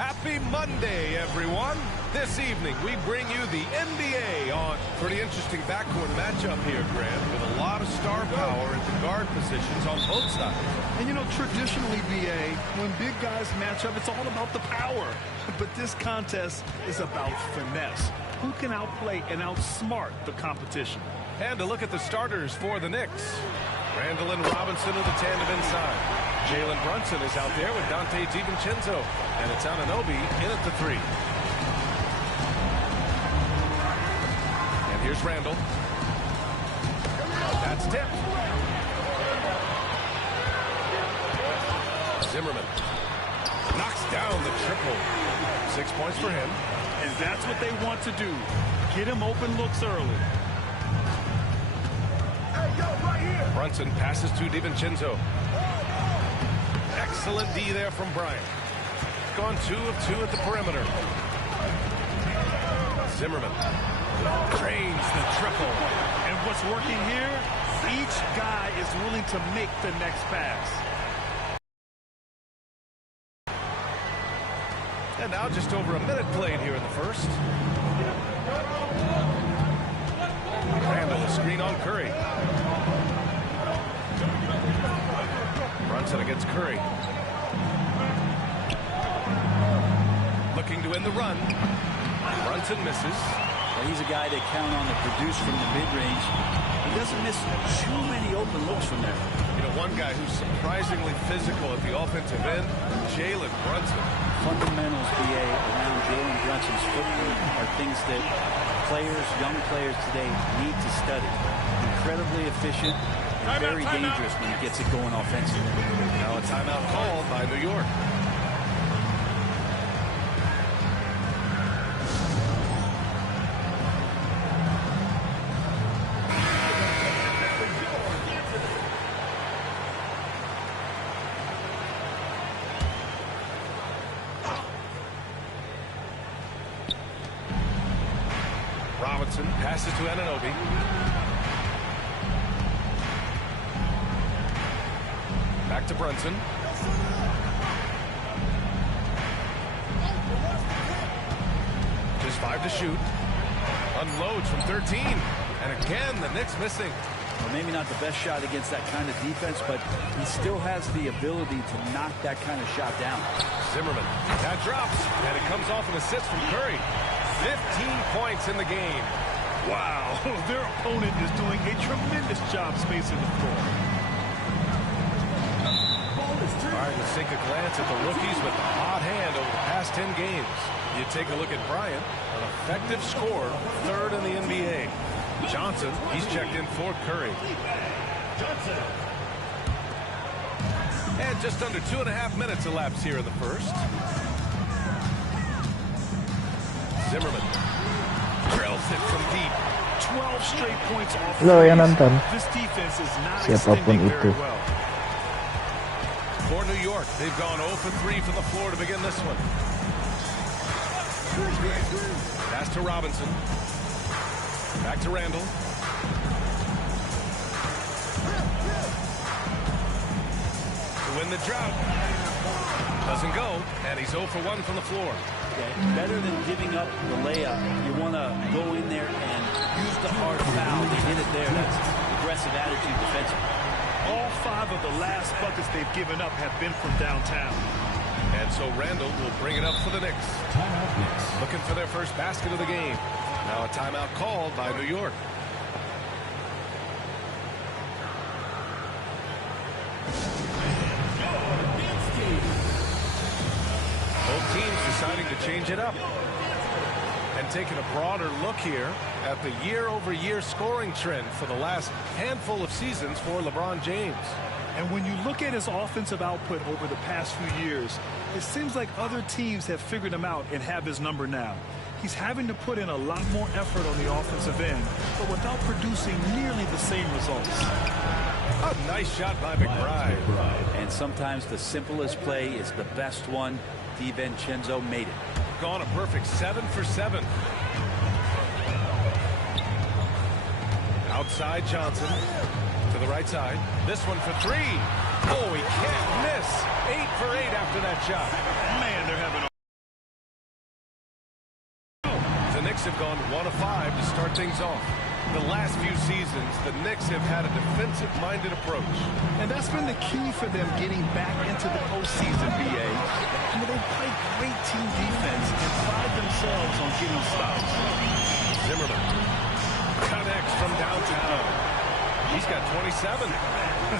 Happy Monday, everyone. This evening, we bring you the NBA on. Pretty interesting backcourt matchup here, Grant, with a lot of star power at the guard positions on both sides. And, you know, traditionally, BA, when big guys match up, it's all about the power. But this contest is about finesse. Who can outplay and outsmart the competition? And to look at the starters for the Knicks. Randall and Robinson are the tandem inside. Jalen Brunson is out there with Dante DiVincenzo. And it's Anunoby in at the three. And here's Randall. That's tipped. Zimmerman knocks down the triple. 6 points for him. And that's what they want to do. Get him open looks early. Brunson passes to DiVincenzo. Excellent D there from Bryant. Gone 2 of 2 at the perimeter. Zimmerman drains the triple. And what's working here, each guy is willing to make the next pass. And now just over a minute played here in the first. Randall, a screen on Curry. Brunson against Curry. Looking to win the run. Brunson misses. Well, he's a guy they count on to produce from the mid-range. He doesn't miss too many open looks from there. You know, one guy who's surprisingly physical at the offensive end, Jalen Brunson. Fundamentals, BA, around Jalen Brunson's footwork are things that young players today need to study. Incredibly efficient and very dangerous when he gets it going offensively. Now a timeout called by New York. Robinson passes to Anunoby. Back to Brunson. Just 5 to shoot. Unloads from 13. And again, the Knicks missing. Well, maybe not the best shot against that kind of defense, but he still has the ability to knock that kind of shot down. Zimmerman. That drops. And it comes off an assist from Curry. 15 points in the game. Wow, their opponent is doing a tremendous job spacing the floor. All right, let's take a glance at the rookies with the hot hand over the past 10 games. You take a look at Bryant, an effective scorer, 3rd in the NBA. Johnson, he's checked in for Curry. And just under 2.5 minutes elapsed here in the first. Zimmerman drills it from deep. 12 straight points off. Halo yang nonton. This defense is not Siapapun extending itu. very well. For New York, they've gone 0 for 3 from the floor to begin this one. Pass to Robinson. Back to Randall. To win the drought. Doesn't go, and he's 0 for 1 from the floor. Okay. Better than giving up the layup, you want to go in there and use the hard foul. They hit it there. That's aggressive attitude defensively. All 5 of the last buckets they've given up have been from downtown. And so Randall will bring it up for the Knicks. Looking for their first basket of the game. Now a timeout called by New York. Both teams deciding to change it up. And taking a broader look here at the year-over-year scoring trend for the last handful of seasons for LeBron James. And when you look at his offensive output over the past few years, it seems like other teams have figured him out and have his number now. He's having to put in a lot more effort on the offensive end, but without producing nearly the same results. A nice shot by McBride. And sometimes the simplest play is the best one. DiVincenzo made it. Gone a perfect 7 for 7. Outside Johnson to the right side. This one for 3. Oh, he can't miss. 8 for 8 after that shot. Man, they're having a Knicks have gone 1 of 5 to start things off. The last few seasons, the Knicks have had a defensive-minded approach. And that's been the key for them getting back into the postseason, B.A. They play great team defense and pride themselves on getting stops. Zimmerman connects from downtown. He's got 27.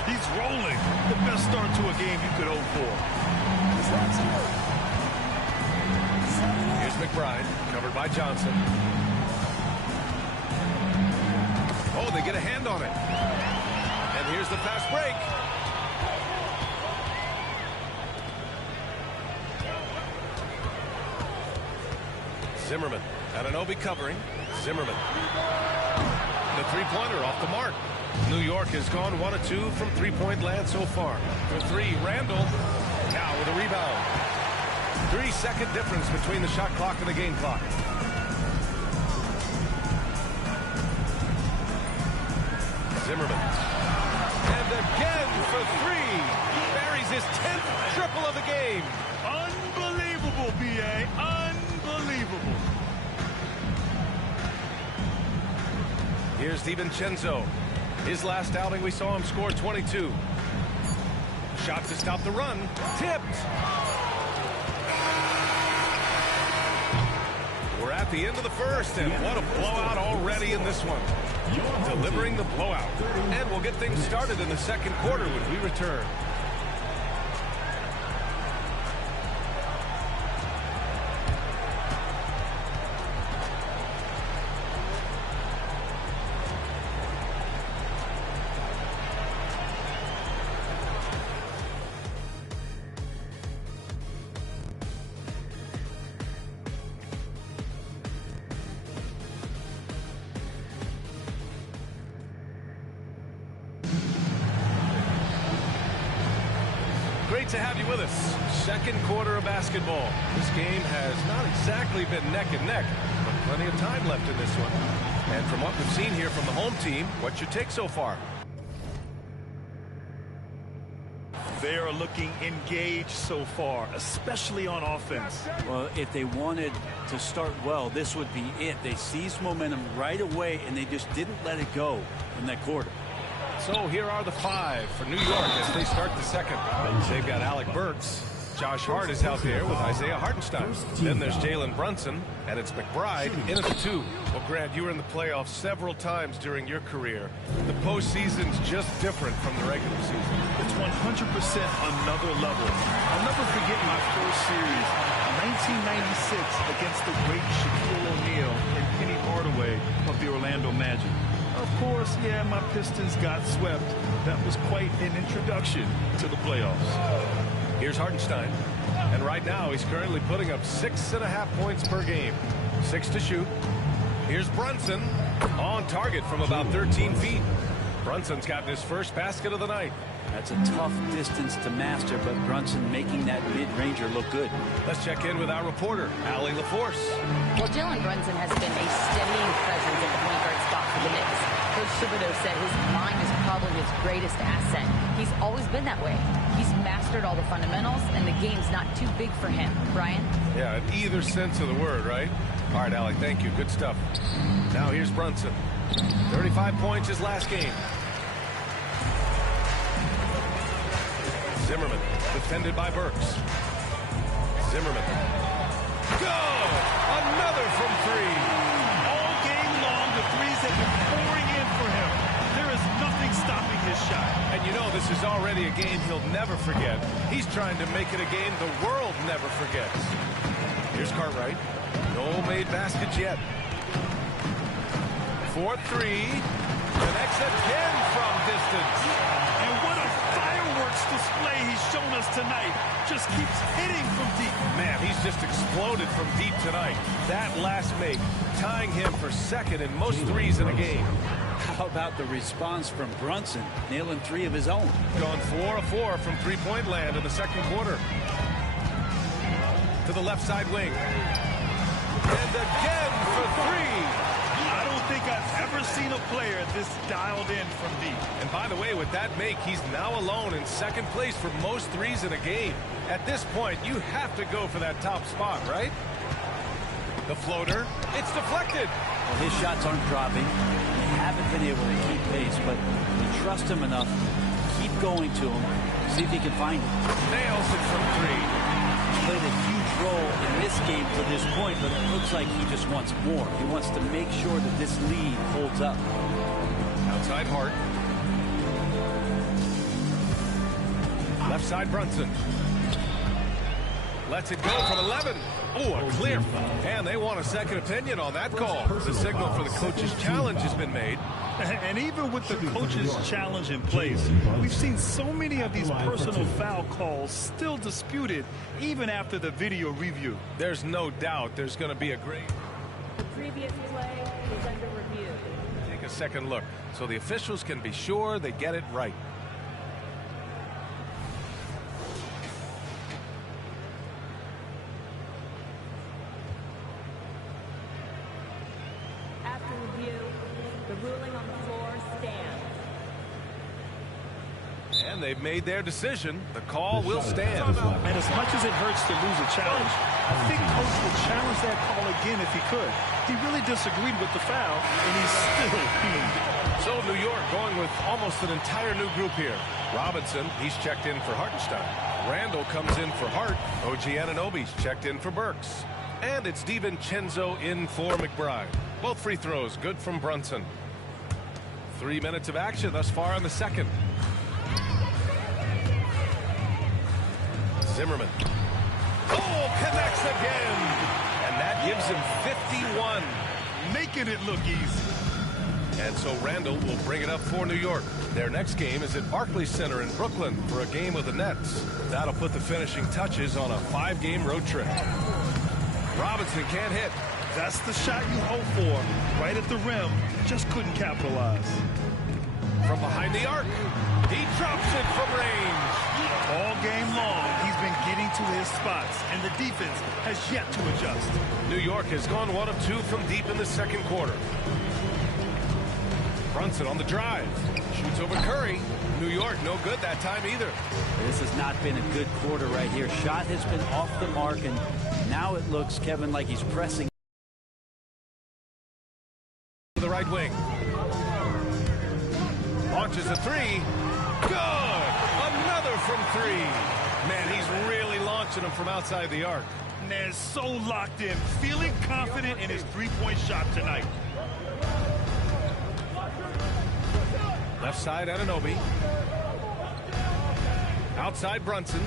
He's rolling. The best start to a game you could hope for. Here's McBride, covered by Johnson. Oh, they get a hand on it. And here's the fast break. Zimmerman. Anunoby covering. Zimmerman. The three-pointer off the mark. New York has gone 1 of 2 from three-point land so far. For three, Randall. Now with a rebound. 3-second difference between the shot clock and the game clock. Zimmerman. And again for three. Buries his 10th triple of the game. Unbelievable, B.A. Unbelievable. Here's DiVincenzo. His last outing, we saw him score 22. Shot to stop the run. Tipped. We're at the end of the first, and what a blowout already in this one. Delivering the blowout. And we'll get things started in the second quarter when we return. Great to have you with us. Second quarter of basketball. This game has not exactly been neck and neck, but plenty of time left in this one. And from what we've seen here from the home team, what's your take so far? They are looking engaged so far, especially on offense. Well, if they wanted to start well, this would be it. They seized momentum right away, and they just didn't let it go in that quarter. So here are the five for New York as they start the second. They've got Alec Burks. Josh Hart is out there with Isaiah Hartenstein. Then there's Jalen Brunson, and it's McBride in at the two. Well, Grant, you were in the playoffs several times during your career. The postseason's just different from the regular season. It's 100% another level. I'll never forget my first series, 1996, against the great Shaquille O'Neal and Penny Hardaway of the Orlando Magic. Of course, yeah, my Pistons got swept. That was quite an introduction to the playoffs. Here's Hartenstein. And right now, he's currently putting up 6.5 points per game. 6 to shoot. Here's Brunson on target from about 13 feet. Brunson's gotten his first basket of the night. That's a tough distance to master, but Brunson making that mid-ranger look good. Let's check in with our reporter, Allie LaForce. Well, Jalen Brunson has been a steadying presence at the point guard spot for the Knicks. Coach Thibodeau said his mind is probably his greatest asset. He's always been that way. He's mastered all the fundamentals, and the game's not too big for him. Brian? Yeah, in either sense of the word, right? All right, Allie, thank you. Good stuff. Now here's Brunson. 35 points his last game. Zimmerman, defended by Burks. Zimmerman. Go! Another from three. All game long, the threes have been pouring in for him. There is nothing stopping his shot. And you know this is already a game he'll never forget. He's trying to make it a game the world never forgets. Here's Cartwright. No made baskets yet. 4-3. Connects again from distance. And what a fireworks display he's shown us tonight. Just keeps hitting from deep. Man, he's just exploded from deep tonight. That last make, tying him for second in most threes in a game. How about the response from Brunson, nailing 3 of his own? Gone 4 of 4 from three-point land in the second quarter. To the left side wing. And again for 3. I don't think I've ever seen a player this dialed in from deep. And by the way, with that make, he's now alone in second place for most threes in a game. At this point, you have to go for that top spot, right? The floater, it's deflected. Well, his shots aren't dropping. They haven't been able to keep pace, but they trust him enough. Keep going to him. See if he can find it. Nails it from 3. He's played a huge role in this game to this point, but it looks like he just wants more. He wants to make sure that this lead holds up. Outside Hart. Left side Brunson. Lets it go from 11. Oh, a clear. And they want a second opinion on that call. The signal for the coach's challenge has been made. And even with the coach's challenge in place, we've seen so many of these personal foul calls still disputed even after the video review. There's no doubt there's going to be a great... The previous play is under review. Take a second look so the officials can be sure they get it right. After review, the ruling on the floor stands. And they've made their decision. The call will stand. And as much as it hurts to lose a challenge, I think Coach would challenge that call again if he could. He really disagreed with the foul, and he's still being. So New York going with almost an entire new group here. Robinson, he's checked in for Hartenstein. Randall comes in for Hart. OG Anunoby's checked in for Burks. And it's DiVincenzo in for McBride. Both free throws good from Brunson. 3 minutes of action thus far in the second. Zimmerman. Oh, connects again. And that gives him 51. Making it look easy. And so Randall will bring it up for New York. Their next game is at Barclays Center in Brooklyn for a game with the Nets. That'll put the finishing touches on a 5-game road trip. Robinson can't hit. That's the shot you hope for. Right at the rim. Just couldn't capitalize. From behind the arc. He drops it from range. All game long, he's been getting to his spots, and the defense has yet to adjust. New York has gone 1 of 2 from deep in the second quarter. Brunson on the drive. Shoots over Curry. New York no good that time either. This has not been a good quarter right here. Shot has been off the mark, and now it looks, Kevin, like he's pressing. The right wing. Launches a 3. Good! Another from 3. Man, he's really launching them from outside the arc. Man, so locked in, feeling confident in his three-point shot tonight. Left side, Anunoby. Outside, Brunson.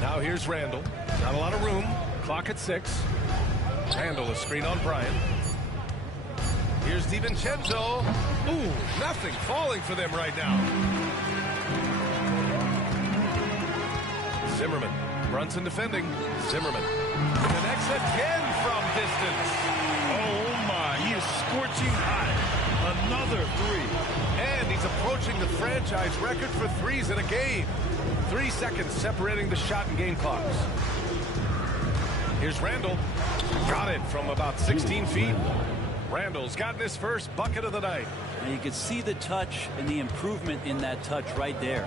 Now here's Randall. Not a lot of room. Clock at 6. Randall, a screen on Bryant. Here's DiVincenzo. Ooh, nothing falling for them right now. Zimmerman. Brunson defending. Zimmerman. Connects again from distance. Oh, my. He is scorching hot. Another 3. And he's approaching the franchise record for threes in a game. 3 seconds separating the shot and game clocks. Here's Randall. Got it from about 16 feet. Randall's gotten his first bucket of the night. And you can see the touch and the improvement in that touch right there.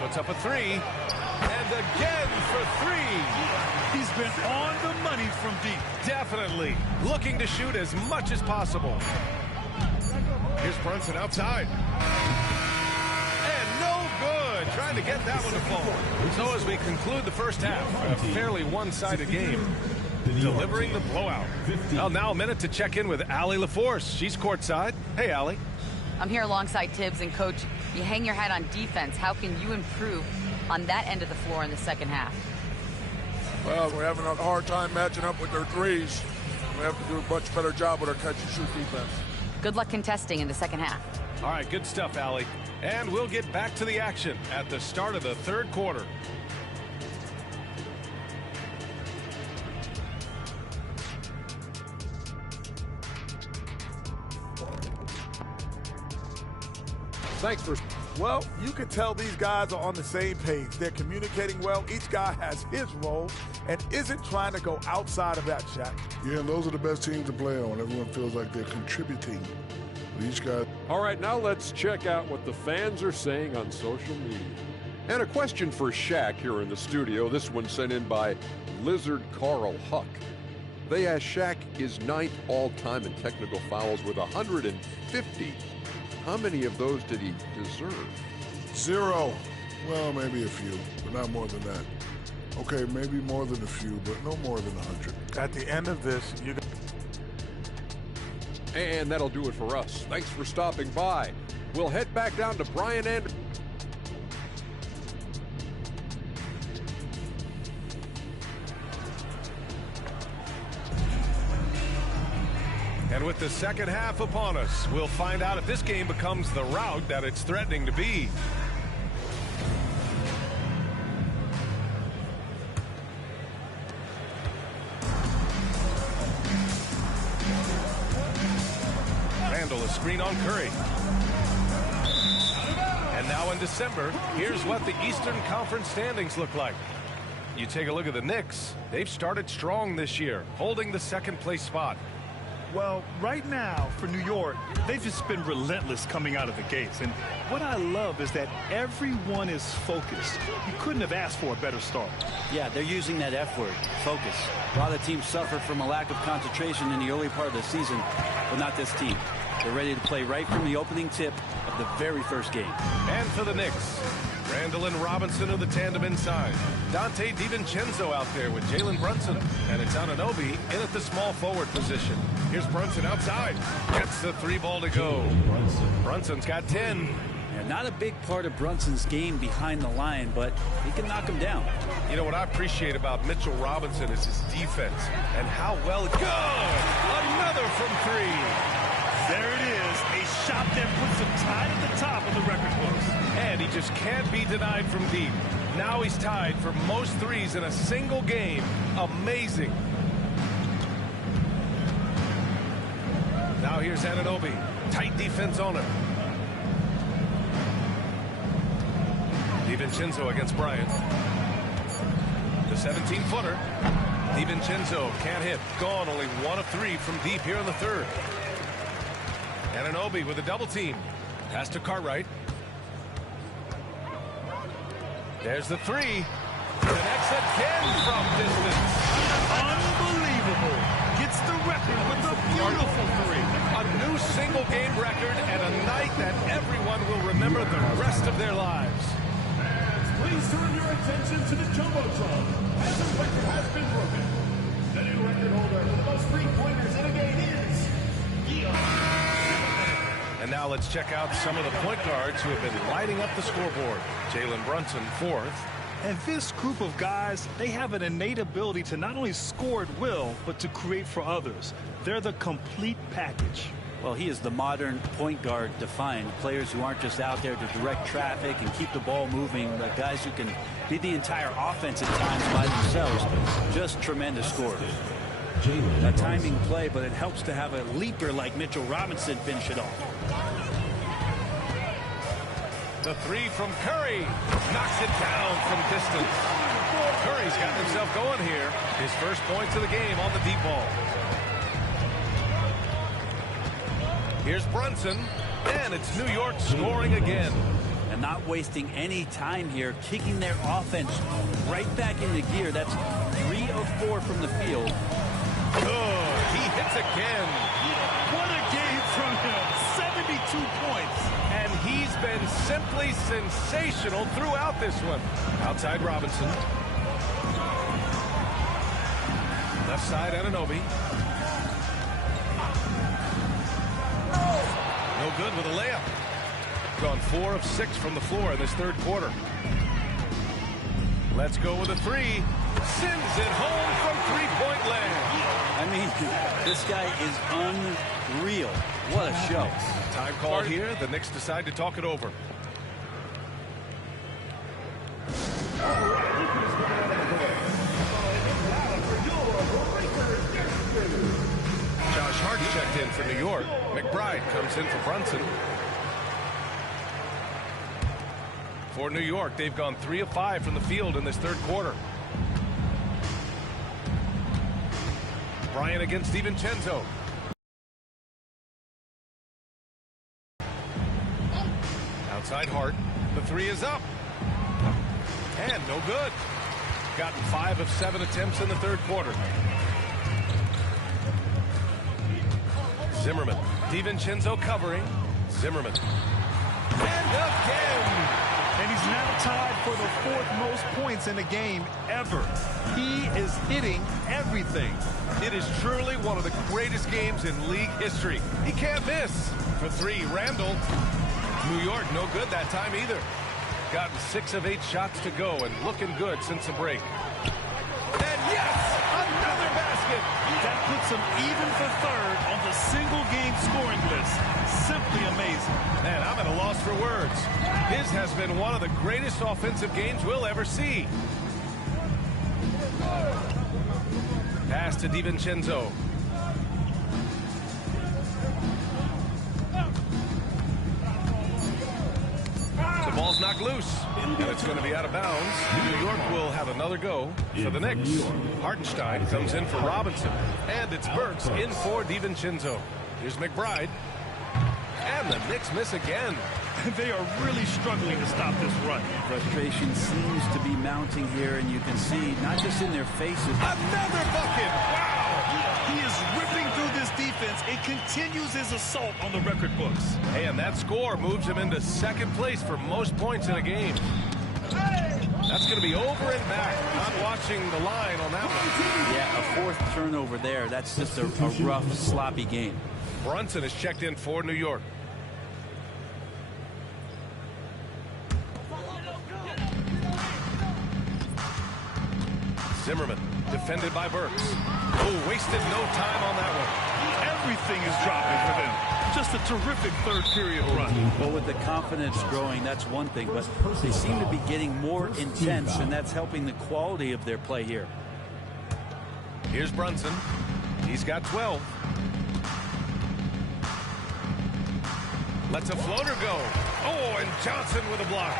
Puts up a 3. And again for 3. He's been on the money from deep. Definitely looking to shoot as much as possible. Here's Brunson outside. And no good. Trying to get that one to fall. So as we conclude the first half, a fairly one-sided game. Delivering the blowout. Well, now a minute to check in with Allie LaForce. She's courtside. Hey, Allie. I'm here alongside Tibbs, and Coach, you hang your hat on defense. How can you improve on that end of the floor in the second half? Well, we're having a hard time matching up with their threes. We have to do a much better job with our catch-and-shoot defense. Good luck contesting in the second half. All right, good stuff, Allie. And we'll get back to the action at the start of the third quarter. Thanks for... Well, you can tell these guys are on the same page. They're communicating well. Each guy has his role and isn't trying to go outside of that, Shaq. Yeah, and those are the best teams to play on. Everyone feels like they're contributing. But each guy... All right, now let's check out what the fans are saying on social media. And a question for Shaq here in the studio. This one sent in by Lizard Carl Huck. They asked Shaq is 9th all-time in technical fouls with 150. How many of those did he deserve? 0. Well, maybe a few, but not more than that. Okay, maybe more than a few, but no more than 100. At the end of this, you got... And that'll do it for us. Thanks for stopping by. We'll head back down to Brian and... And with the second half upon us, we'll find out if this game becomes the rout that it's threatening to be. Randall, a screen on Curry. And now in December, here's what the Eastern Conference standings look like. You take a look at the Knicks. They've started strong this year, holding the second place spot. Well, right now for New York, they've just been relentless coming out of the gates. And what I love is that everyone is focused. You couldn't have asked for a better start. Yeah, they're using that F word, focus. A lot of teams suffer from a lack of concentration in the early part of the season, but not this team. They're ready to play right from the opening tip of the very first game. And for the Knicks, Randall and Robinson are the tandem inside. Dante DiVincenzo out there with Jalen Brunson. And it's Anunoby in at the small forward position. Here's Brunson outside. Gets the 3 ball to go. Brunson's got 10. And not a big part of Brunson's game behind the line, but he can knock him down. You know what I appreciate about Mitchell Robinson is his defense and how well it goes. Another from 3. There it is, a shot that puts him tied at the top of the record books. And he just can't be denied from deep. Now he's tied for most threes in a single game. Amazing. Now here's Anunoby. Tight defense on him. DiVincenzo against Bryant. The 17-footer. DiVincenzo can't hit. Gone, only 1 of 3 from deep here in the third. Anunoby with a double team. Pass to Cartwright. There's the 3. Connects again from distance. Unbelievable. Gets the record with a beautiful 3. A new single game record and a night that everyone will remember the rest of their lives. Please turn your attention to the Jumbotron as the record has been broken. The new record holder for the most 3-pointers in a game is And now let's check out some of the point guards who have been lighting up the scoreboard. Jalen Brunson, 4th. And this group of guys, they have an innate ability to not only score at will, but to create for others. They're the complete package. Well, he is the modern point guard defined. Players who aren't just out there to direct traffic and keep the ball moving, but guys who can lead the entire offense at times by themselves. Just tremendous scorers. A timing play, but it helps to have a leaper like Mitchell Robinson finish it off. The 3 from Curry. Knocks it down from distance. Curry's got himself going here. His first points of the game on the deep ball. Here's Brunson. And it's New York scoring again. And not wasting any time here, kicking their offense right back into gear. That's 3 of 4 from the field. Good. He hits again. What a game from him. 72 points. And he's been simply sensational throughout this one. Outside Robinson. Left side Anunoby. No good with a layup. Gone 4 of 6 from the floor in this third quarter. Let's go with a 3. Sends it home from three-point land. I mean, this guy is unreal. What a show. Time called here. The Knicks decide to talk it over. Josh Hart checked in for New York. McBride comes in for Brunson. For New York, they've gone 3 of 5 from the field in this third quarter. Bryant against DiVincenzo. Outside Hart. The 3 is up. And no good. Gotten 5 of 7 attempts in the third quarter. Zimmerman. DiVincenzo covering. Zimmerman. And again. And he's now tied for the 4th most points in a game ever. He is hitting everything. It is truly one of the greatest games in league history. He can't miss. For 3, Randall. New York, no good that time either. Gotten 6 of 8 shots to go and looking good since the break. And yes, another basket. That puts him even for 3rd on the single-game scoring list. Simply amazing. Man, I'm at a loss for words. His has been one of the greatest offensive games we'll ever see. Pass to DiVincenzo. The ball's knocked loose, and it's going to be out of bounds. New York will have another go for the Knicks. Hartenstein comes in for Robinson, and it's Burks in for DiVincenzo. Here's McBride, and the Knicks miss again. They are really struggling to stop this run. Frustration seems to be mounting here, and you can see not just in their faces. Another bucket! Wow! He is ripping through this defense. It continues his assault on the record books. Hey, and that score moves him into 2nd place for most points in a game. That's going to be over and back. Not watching the line on that one. Yeah, a 4th turnover there. That's just a rough, sloppy game. Brunson is checked in for New York. Zimmerman, defended by Burks. Oh, wasted no time on that one. Everything is dropping for them. Just a terrific 3rd period run. Well, with the confidence growing, that's one thing, but they seem to be getting more intense, and that's helping the quality of their play here. Here's Brunson. He's got 12. Lets a floater go. Oh, and Johnson with a block.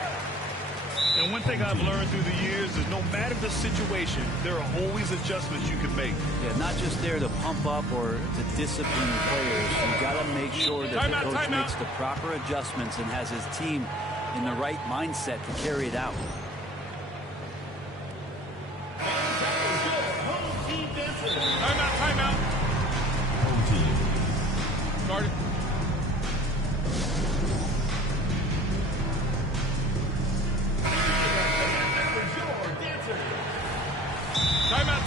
And one thing I've learned through the years is no matter the situation, there are always adjustments you can make. Yeah, not just there to pump up or to discipline players. You got to make sure that the coach makes the proper adjustments and has his team in the right mindset to carry it out. Timeout. Home team. Started.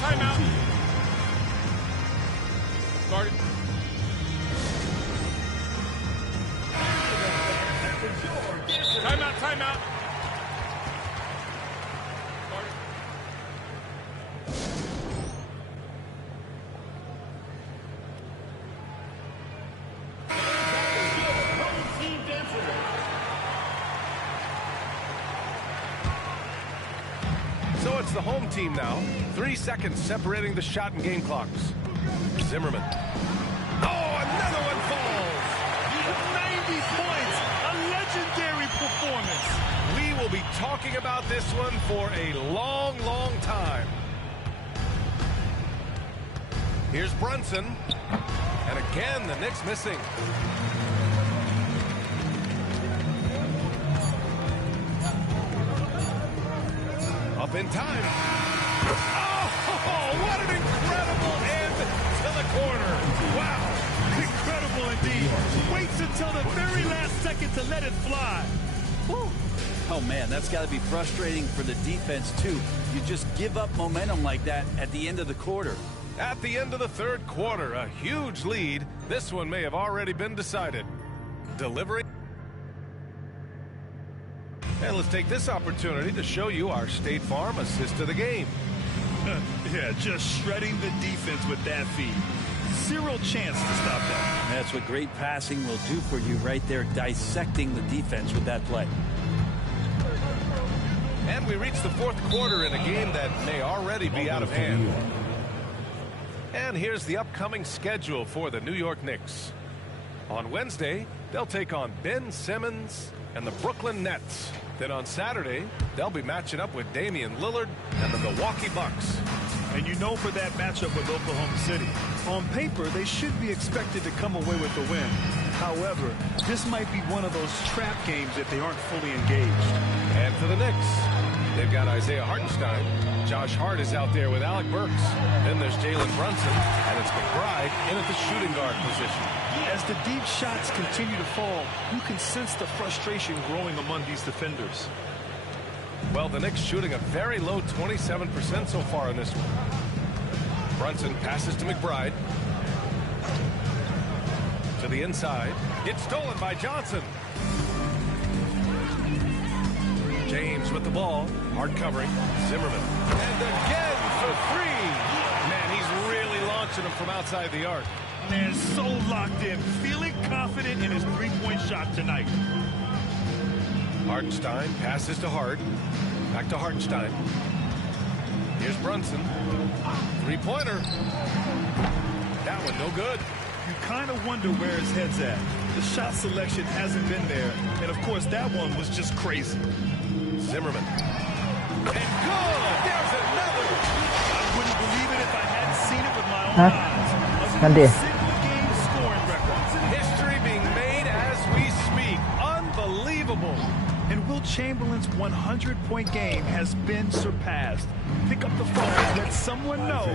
Timeout. Started. Timeout. Started. So it's the home team now. 3 seconds separating the shot and game clocks. Zimmerman. Oh, another one falls. 90 points. A legendary performance. We will be talking about this one for a long, long time. Here's Brunson. And again, the Knicks missing. Up in time. Oh, what an incredible end to the corner. Wow. Incredible indeed. Waits until the very last second to let it fly. Woo. Oh, man, that's got to be frustrating for the defense, too. You just give up momentum like that at the end of the quarter. At the end of the third quarter, a huge lead. This one may have already been decided. Delivering. And let's take this opportunity to show you our State Farm assist to the game. Yeah, just shredding the defense with that feed. Zero chance to stop that. That's what great passing will do for you right there, dissecting the defense with that play. And we reach the 4th quarter in a game that may already be out of hand. And here's the upcoming schedule for the New York Knicks. On Wednesday, they'll take on Ben Simmons and the Brooklyn Nets. Then on Saturday, they'll be matching up with Damian Lillard and the Milwaukee Bucks. And you know for that matchup with Oklahoma City, on paper, they should be expected to come away with the win. However, this might be one of those trap games if they aren't fully engaged. And for the Knicks, They've got Isaiah Hartenstein. Josh Hart is out there with Alec Burks. Then there's Jalen Brunson, and it's McBride in at the shooting guard position. As the deep shots continue to fall, you can sense the frustration growing among these defenders. Well, the Knicks shooting a very low 27% so far in this one. Brunson passes to McBride. To the inside. It's stolen by Johnson. James with the ball. Hard covering. Zimmerman. And again for three. Man, he's really launching them from outside the arc. Man, so locked in, feeling confident in his three-point shot tonight. Hartenstein passes to Hart. Back to Hartenstein. Here's Brunson. Three-pointer. That one no good. You kind of wonder where his head's at. The shot selection hasn't been there. And, of course, that one was just crazy. Zimmerman. And good! There's another! I wouldn't believe it if I hadn't seen it with my own eyes. A single-game scoring record. History being made as we speak. Unbelievable. And Will Chamberlain's 100-point game has been surpassed. Pick up the phone and let someone know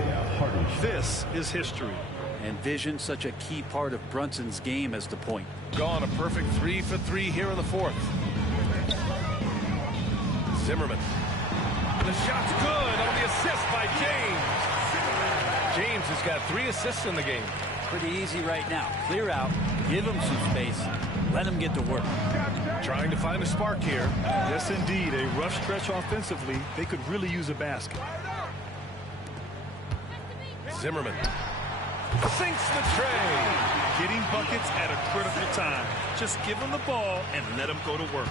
this is history. And vision, such a key part of Brunson's game as the point. Gone a perfect 3 for 3 here in the fourth. Zimmerman. The shot's good on the assist by James. James has got 3 assists in the game. Pretty easy right now. Clear out, give him some space, let him get to work. Trying to find a spark here. Yes, indeed. A rough stretch offensively. They could really use a basket. Zimmerman. Sinks the tray. Getting buckets at a critical time. Just give him the ball and let him go to work.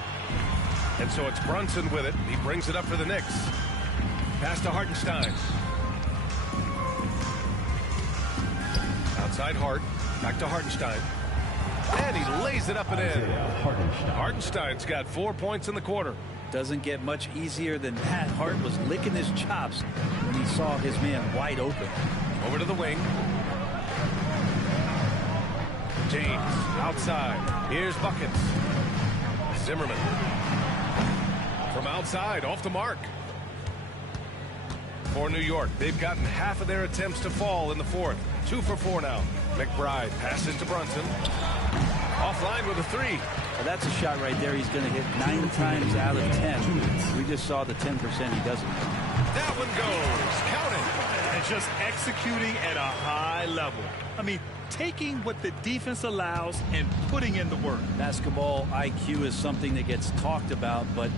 And so it's Brunson with it. He brings it up for the Knicks. Pass to Hartenstein. Outside Hart. Back to Hartenstein. And he lays it up and in. Hartenstein's got 4 points in the quarter. Doesn't get much easier than that. Hart was licking his chops when he saw his man wide open. Over to the wing. James outside. Here's buckets. Zimmerman. From outside, off the mark. For New York, they've gotten half of their attempts to fall in the fourth. 2 for 4 now. McBride passes to Brunson. Offline with a 3. Well, that's a shot right there he's going to hit 9 times out of 10. We just saw the 10% he doesn't. That one goes. Count it. And just executing at a high level. I mean, taking what the defense allows and putting in the work. Basketball IQ is something that gets talked about, but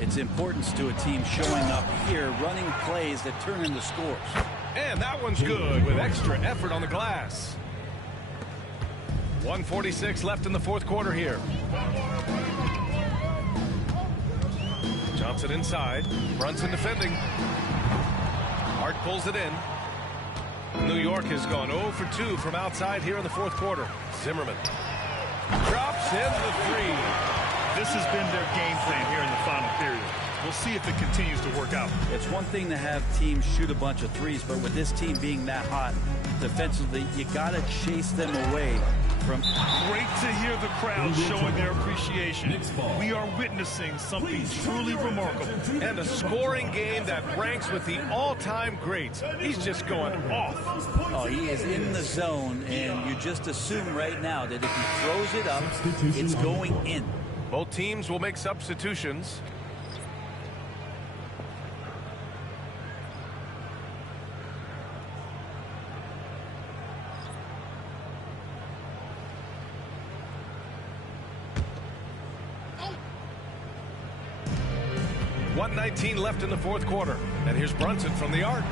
its importance to a team showing up here, running plays that turn into scores. And that one's good with extra effort on the glass. 1:46 left in the fourth quarter here. Johnson inside. Brunson defending. Hart pulls it in. New York has gone 0 for 2 from outside here in the fourth quarter. Zimmerman drops in the 3. This has been their game plan here in the final period. We'll see if it continues to work out. It's one thing to have teams shoot a bunch of threes, but with this team being that hot defensively, you got to chase them away from. Great to hear the crowd showing their appreciation. We are witnessing something truly remarkable. And a scoring game that ranks with the all-time greats. He's just going off. Oh, he is in the zone, and you just assume right now that if he throws it up, it's going in. Both teams will make substitutions. .19 left in the fourth quarter. And here's Brunson from the arc.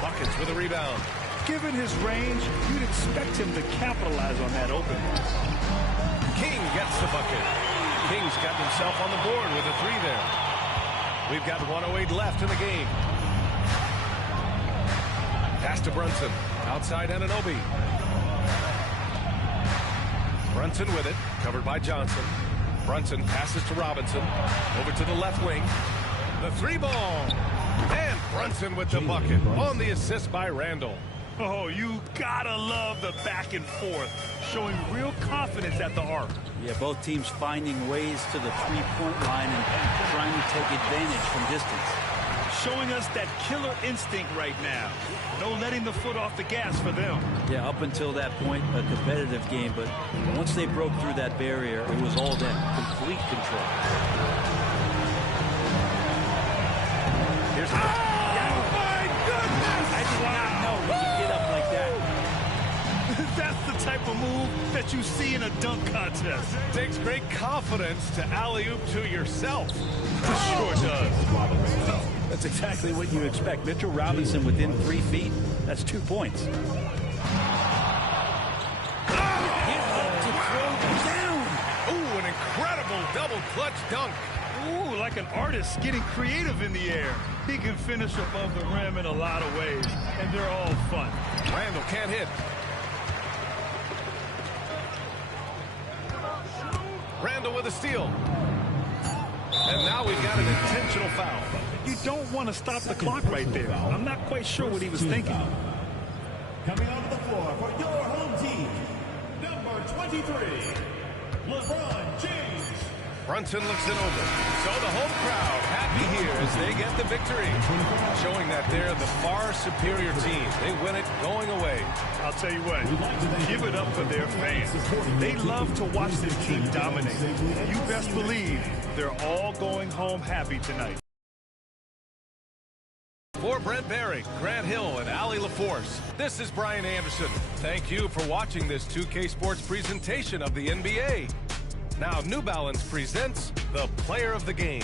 Buckets with a rebound. Given his range, you'd expect him to capitalize on that opening. King gets the bucket. King's got himself on the board with a 3 there. We've got 1:08 left in the game. Pass to Brunson. Outside Anunoby. Brunson with it. Covered by Johnson. Brunson passes to Robinson. Over to the left wing. The 3 ball. And Brunson with the bucket on the assist by Randall. Oh, you gotta love the back and forth, showing real confidence at the arc. Yeah, both teams finding ways to the three-point line and trying to take advantage from distance. Showing us that killer instinct right now. No letting the foot off the gas for them. Yeah, up until that point, a competitive game, but once they broke through that barrier, it was all them. Complete control. Here's oh, my goodness! I did not know he could get up like that. That's the type of move that you see in a dunk contest. Takes great confidence to alley-oop to yourself. Sure does. That's exactly what you expect. Mitchell Robinson within 3 feet. That's 2 points. Get up to throw down. Ooh, an incredible double clutch dunk. Ooh, like an artist getting creative in the air. He can finish above the rim in a lot of ways, and they're all fun. Randall can't hit. Randall with a steal. And now we've got an intentional foul. You don't want to stop the clock right there. I'm not quite sure what he was thinking. Coming onto the floor for your home team, number 23, LeBron James. Brunson looks it over. So the home crowd happy here as they get the victory. Showing that they're the far superior team. They win it going away. I'll tell you what, give it up for their fans. They love to watch this team dominate. You best believe they're all going home happy tonight. For Brent Barry, Grant Hill, and Allie LaForce, this is Brian Anderson. Thank you for watching this 2K Sports presentation of the NBA. Now New Balance presents the Player of the Game.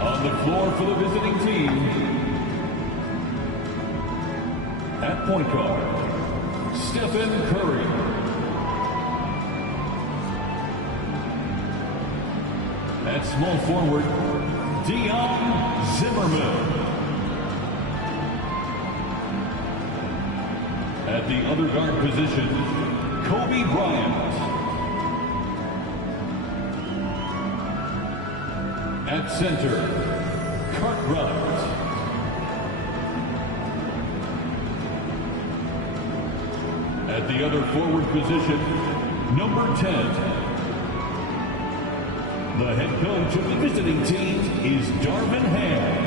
On the floor for the visiting team, at point guard, Stephen Curry. At small forward, Dion Zimmerman. At the other guard position, Kobe Bryant. At center, Cartwright. At the other forward position, number 10. The head coach of the visiting team is Darvin Ham.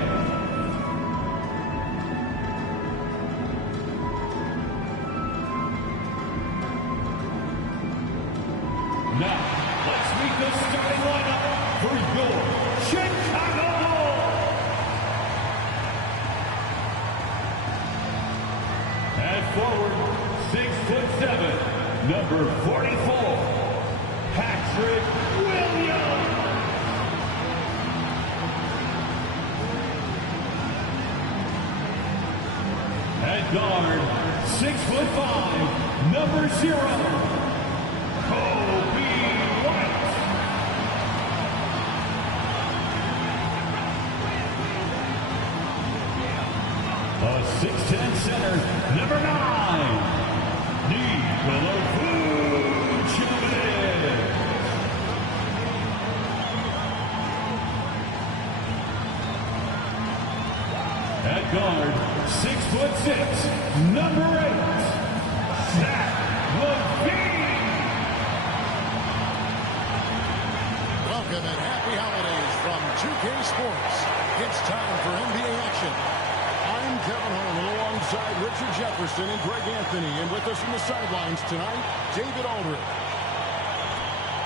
Now, let's meet the starting lineup for your Chicago Bulls. At forward, 6'7", number 44, Patrick Williams. At guard, 6'5", number 0, Kobe White. A 6'10" center, number 9, Nikola Vucevic. At guard, 6'6", number 8, Zach LaVine. Welcome and happy holidays from 2K Sports. It's time for NBA action. I'm Kevin Holman alongside Richard Jefferson and Greg Anthony. And with us from the sidelines tonight, David Aldridge.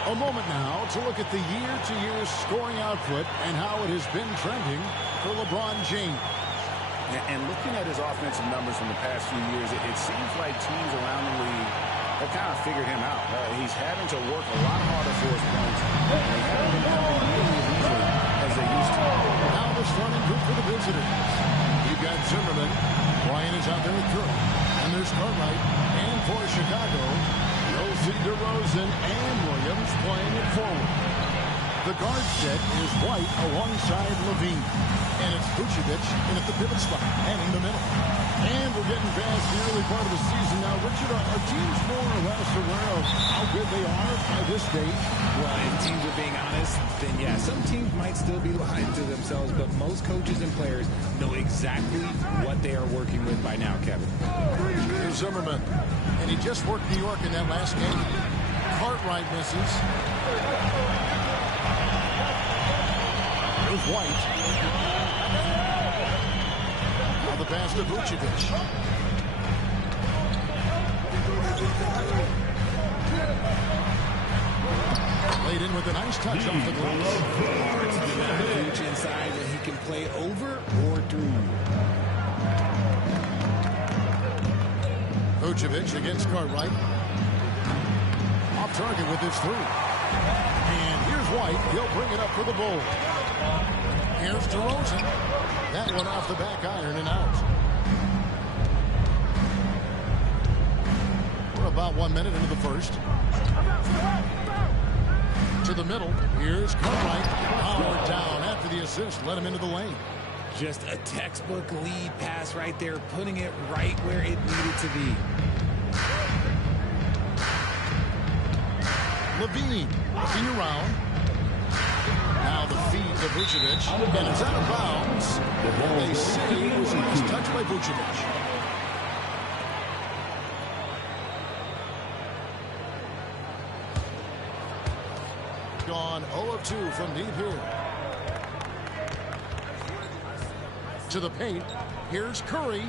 A moment now to look at the year-to-year scoring output and how it has been trending for LeBron James. And looking at his offensive numbers from the past few years, it seems like teams around the league have kind of figured him out. He's having to work a lot harder for his points. They haven't been coming nearly as easily as they used to. Now the starting group for the visitors. You've got Zimmerman. Ryan is out there with Curry. And there's Cartwright. And for Chicago, you'll see DeRozan and Williams playing it forward. The guard set is White alongside LaVine. And it's Vucevic in at the pivot spot and in the middle. And we're getting past the early part of the season now. Richard, are teams more or less aware of how good they are by this stage? Well, if teams are being honest, then yeah, some teams might still be lying to themselves, but most coaches and players know exactly what they are working with by now, Kevin. Here's Zimmerman. And he just worked New York in that last game. Cartwright misses. Here's White. Now the pass to Vucevic. Laid in with a nice touch off the glass. Reach inside that he can play over or through. Vucevic against Cartwright. Off target with his three. And here's White. He'll bring it up for the Bulls. Here's DeRozan. That one off the back iron and out. We're about 1 minute into the first. To the middle. Here's Cartwright. Powered down after the assist. Let him into the lane. Just a textbook lead pass right there, putting it right where it needed to be. LaVine looking around. Now the feed to Vucevic. And it's out of bounds. They say it was a nice touch by Vucevic. Gone 0 of 2 from deep here. To the paint. Here's Curry.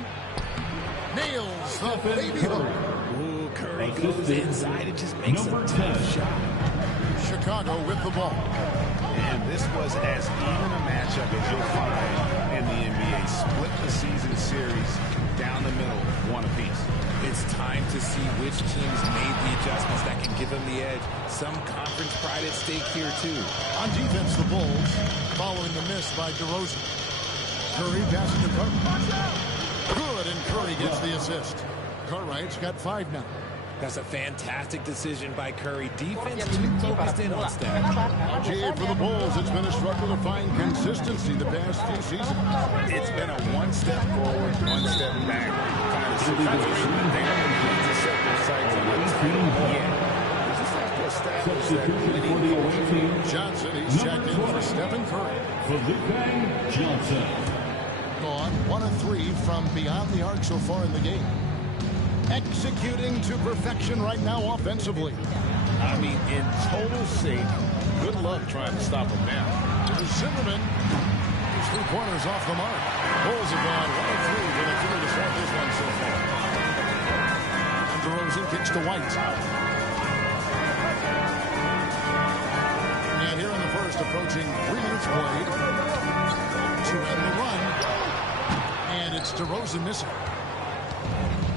Nails the baby hook. Ooh, Curry goes inside and just makes a tough shot. Chicago with the ball. And this was as even a matchup as you'll find in the NBA. Split the season series down the middle, one apiece. It's time to see which teams made the adjustments that can give them the edge. Some conference pride at stake here, too. On defense, the Bulls, following the miss by DeRozan. Curry passing to Cartwright. Good, and Curry gets the assist. Cartwright's got 5 now. That's a fantastic decision by Curry. Defense too focused in on step. GA for the Bulls, it's been a struggle to find consistency the past few seasons. It's been a one step forward, one step back kind of situation. They don't need to set their sights on a title yet. They just have to establish that winning. Johnson, he's checked in for Stephen Curry. Felipe Johnson. Gone 1 of 3 from beyond the arc so far in the game. Executing to perfection right now offensively. I mean, in total shape. Good luck trying to stop him now. There's Zimmerman. His 3 pointers off the mark. Bulls have gone 1 of 3. Going to continue to start this one so far. And DeRozan kicks to White. And here in the first, approaching 3 minutes played to end the run. And it's DeRozan missing.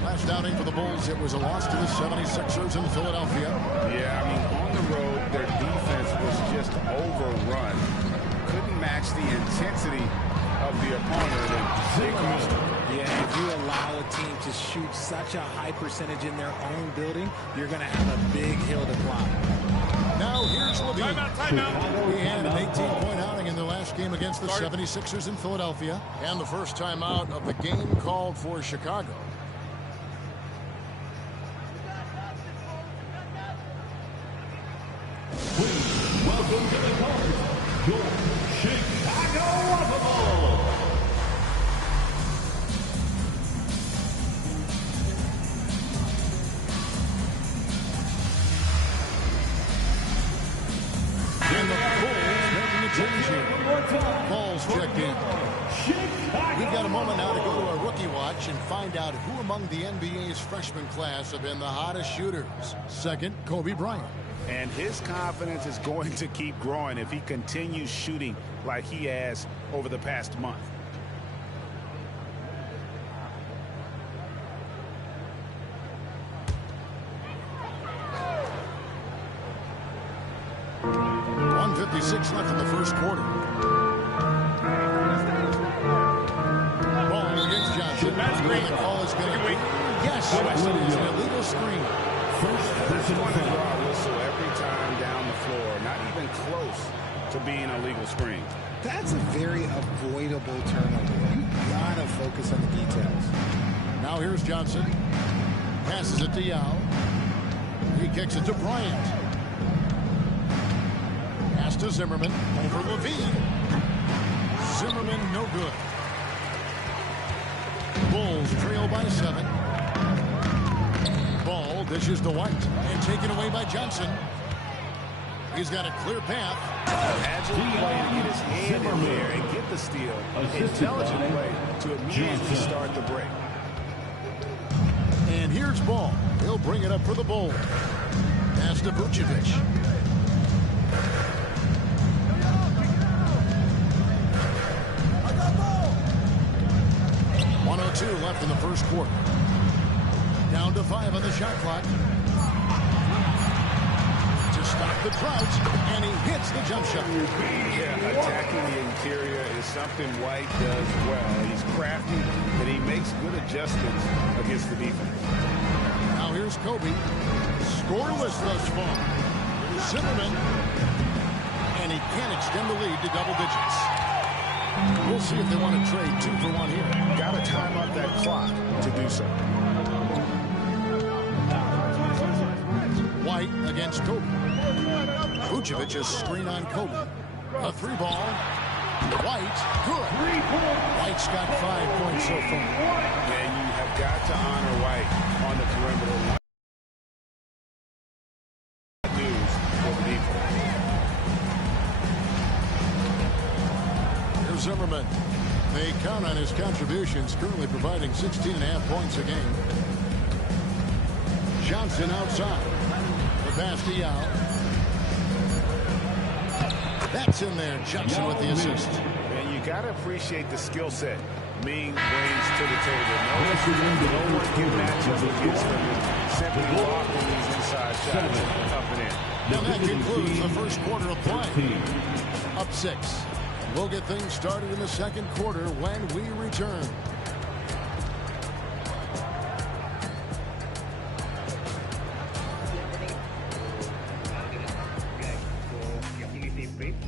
Last outing for the Bulls, it was a loss to the 76ers in Philadelphia. Yeah, I mean, on the road, their defense was just overrun. Couldn't match the intensity of the opponent. Yeah, if you allow a team to shoot such a high percentage in their own building, you're going to have a big hill to climb. Now here's Levine. Timeout. He had an 18-point outing in their last game against the 76ers in Philadelphia. And the first timeout of the game called for Chicago. Welcome to the card, your Chicago Bulls. And the Bulls making a change here. Bulls checked in. We've got a moment now to go to a rookie watch and find out who among the NBA's freshman class have been the hottest shooters. Second, Kobe Bryant. And his confidence is going to keep growing if he continues shooting like he has over the past month. .156 left in the first quarter. Ball against Johnson. The call is going to be yes. It is an illegal screen. That's going to draw a whistle every time down the floor. Not even close to being a legal screen. That's a very avoidable turnover. You gotta focus on the details. Now here's Johnson. Passes it to Yao. He kicks it to Bryant. Pass to Zimmerman. Over Levine. Zimmerman no good. Bulls trail by 7. Ball dishes to White and taken away by Johnson. He's got a clear path. Agile play to get his hand in there and get the steal. Intelligent play to immediately start the break. And here's Ball. He'll bring it up for the Bulls. Pass to Vucevic. .102 left in the first quarter. Down to 5 on the shot clock. To stop the drought, and he hits the jump shot. Yeah, attacking the interior is something White does well. He's crafty, and he makes good adjustments against the defense. Now here's Kobe. Scoreless thus far. Zimmerman. And he can't extend the lead to double digits. We'll see if they want to trade 2 for 1 here. Got to time up that clock to do so. White against Kobe. Vucevic a screen on Kobe. A 3-ball. White, good. White's got 5 points so far. And you have got to honor White on the perimeter. News for the defense. Here's Zimmerman. They count on his contributions, currently providing 16.5 points a game. Johnson outside. The pass to Yao. That's in there. Johnson with the assist. And you got to appreciate the skill set Ming brings to the table. No one can match up against him. Simply blocking these inside shots and pumping in. And that concludes the first quarter of play. Up 6. We'll get things started in the second quarter when we return.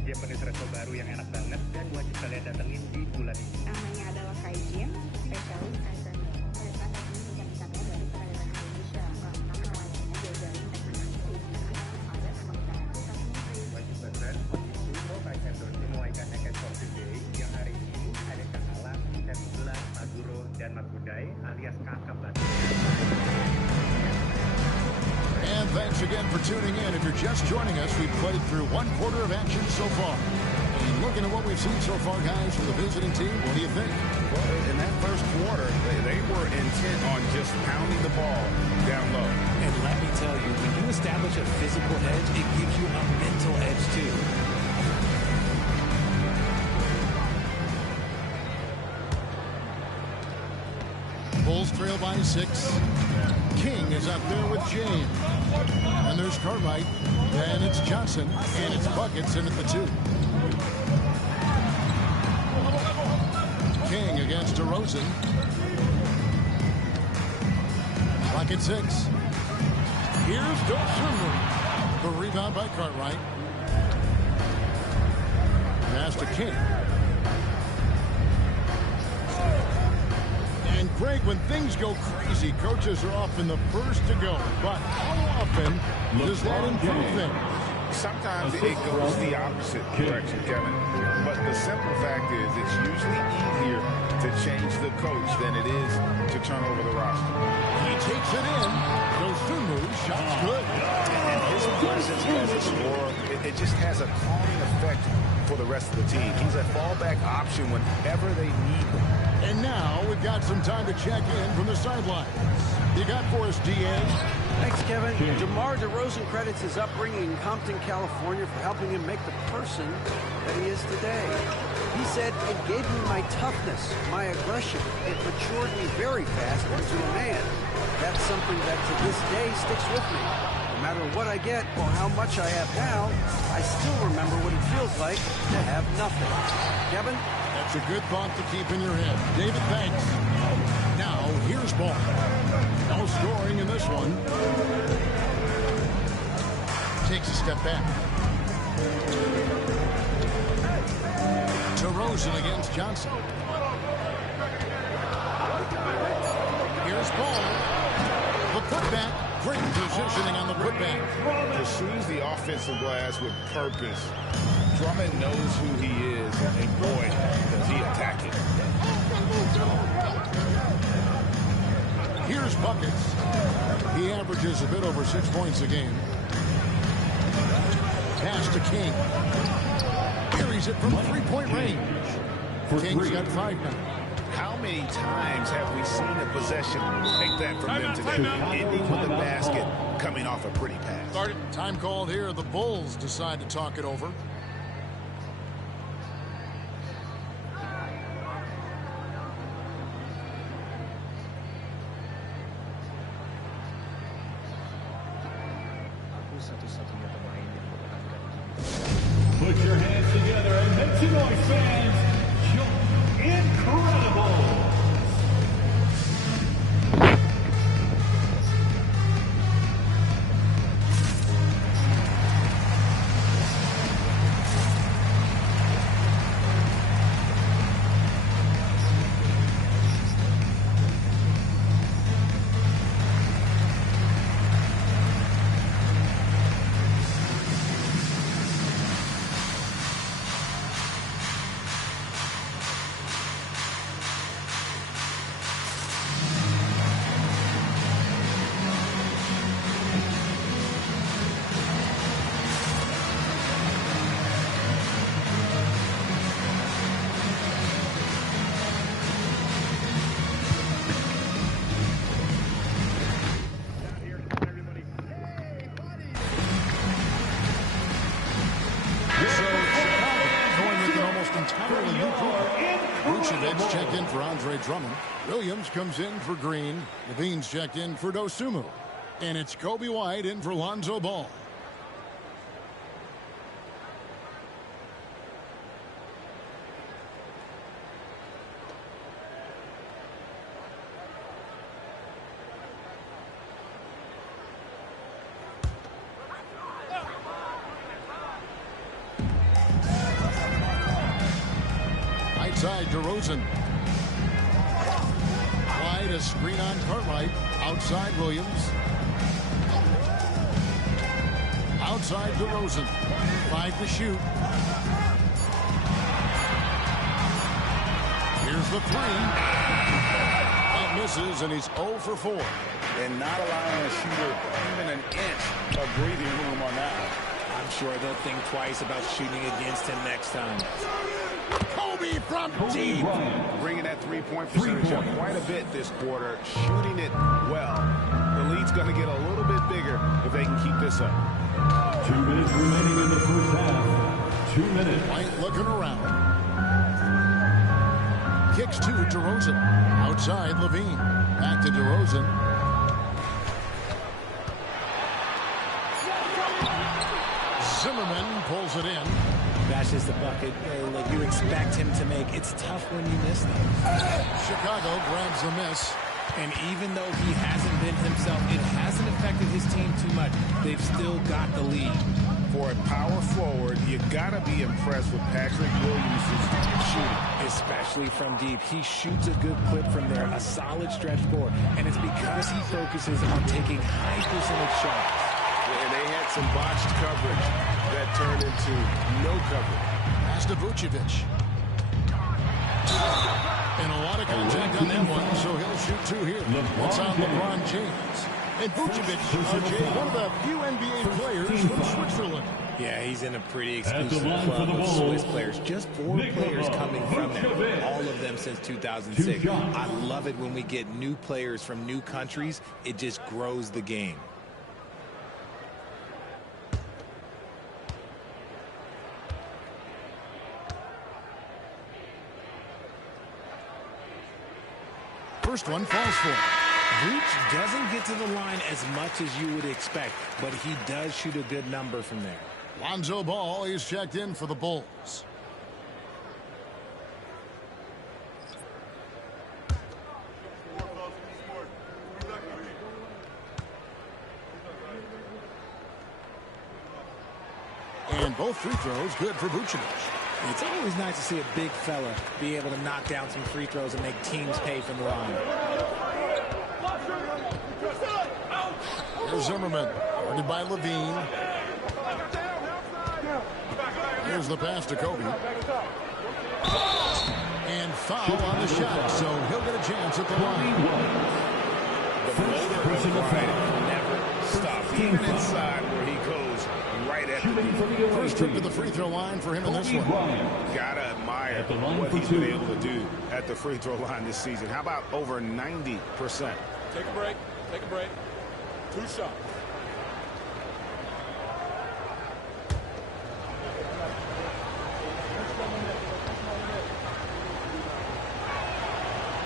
Japanese resto baru yang enak banget dan wajib kalian datengin di bulan ini. Namanya adalah Kaijin, spesialis Kaizen. Mereka ini bisa dari perairan Indonesia. Karena wajibnya diajarin teknik ada sementara wajib banget itu Kaizen dimulaikan dengan Day yang hari ini ada Kakalan, Tembula, Maguro, dan Makudai alias kakak batu. And thanks again for tuning in. If you're just joining us, we've played through 1 quarter of action so far. And looking at what we've seen so far, guys, from the visiting team, what do you think? Well, in that first quarter, they were intent on just pounding the ball down low. And let me tell you, when you establish a physical edge, it gives you a mental edge, too. Bulls trail by 6. King is up there with James. And there's Cartwright. And it's Johnson. And it's Buckets in at the 2. King against DeRozan. Bucket 6. Here's Dosunmu. The rebound by Cartwright. Pass to King. And Greg, when things go crazy, coaches are often the first to go. But how often does that improve things? Sometimes it goes the opposite direction, Kevin. But the simple fact is it's usually easier to change the coach than it is to turn over the roster. He takes it in. Dosunmu, shot's good. And his presence as a scorer, it just has a calming effect for the rest of the team. He's a fallback option whenever they need him. And now we've got some time to check in from the sidelines. You got for us, D.A.? Thanks, Kevin. DeMar DeRozan credits his upbringing in Compton, California for helping him make the person that he is today. He said, "It gave me my toughness, my aggression. It matured me very fast into a man. That's something that to this day sticks with me. No matter what I get or how much I have now, I still remember what it feels like to have nothing." Kevin? That's a good thought to keep in your head. David, thanks. Now, here's ball. No scoring in this one. Takes a step back. DeRozan against Johnson. Here's ball. The putback. Great positioning on the putback. Pursues the offensive glass with purpose. Drummond knows who he is, and boy, does he attack it. Here's Buckets. He averages a bit over 6 points a game. Pass to King. Carries it from 3-point range. King's got 5 now. How many times have we seen a possession like that from them today? Ending with the basket, coming off a pretty pass. Time called here. The Bulls decide to talk it over. Put your hands together and make some noise, fans. You're incredible. Checked in for Andre Drummond. Williams comes in for Green. Levine's checked in for Dosunmu. And it's Kobe White in for Lonzo Ball. Outside DeRozan. Wide, a screen on Cartwright. Outside Williams. Outside DeRozan. 5 to shoot. Here's the 3. That misses, and he's 0 for 4. And not allowing a shooter even an inch of breathing room on that one. I'm sure they'll think twice about shooting against him next time. Kobe from deep. Bringing that three-point percentage up quite a bit this quarter. Shooting it well. The lead's going to get a little bit bigger if they can keep this up. 2 minutes remaining in the first half. 2 minutes. White looking around. Kicks to DeRozan. Outside Levine. Back to DeRozan. Zimmerman pulls it in. That's just a bucket like you expect him to make. It's tough when you miss them. Chicago grabs the miss. And even though he hasn't been himself, it hasn't affected his team too much. They've still got the lead. For a power forward, you got to be impressed with Patrick Williams' shooting. Especially from deep. He shoots a good clip from there, a solid stretch four. And it's because he focuses on taking high percentage shots. And they had some botched coverage that turned into no coverage. Pass to Vucevic. And a lot of contact on that one, so he'll shoot two here. It's on LeBron James. And Vucevic, RJ, one of the few NBA players from Switzerland. Yeah, he's in a pretty exclusive club with Swiss players. Just 4 players coming from there, all of them since 2006. I love it when we get new players from new countries. It just grows the game. First one falls for him. Vooch doesn't get to the line as much as you would expect, but he does shoot a good number from there. Lonzo Ball is checked in for the Bulls. And both free throws good for Vucevic. It's always nice to see a big fella be able to knock down some free throws and make teams pay from the line. Here's Zimmerman, guarded by Levine. Here's the pass to Kobe. And foul on the shot, so he'll get a chance at the line. The motor of Bryant never stops, even inside where he goes right at the defense. First trip to the free throw line for him in this one. Gotta admire what he's been able to do at the free throw line this season. How about over 90%? Take a break. Take a break. 2 shots.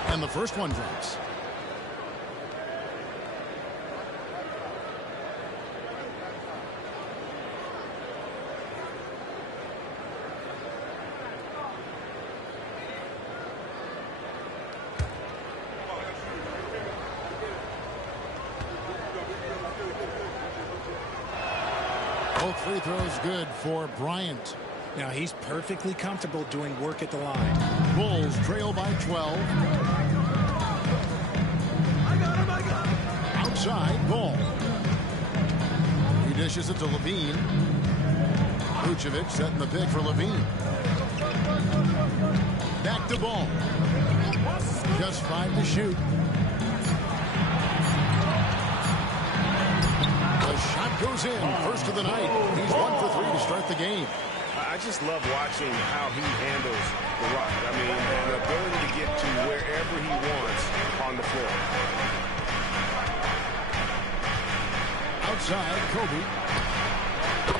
And the first one drops. Both free throws good for Bryant. Now he's perfectly comfortable doing work at the line. Bulls trail by 12. Outside, Ball. He dishes it to Levine. Vucevic setting the pick for Levine. Back to Ball. Just 5 to shoot. The shot goes in. First of the night. He's 1 for 3 to start the game. I just love watching how he handles the rock. I mean, the ability to get to wherever he wants on the floor. Outside, Kobe.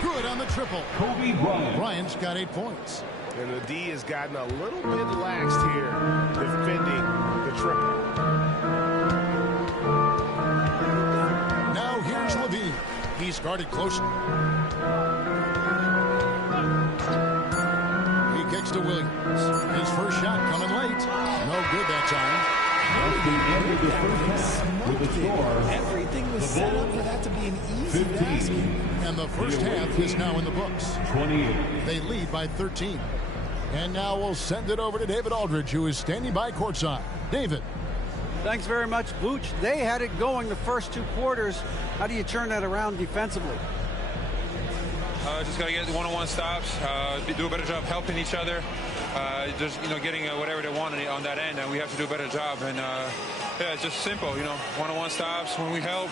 Good on the triple. Kobe Bryant. Bryant's got 8 points. And the D has gotten a little bit laxed here defending the triple. Now here's Levine. He's guarded closely. He kicks to Williams. His first shot coming late. No good that time. That's the end of the first half with the score. Everything was set up for that to be an easy 15. basket. And the first half is now in the books. 28. They lead by 13. And now we'll send it over to David Aldridge, who is standing by courtside. David. Thanks very much, Vooch. They had it going the first 2 quarters. How do you turn that around defensively? Just got to get one-on-one stops, do a better job helping each other, just, getting whatever they want on that end, and we have to do a better job. And, yeah, it's just simple, one-on-one stops. When we help,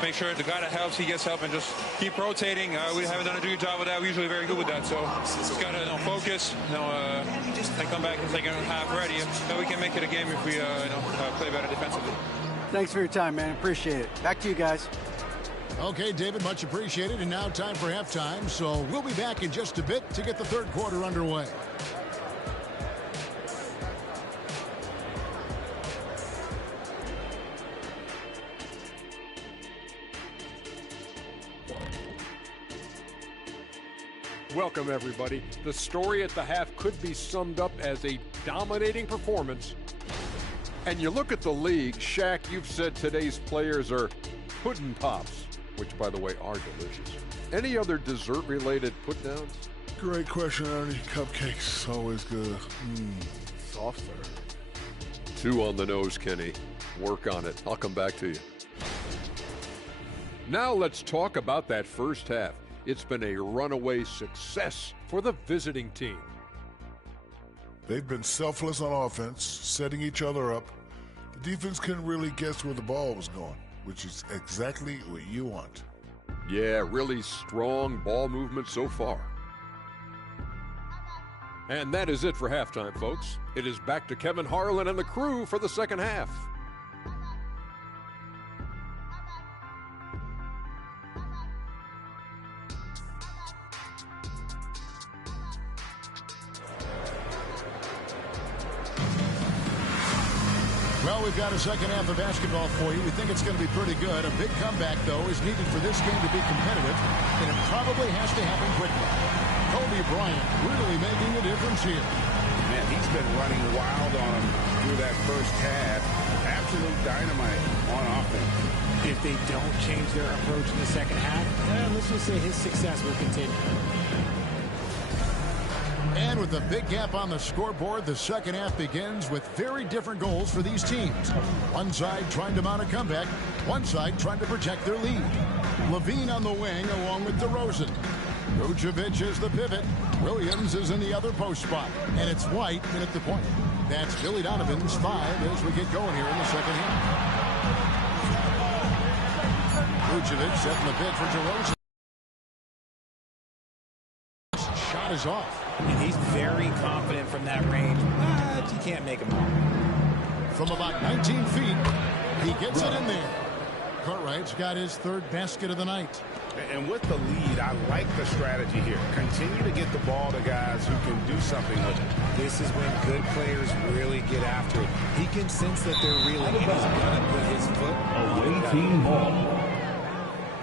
make sure the guy that helps, he gets help, and just keep rotating. We haven't done a good job with that. We're usually very good with that, so just got to focus, and come back in the second half ready, so we can make it a game if we play better defensively. Thanks for your time, man. Appreciate it. Back to you guys. Okay, David, much appreciated. And now time for halftime. So we'll be back in just a bit to get the third quarter underway. Welcome, everybody. The story at the half could be summed up as a dominating performance. And you look at the league, Shaq, you've said today's players are pudding pops, which, by the way, are delicious. Any other dessert-related put-downs? Great question, Ernie. Cupcakes, always good. Soft serve. 2 on the nose, Kenny. Work on it. I'll come back to you. Now let's talk about that first half. It's been a runaway success for the visiting team. They've been selfless on offense, setting each other up. The defense couldn't really guess where the ball was going, which is exactly what you want. Yeah, really strong ball movement so far. And that is it for halftime, folks. It is back to Kevin Harlan and the crew for the second half. Well, we've got a second half of basketball for you. We think it's going to be pretty good. A big comeback, though, is needed for this game to be competitive, and it probably has to happen quickly. Kobe Bryant really making a difference here. Man, he's been running wild on him through that first half. Absolute dynamite on offense. If they don't change their approach in the second half, let's just say his success will continue. And with a big gap on the scoreboard, the second half begins with very different goals for these teams. One side trying to mount a comeback, one side trying to protect their lead. Levine on the wing along with DeRozan. Vucevic is the pivot. Williams is in the other post spot. And it's White in at the point. That's Billy Donovan's 5 as we get going here in the second half. Vucevic setting the bid for DeRozan. Shot is off. And he's very confident from that range, but you can't make him all. From about 19 feet, he gets it in there. Cartwright's got his 3rd basket of the night. And with the lead, I like the strategy here. Continue to get the ball to guys who can do something with it. This is when good players really get after it. He can sense that they're reeling, and he's going to put his foot away. Team ball.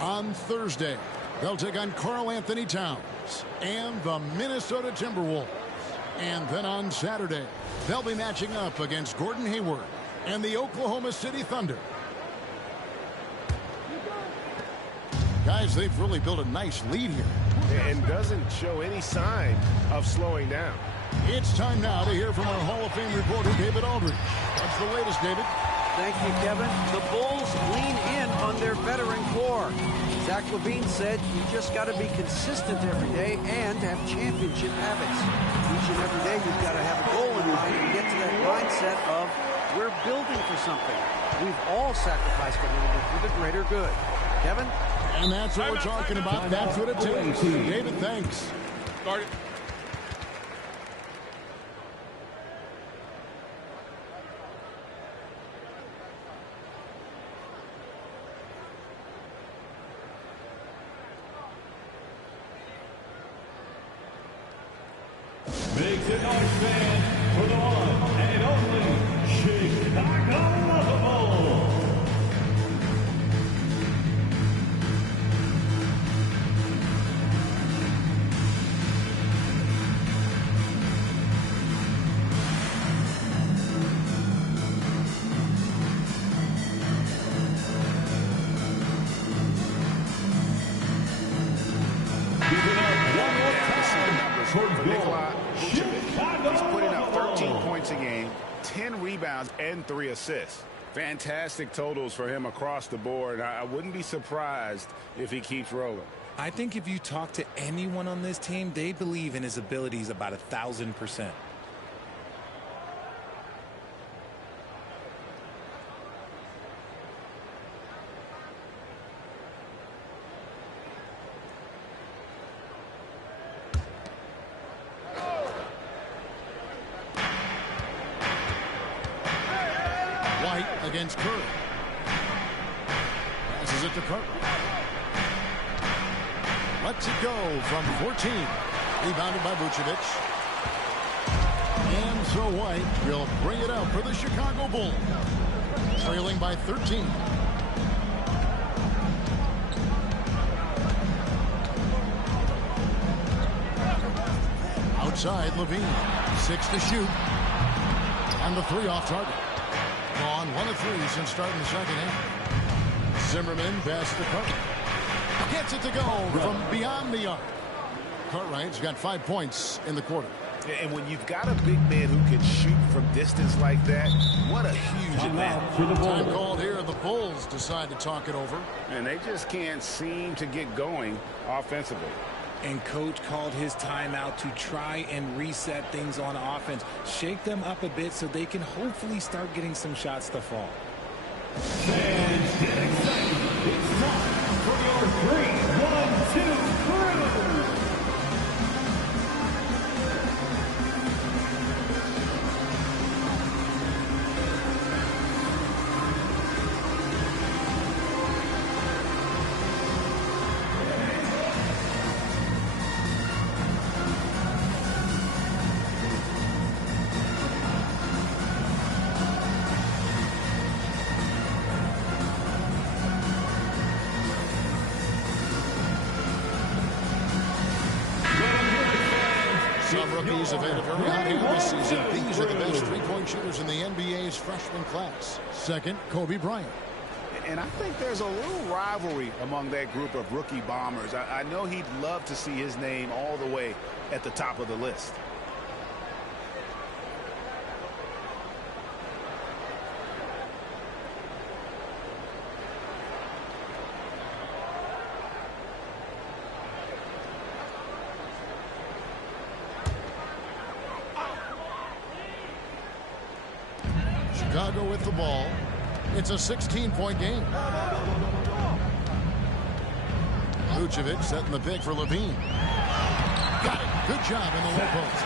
On Thursday, they'll take on Karl Anthony Towns and the Minnesota Timberwolves. And then on Saturday, they'll be matching up against Gordon Hayward and the Oklahoma City Thunder. Guys, they've really built a nice lead here. And doesn't show any sign of slowing down. It's time now to hear from our Hall of Fame reporter, David Aldridge. What's the latest, David? Thank you, Kevin. The Bulls lean in on their veteran core. Zach LaVine said you just got to be consistent every day and have championship habits. Each and every day you've got to have a goal in mind and get to that mindset of we're building for something. We've all sacrificed a little bit for the greater good. Kevin? And that's what we're talking about. That's what it takes. David, thanks. Start it. Make the noise, fans, for the one and only Chicago Bulls. He's putting up 13 points a game, 10 rebounds, and 3 assists. Fantastic totals for him across the board. I wouldn't be surprised if he keeps rolling. I think if you talk to anyone on this team, they believe in his abilities about 1,000%. Against Curry. Passes it to Curry. Lets it go from 14. Rebounded by Vucevic. And so White will bring it up for the Chicago Bulls. Trailing by 13. inside Levine. 6 to shoot. And the 3 off target. Gone 1 of 3 since starting the second half. Zimmerman passes to Cartwright. Gets it to go from beyond the arc. Cartwright's got 5 points in the quarter. And when you've got a big man who can shoot from distance like that, what a huge advantage. Time called here. The Bulls decide to talk it over. And they just can't seem to get going offensively. And coach called his timeout to try and reset things on offense. Shake them up a bit so they can hopefully start getting some shots to fall. Fans, get excited. It's time for your 3-1-2 crew. Rookies have had a very hot hand this season. These are the best three-point shooters in the NBA's freshman class. Second, Kobe Bryant. And I think there's a little rivalry among that group of rookie bombers. I know he'd love to see his name all the way at the top of the list. Chicago with the ball. It's a 16-point game. Vucevic setting the pick for Levine. Got it. Good job in the low post.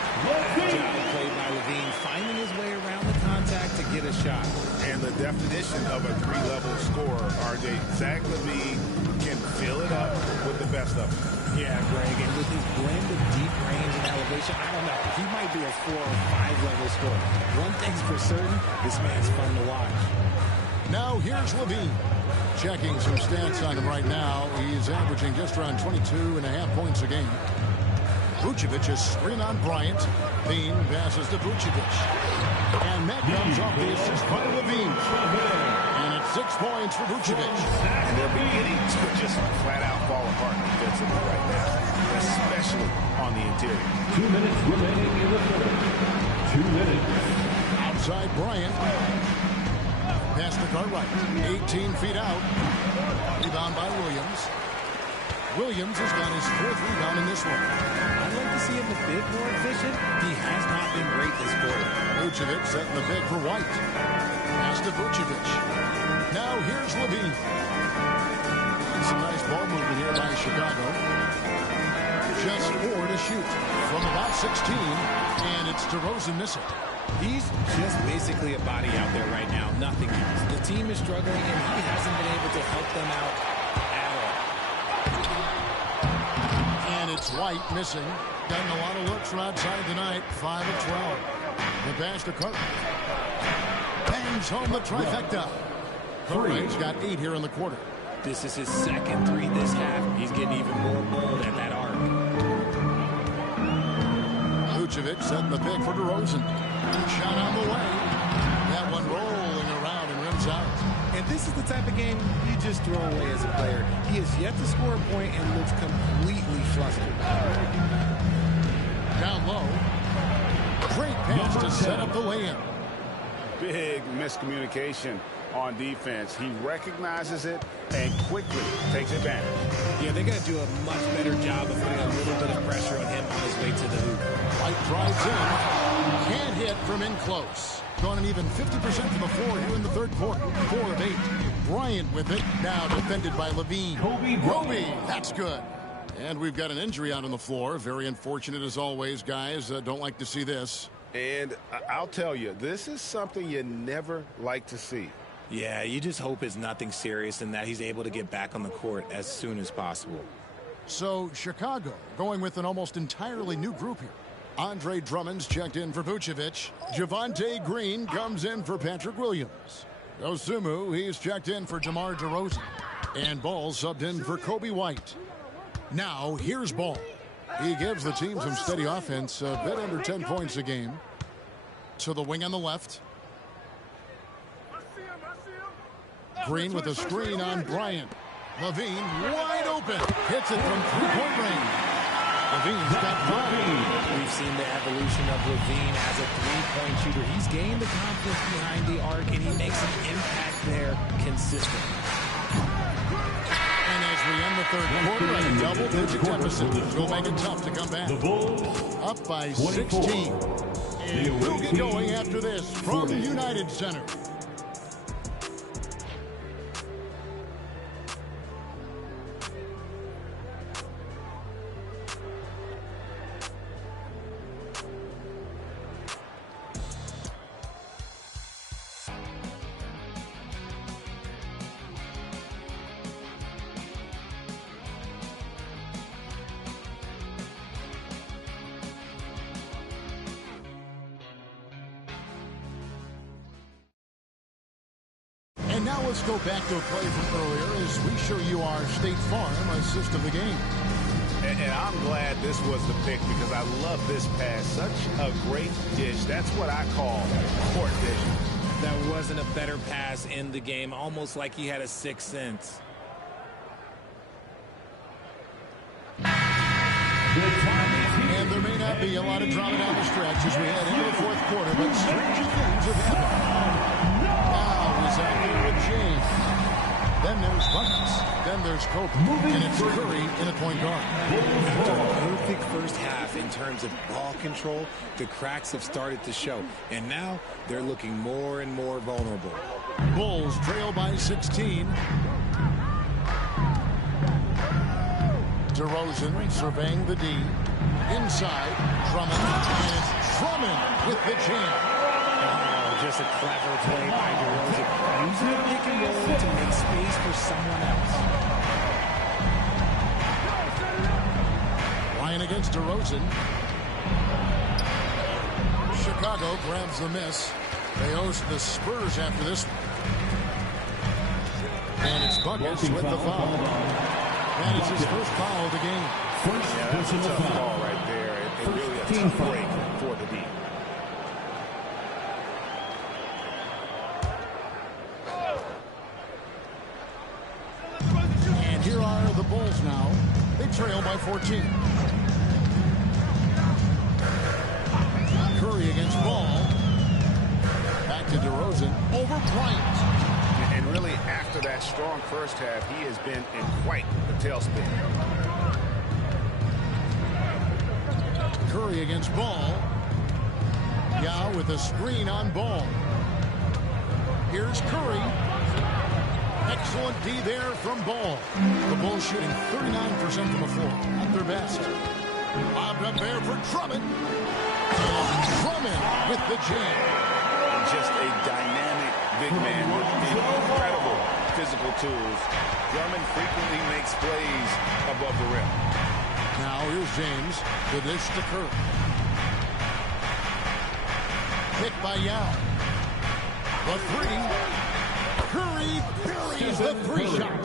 Good job played by Levine, finding his way around the contact to get a shot. And the definition of a three-level scorer, RJ, Zach Levine can fill it up with the best of them. Yeah, Greg, and with his blend of deep range and elevation, I don't know. He might be a 4 or 5 level scorer. One thing's for certain, this man's fun to watch. Now here's Levine. Checking some stats on him right now. He's averaging just around 22.5 points a game. Vucevic is screen on Bryant. Levine passes to Vucevic. And that comes off the assist by Levine. And it's 6 points for Vucevic. And they're beginning to just flat out fall apart defensively right now, especially on the interior. 2 minutes remaining in the third. 2 minutes. Outside Bryant. Pass to Cartwright. 18 feet out. Rebound by Williams. Williams has got his 4th rebound in this one. I'd like to see him a bit more efficient. He has not been great this quarter. Vucevic setting the pick for White. Pass to Vucevic. Now here's Levine. And some nice ball movement here by Chicago. Just 4 to shoot from about 16. And it's DeRozan missing. He's just basically a body out there right now, nothing else. The team is struggling, and he hasn't been able to help them out at all. And it's White missing. Gotten a lot of looks from outside tonight. 5 of 12. The pass to Cartwright. Bangs home the trifecta. Cartwright's got 8 here in the quarter. This is his second 3 this half. He's getting even more bold at that arc. Vucevic setting the pick for DeRozan. Shot on the way. That one rolling around and rims out. And this is the type of game you just throw away as a player. He has yet to score a point and looks completely flustered. Down low. Great pass to set up the lay-in. Big miscommunication on defense. He recognizes it and quickly takes advantage. Yeah, they're going to do a much better job of putting a little bit of pressure on him on his way to the hoop. White drives in. Can't hit from in close. Gone an even 50% from the floor here in the third quarter. 4 of 8. Bryant with it. Now defended by Levine. Kobe. That's good. And we've got an injury out on the floor. Very unfortunate as always, guys. Don't like to see this. And I'll tell you, this is something you never like to see. Yeah, you just hope it's nothing serious and that he's able to get back on the court as soon as possible. So Chicago going with an almost entirely new group here. Andre Drummond's checked in for Vucevic. Javonte Green comes in for Patrick Williams. Dosunmu, he's checked in for DeMar DeRozan. And Ball subbed in for Kobe White. Now here's Ball. He gives the team some steady offense, a bit under 10 points a game. To the wing on the left. Green with a screen on Bryant. Levine wide open. Hits it from three-point range. Levine's got 5. We've seen the evolution of Levine as a three-point shooter. He's gained the confidence behind the arc, and he makes an impact there consistently. And as we end the third quarter, a double-digit deficit will make it tough to come back. Up by 16. And we'll get going after this from United Center. And now let's go back to a play from earlier as we show you our State Farm assist of the game. And I'm glad this was the pick because I love this pass. Such a great dish. That's what I call court vision. There wasn't a better pass in the game, almost like he had a sixth sense. And there may not be a lot of drama down the stretch as we head into the fourth quarter, but stranger things have happened. Now is out here with James. Then there's Buckets. Then there's Kobe. And it's Curry in at point guard. After a perfect first half in terms of ball control, the cracks have started to show. And now they're looking more and more vulnerable. Bulls trail by 16. DeRozan surveying the D. Inside, Drummond. And it's Drummond with the jam. Just a clever play by DeRozan. Using a pick and roll to make space for someone else. Ryan against DeRozan. Chicago grabs the miss. They host the Spurs after this one. And it's Buckets with the foul. And it's his first foul of the game. Yeah, that's a tough ball right there. It really a tough break for the D. And here are the Bulls now. They trail by 14. Curry against Ball. Back to DeRozan. Over Bryant. And really, after that strong first half, he has been in quite the tailspin. Curry against Ball. Yao with a screen on Ball. Here's Curry. Excellent D there from Ball. The Bulls shooting 39% from the floor. At their best. Lobbed up there for Drummond. Drummond with the jam. Just a dynamic big man with incredible physical tools. Drummond frequently makes plays above the rim. Now here's James. The dish to Curry. Picked by Yao. The three. Curry parries the three shot.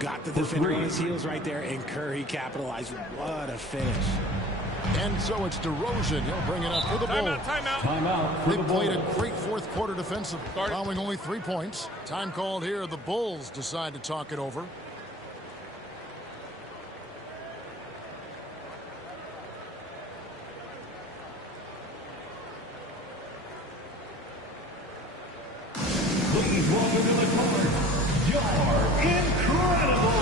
Got the defender on his heels right there, and Curry capitalized. What a finish. And so it's DeRozan. He'll bring it up for the Bulls. Timeout. They played a great fourth quarter defensively, allowing only 3 points. Time called here. The Bulls decide to talk it over. Please welcome to the court, your incredible.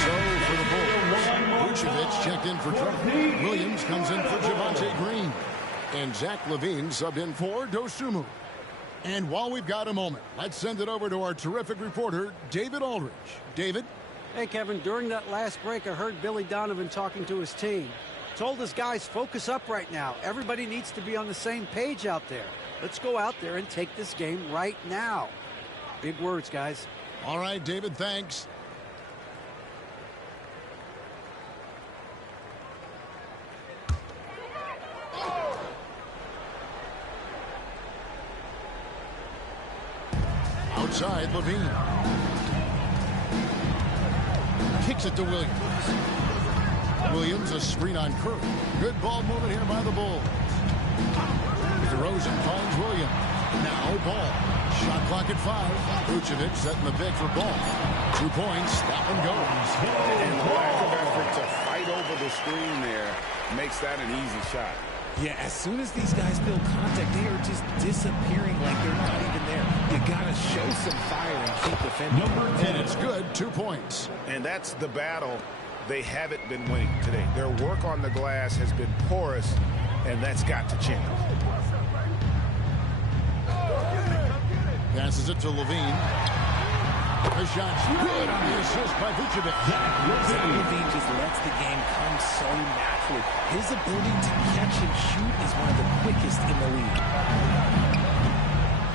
So for the Bulls, Vucevic checked in for Drummond. Williams comes in for Javonte Green. And Zach Levine subbed in for Dosunmu. And while we've got a moment, let's send it over to our terrific reporter, David Aldridge. David? Hey, Kevin, during that last break, I heard Billy Donovan talking to his team. Told his guys, focus up right now. Everybody needs to be on the same page out there. Let's go out there and take this game right now. Big words, guys. All right, David, thanks. Outside, Levine. kicks it to Williams. Williams, a screen on Curry. Good ball movement here by the Bulls. DeRozan finds Williams. Now Ball. Shot clock at 5. Vucevic setting the pick for Ball. 2 points. That one goes. And the lack of effort to fight over the screen there makes that an easy shot. Yeah, as soon as these guys feel contact, they are just disappearing like they're not even there. You got to show some fire and keep defending. And it's good. 2 points. And that's the battle they haven't been winning today. Their work on the glass has been porous, and that's got to change. Passes it to Levine. The shot's good on the assist by Vucevic. Zach LaVine just lets the game come so naturally. His ability to catch and shoot is one of the quickest in the league.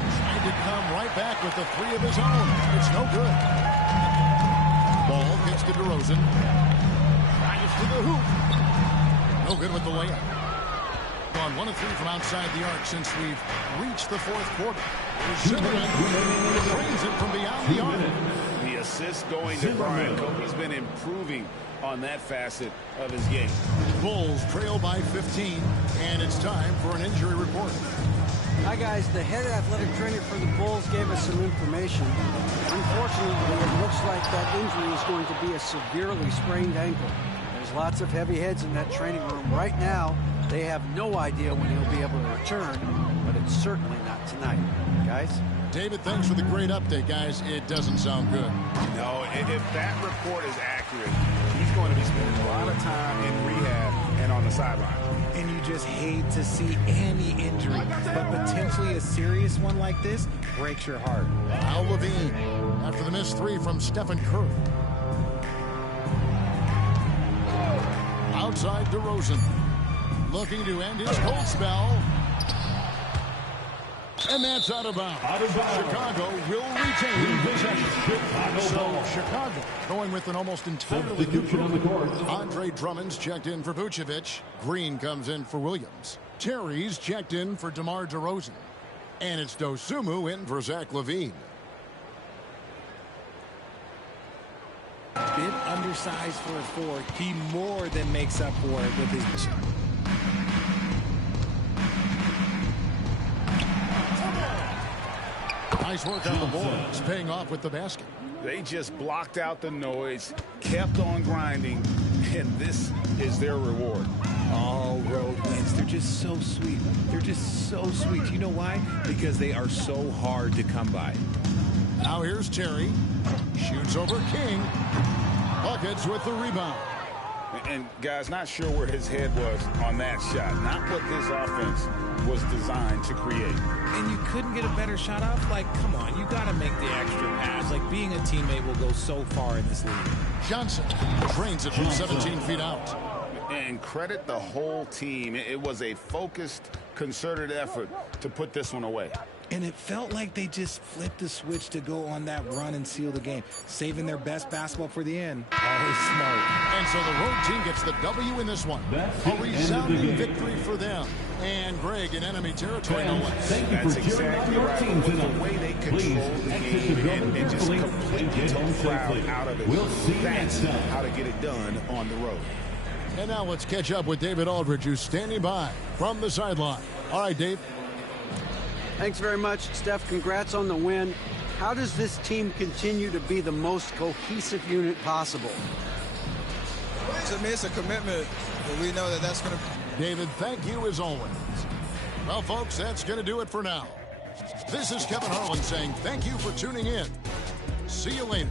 Trying to come right back with the 3 of his own. It's no good. Ball gets to DeRozan. Drives to the hoop. No good with the layup. On 1 of 3 from outside the arc since we've reached the 4th quarter. Zimmerman drains it from beyond the arc. The assist going to Brian. Kobe's been improving on that facet of his game. Bulls trail by 15, and it's time for an injury report. Hi, guys. The head athletic trainer for the Bulls gave us some information. Unfortunately, it looks like that injury is going to be a severely sprained ankle. There's lots of heavy heads in that training room right now. They have no idea when he'll be able to return, but it's certainly not tonight. Guys? David, thanks for the great update, guys. It doesn't sound good. No, if that report is accurate, he's going to be spending a lot of time in rehab and on the sideline. And you just hate to see any injury, but potentially a serious one like this breaks your heart. Al Levine, after the missed 3 from Stephen Curry. Outside DeRozan. Looking to end his cold spell. And that's out of bounds. Chicago will retain possession. So Chicago going with an almost entirely new group. Andre Drummond's checked in for Vucevic. Green comes in for Williams. Terry's checked in for DeMar DeRozan. And it's Dosunmu in for Zach LaVine. Bit undersized for a 4. He more than makes up for it with his... Nice work on the boards, paying off with the basket. They just blocked out the noise, kept on grinding, and this is their reward. All road wins. They're just so sweet. They're just so sweet. You know why? Because they are so hard to come by. Now here's Terry. Shoots over King. Buckets with the rebound. And guys, not sure where his head was on that shot. Not what this offense was designed to create. And you couldn't get a better shot off? Like, come on, you got to make the extra pass. Like, being a teammate will go so far in this league. Johnson drains it from 17 feet out. And credit the whole team. It was a focused, concerted effort to put this one away. And it felt like they just flipped the switch to go on that run and seal the game, saving their best basketball for the end. Always smart. And so the road team gets the W in this one. A resounding victory for them. And Greg in enemy territory, no less. That's exactly right. With the way they controlled the game and just completely took the crowd out of it. That's how to get it done on the road. And now let's catch up with David Aldridge, who's standing by from the sideline. All right, Dave. Thanks very much, Steph. Congrats on the win. How does this team continue to be the most cohesive unit possible? To me, it's a commitment. But we know that that's going to... David, thank you as always. Well, folks, that's going to do it for now. This is Kevin Harlan saying thank you for tuning in. See you later.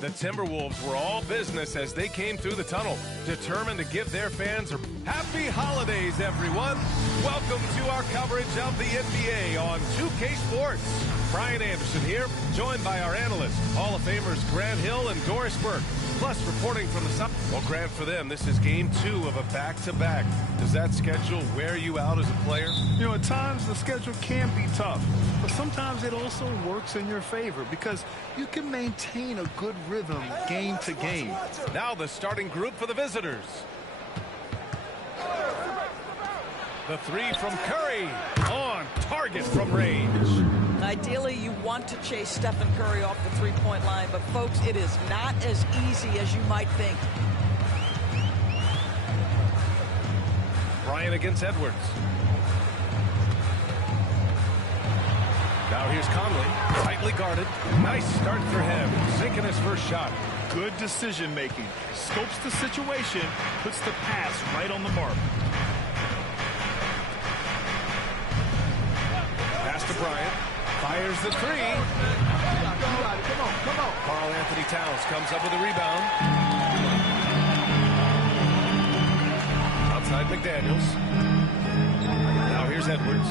The Timberwolves were all business as they came through the tunnel, determined to give their fans a happy holidays, everyone. Welcome to our coverage of the NBA on 2K Sports. Brian Anderson here, joined by our analysts, Hall of Famers Grant Hill and Doris Burke. Plus, reporting from the South. Well, Grant, for them, this is game 2 of a back-to-back. Does that schedule wear you out as a player? You know, at times the schedule can be tough, but sometimes it also works in your favor because you can maintain a good rhythm game to game. Now the starting group for the visitors. The three from Curry, on target from range. Ideally, you want to chase Stephen Curry off the three-point line, but folks, it is not as easy as you might think. Bryant against Edwards. Now here's Conley, tightly guarded. Nice start for him, sinking his first shot. Good decision making. Scopes the situation, puts the pass right on the mark. Pass to Bryant. Fires the three. Come on. Karl Anthony Towns comes up with a rebound. Outside McDaniels. Now here's Edwards.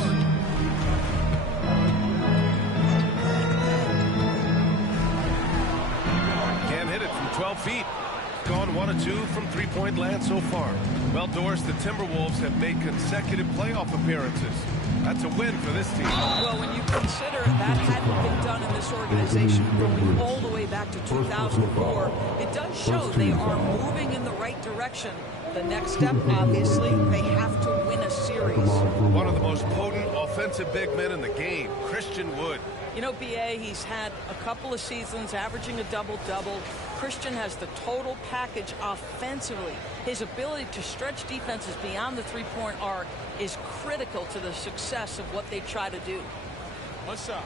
Can't hit it from 12 feet. Gone 1 of 2 from three-point land so far. Well, Doris, the Timberwolves have made consecutive playoff appearances. That's a win for this team. Well, when you consider that hadn't been done in this organization going all the way back to 2004, it does show they are moving in the right direction. The next step, obviously, they have to win a series. One of the most potent offensive big men in the game, Christian Wood. You know, BA, he's had a couple of seasons averaging a double-double. Christian has the total package offensively. His ability to stretch defenses beyond the three-point arc is critical to the success of what they try to do. What's up?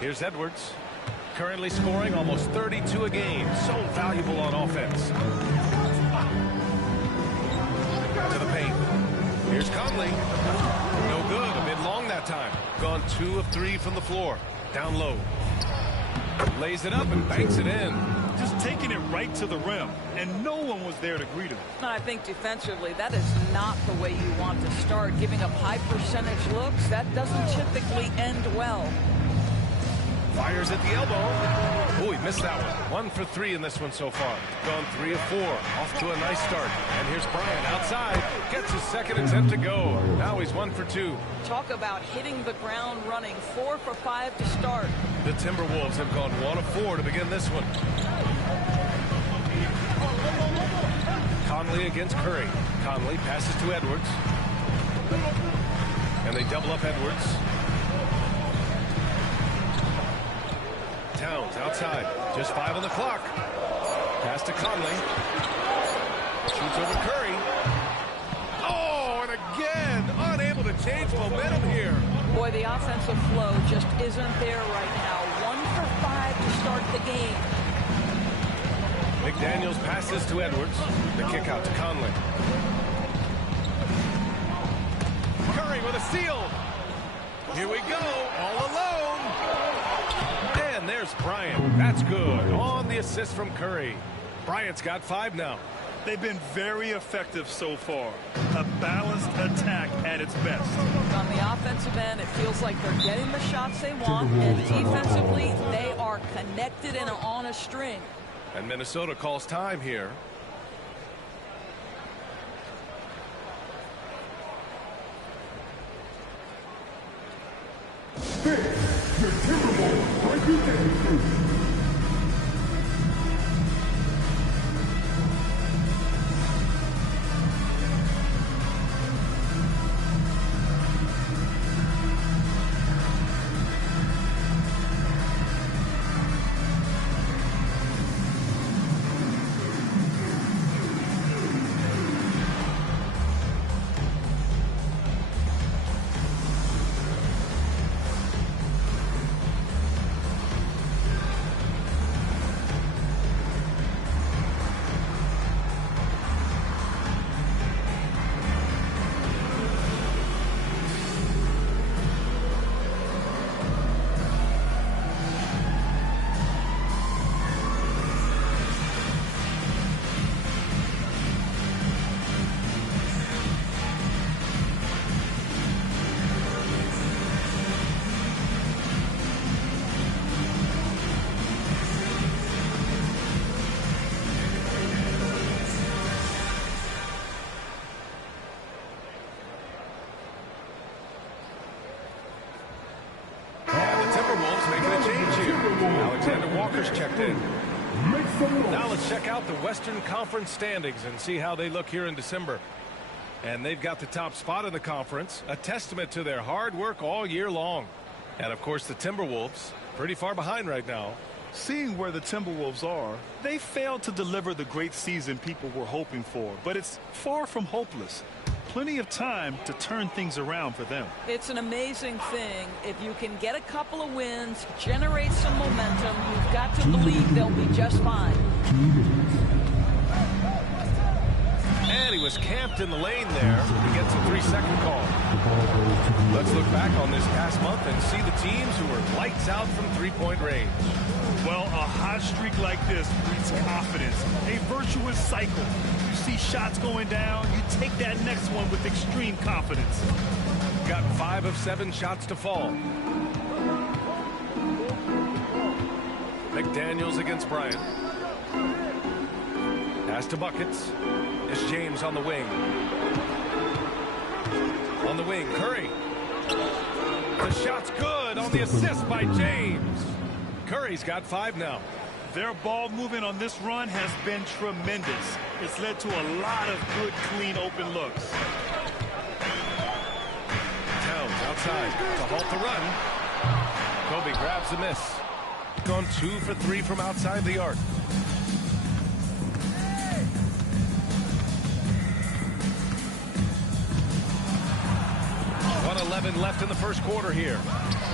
Here's Edwards, currently scoring almost 32 a game. So valuable on offense. To the paint. Here's Conley. No good. A bit long that time. Gone 2 of 3 from the floor. Down low. Lays it up and banks it in. Just taking it right to the rim, and no one was there to greet him. I think defensively, that is not the way you want to start. Giving up high percentage looks, that doesn't typically end well. Fires at the elbow. Oh, he missed that one. 1 for 3 in this one so far. Gone 3 of 4. Off to a nice start. And here's Bryant outside. Gets his second attempt to go. Now he's 1 for 2. Talk about hitting the ground running. 4 for 5 to start. The Timberwolves have gone 1 of 4 to begin this one. Conley against Curry. Conley passes to Edwards. And they double up Edwards. Towns outside. Just 5 on the clock. Pass to Conley. Shoots over Curry. Oh, and again, unable to change momentum here. Boy, the offensive flow just isn't there right now. 1 for 5 to start the game. McDaniels passes to Edwards. The kick out to Conley. Curry with a steal. Here we go, all alone. And there's Bryant. That's good. On the assist from Curry. Bryant's got 5 now. They've been very effective so far. A balanced attack at its best. On the offensive end, it feels like they're getting the shots they want, and defensively, they are connected and on a string. And Minnesota calls time here. This is the Timberwolves 2022. Timberwolves making a change here. Alexander Walker's checked in. Now let's check out the Western Conference standings and see how they look here in December. And they've got the top spot in the conference, a testament to their hard work all year long. And of course the Timberwolves pretty far behind right now. Seeing where the Timberwolves are, they failed to deliver the great season people were hoping for, but it's far from hopeless. Plenty of time to turn things around for them. It's an amazing thing. If you can get a couple of wins, generate some momentum, you've got to believe they'll be just fine. And he was camped in the lane there. He gets a 3-second call. Let's look back on this past month and see the teams who were lights out from three-point range. Well, a hot streak like this breeds confidence, a virtuous cycle. You see shots going down, you take that next one with extreme confidence. Got 5 of 7 shots to fall. McDaniels against Bryant. Pass to Buckets. It's James on the wing. On the wing, Curry. The shot's good on the assist by James. Curry's got 5 now. Their ball movement on this run has been tremendous. It's led to a lot of good, clean, open looks. Towns outside to halt the run. Kobe grabs the miss. Gone 2 for 3 from outside the arc. 1:11 left in the first quarter here.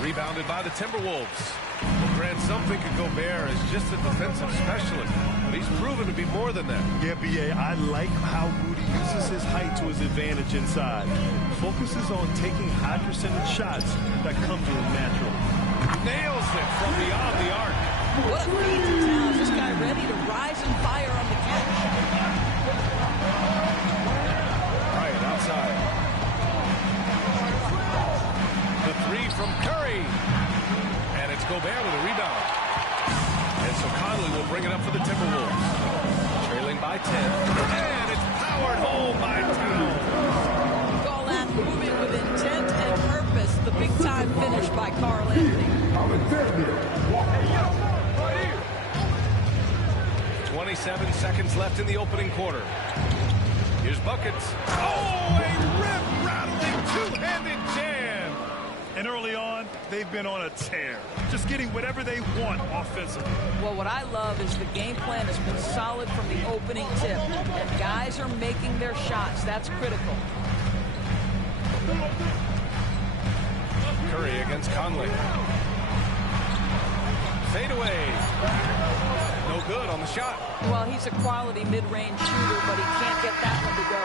Rebounded by the Timberwolves. Well, Grant, some think of Gobert as just a defensive specialist, but he's proven to be more than that. Yeah, B.A., I like how Rudy uses his height to his advantage inside. Focuses on taking high percentage shots that come to him naturally. Nails it from beyond the arc. What a feed to Towns. This guy ready to rise and fire on the catch. Bryant outside. The 3 from Curry. And it's Gobert with a rebound. And so Conley will bring it up for the Timberwolves. Trailing by 10. And it's powered home by Towns. Call that moving with intent and purpose. The big-time finish by Karl Anthony. 27 seconds left in the opening quarter. Here's Buckets. Oh, a rip-rattling two-handed jam. And early on, they've been on a tear. Just getting whatever they want offensively. Well, what I love is the game plan has been solid from the opening tip. And guys are making their shots. That's critical. Curry against Conley. Fade away. No good on the shot. Well, he's a quality mid-range shooter, but he can't get that one to go.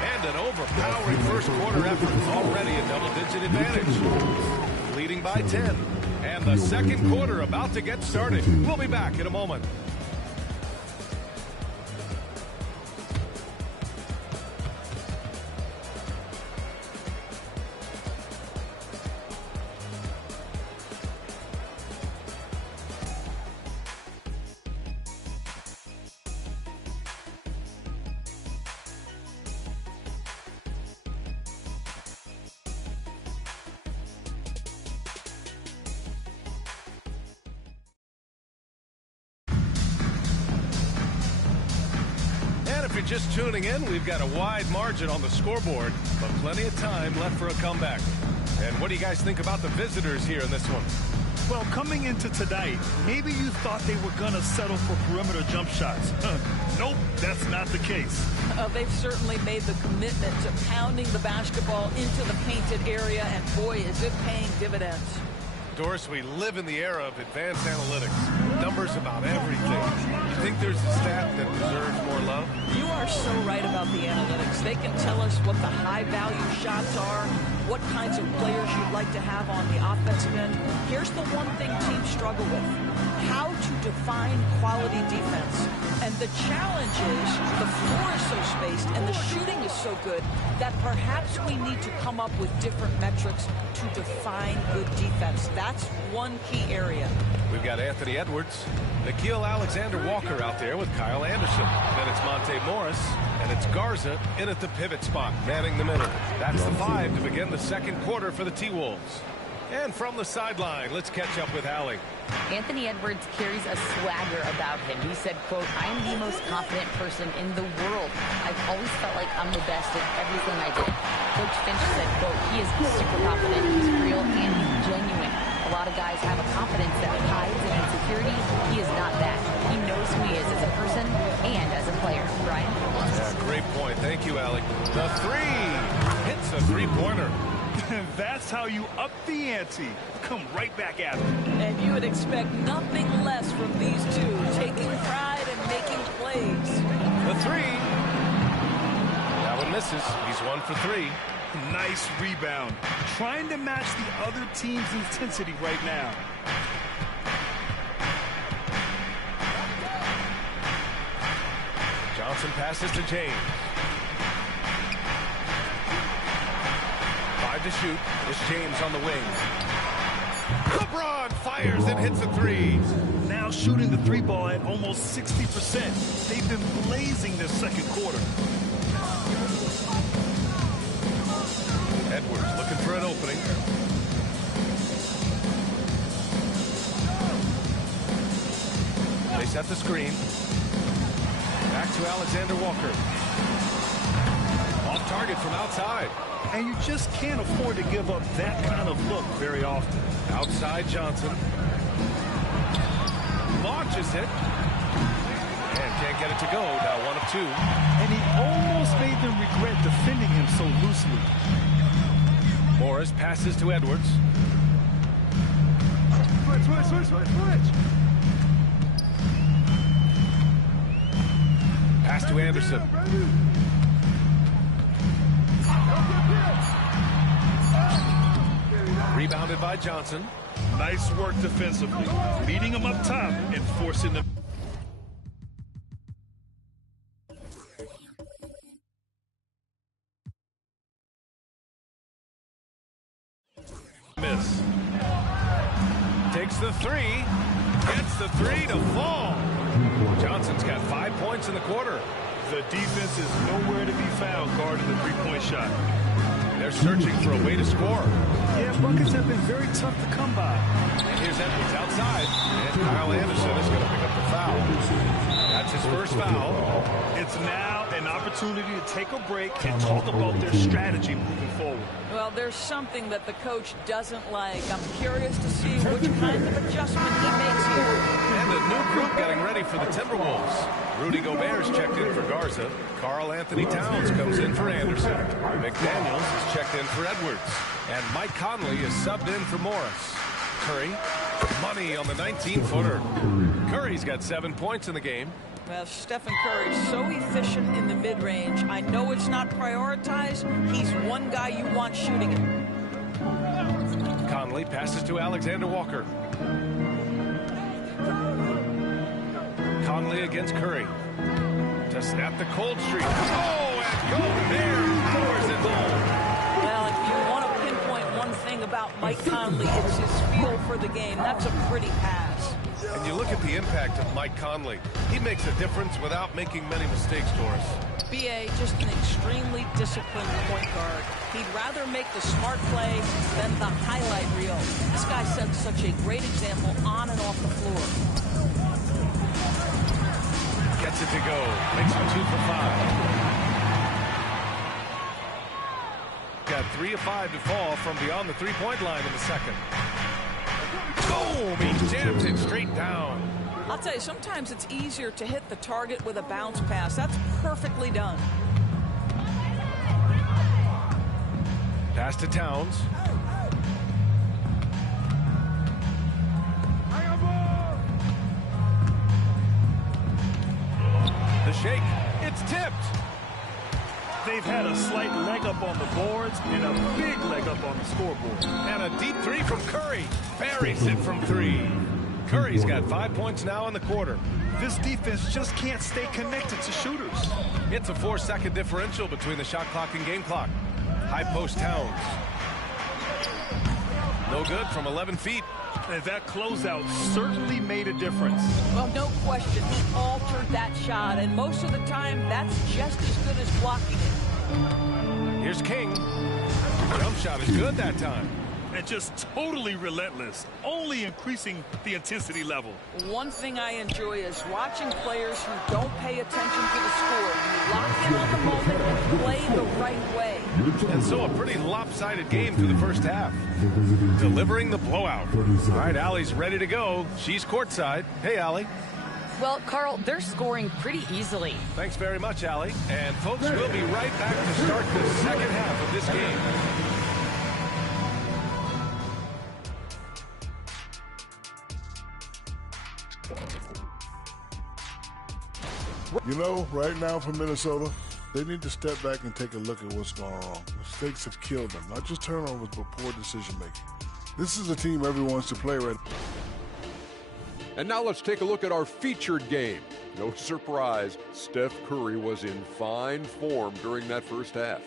And an overpowering first quarter effort. Already a double-digit advantage. Leading by 10. And the second quarter about to get started. We'll be back in a moment. If you're just tuning in, we've got a wide margin on the scoreboard, but plenty of time left for a comeback. And what do you guys think about the visitors here in this one? Well, coming into tonight, maybe you thought they were going to settle for perimeter jump shots. Nope, that's not the case. They've certainly made the commitment to pounding the basketball into the painted area, and boy, is it paying dividends. Doris, we live in the era of advanced analytics. Numbers about everything. You think there's a stat that deserves more love? You are so right about the analytics. They can tell us what the high-value shots are, what kinds of players you'd like to have on the offensive end. Here's the one thing teams struggle with: how to define quality defense. And the challenge is the floor is so spaced and the shooting is so good that perhaps we need to come up with different metrics to define good defense. That's one key area. We've got Anthony Edwards, Nickeil Alexander-Walker out there with Kyle Anderson. Then it's Monte Morris, and it's Garza in at the pivot spot, manning the middle. That's the 5 to begin the second quarter for the T-Wolves. And from the sideline, let's catch up with Allie. Anthony Edwards carries a swagger about him. He said, quote, "I'm the most confident person in the world. I've always felt like I'm the best at everything I did." Coach Finch said, quote, "He is super confident, he's real, and he's genuine. A lot of guys have a confidence that hides in insecurity. He is not that. He knows who he is as a person and as a player." Brian? Yeah, great point. Thank you, Allie. The three hits a three-pointer. That's how you up the ante. Come right back at him. And you would expect nothing less from these two, taking pride and making plays. The three. That one misses. He's 1 for 3. Nice rebound. Trying to match the other team's intensity right now. Johnson passes to James. 5 to shoot. It's James on the wing. LeBron fires and hits a three. Now shooting the three ball at almost 60%. They've been blazing this second quarter. Edwards looking for an opening. They set the screen. Back to Alexander Walker. Off target from outside. And you just can't afford to give up that kind of look very often. Outside Johnson. Launches it. And can't get it to go. Now 1 of 2. And he almost made them regret defending him so loosely. Morris passes to Edwards. Switch. Pass to Anderson. Rebounded by Johnson. Nice work defensively. Beating him up top and forcing them. Miss. Takes the three. Gets the three to fall. Johnson's got 5 points in the quarter. The defense is nowhere to be found guarding the three-point shot. They're searching for a way to score. Yeah, buckets have been very tough to come by. And here's Edwards outside. And Kyle Anderson is going to pick up the foul. That's his first foul. It's now an opportunity to take a break and talk about their strategy moving forward. Well, there's something that the coach doesn't like. I'm curious to see which kind of adjustment he makes here. And a new group getting ready for the Timberwolves. Rudy Gobert's checked in for Garza. Karl Anthony Towns comes in for Anderson. McDaniels is checked in for Edwards. And Mike Conley is subbed in for Morris. Curry, money on the 19-footer. Curry's got 7 points in the game. Well, Stephen Curry so efficient in the mid-range. I know it's not prioritized. He's one guy you want shooting it. Conley passes to Alexander Walker. Conley against Curry. To snap the cold streak. Oh, and Gobert pours it home. Well, if you want to pinpoint one thing about Mike Conley, it's his feel for the game. That's a pretty pass. And you look at the impact of Mike Conley. He makes a difference without making many mistakes, Doris. B.A. just an extremely disciplined point guard. He'd rather make the smart play than the highlight reel. This guy sets such a great example on and off the floor. Gets it to go. Makes it 2 for 5. Got 3 of 5 to fall from beyond the three-point line in the second. Boom! He jams it straight down. I'll tell you, sometimes it's easier to hit the target with a bounce pass. That's perfectly done. Pass to Towns. The shake. It's tipped. They've had a slight leg up on the boards and a big leg up on the scoreboard. And a deep three from Curry. Buries it from 3. Curry's got 5 points now in the quarter. This defense just can't stay connected to shooters. It's a 4-second differential between the shot clock and game clock. High post Towns. No good from 11 feet. And that closeout certainly made a difference. Well, no question. He altered that shot, and most of the time, that's just as good as blocking it. Here's King. Jump shot is good that time. and just totally relentless, only increasing the intensity level. One thing I enjoy is watching players who don't pay attention to the score. You lock in on the moment and play the right way. And so a pretty lopsided game through the first half. Delivering the blowout. All right, Allie's ready to go. She's courtside. Hey, Allie. Well, Carl, they're scoring pretty easily. Thanks very much, Allie. And folks, we'll be right back to start the second half of this game. You know, right now for Minnesota, they need to step back and take a look at what's going wrong. Mistakes have killed them, not just turnovers, but poor decision-making. This is a team everyone wants to play right. And now let's take a look at our featured game. No surprise, Steph Curry was in fine form during that first half.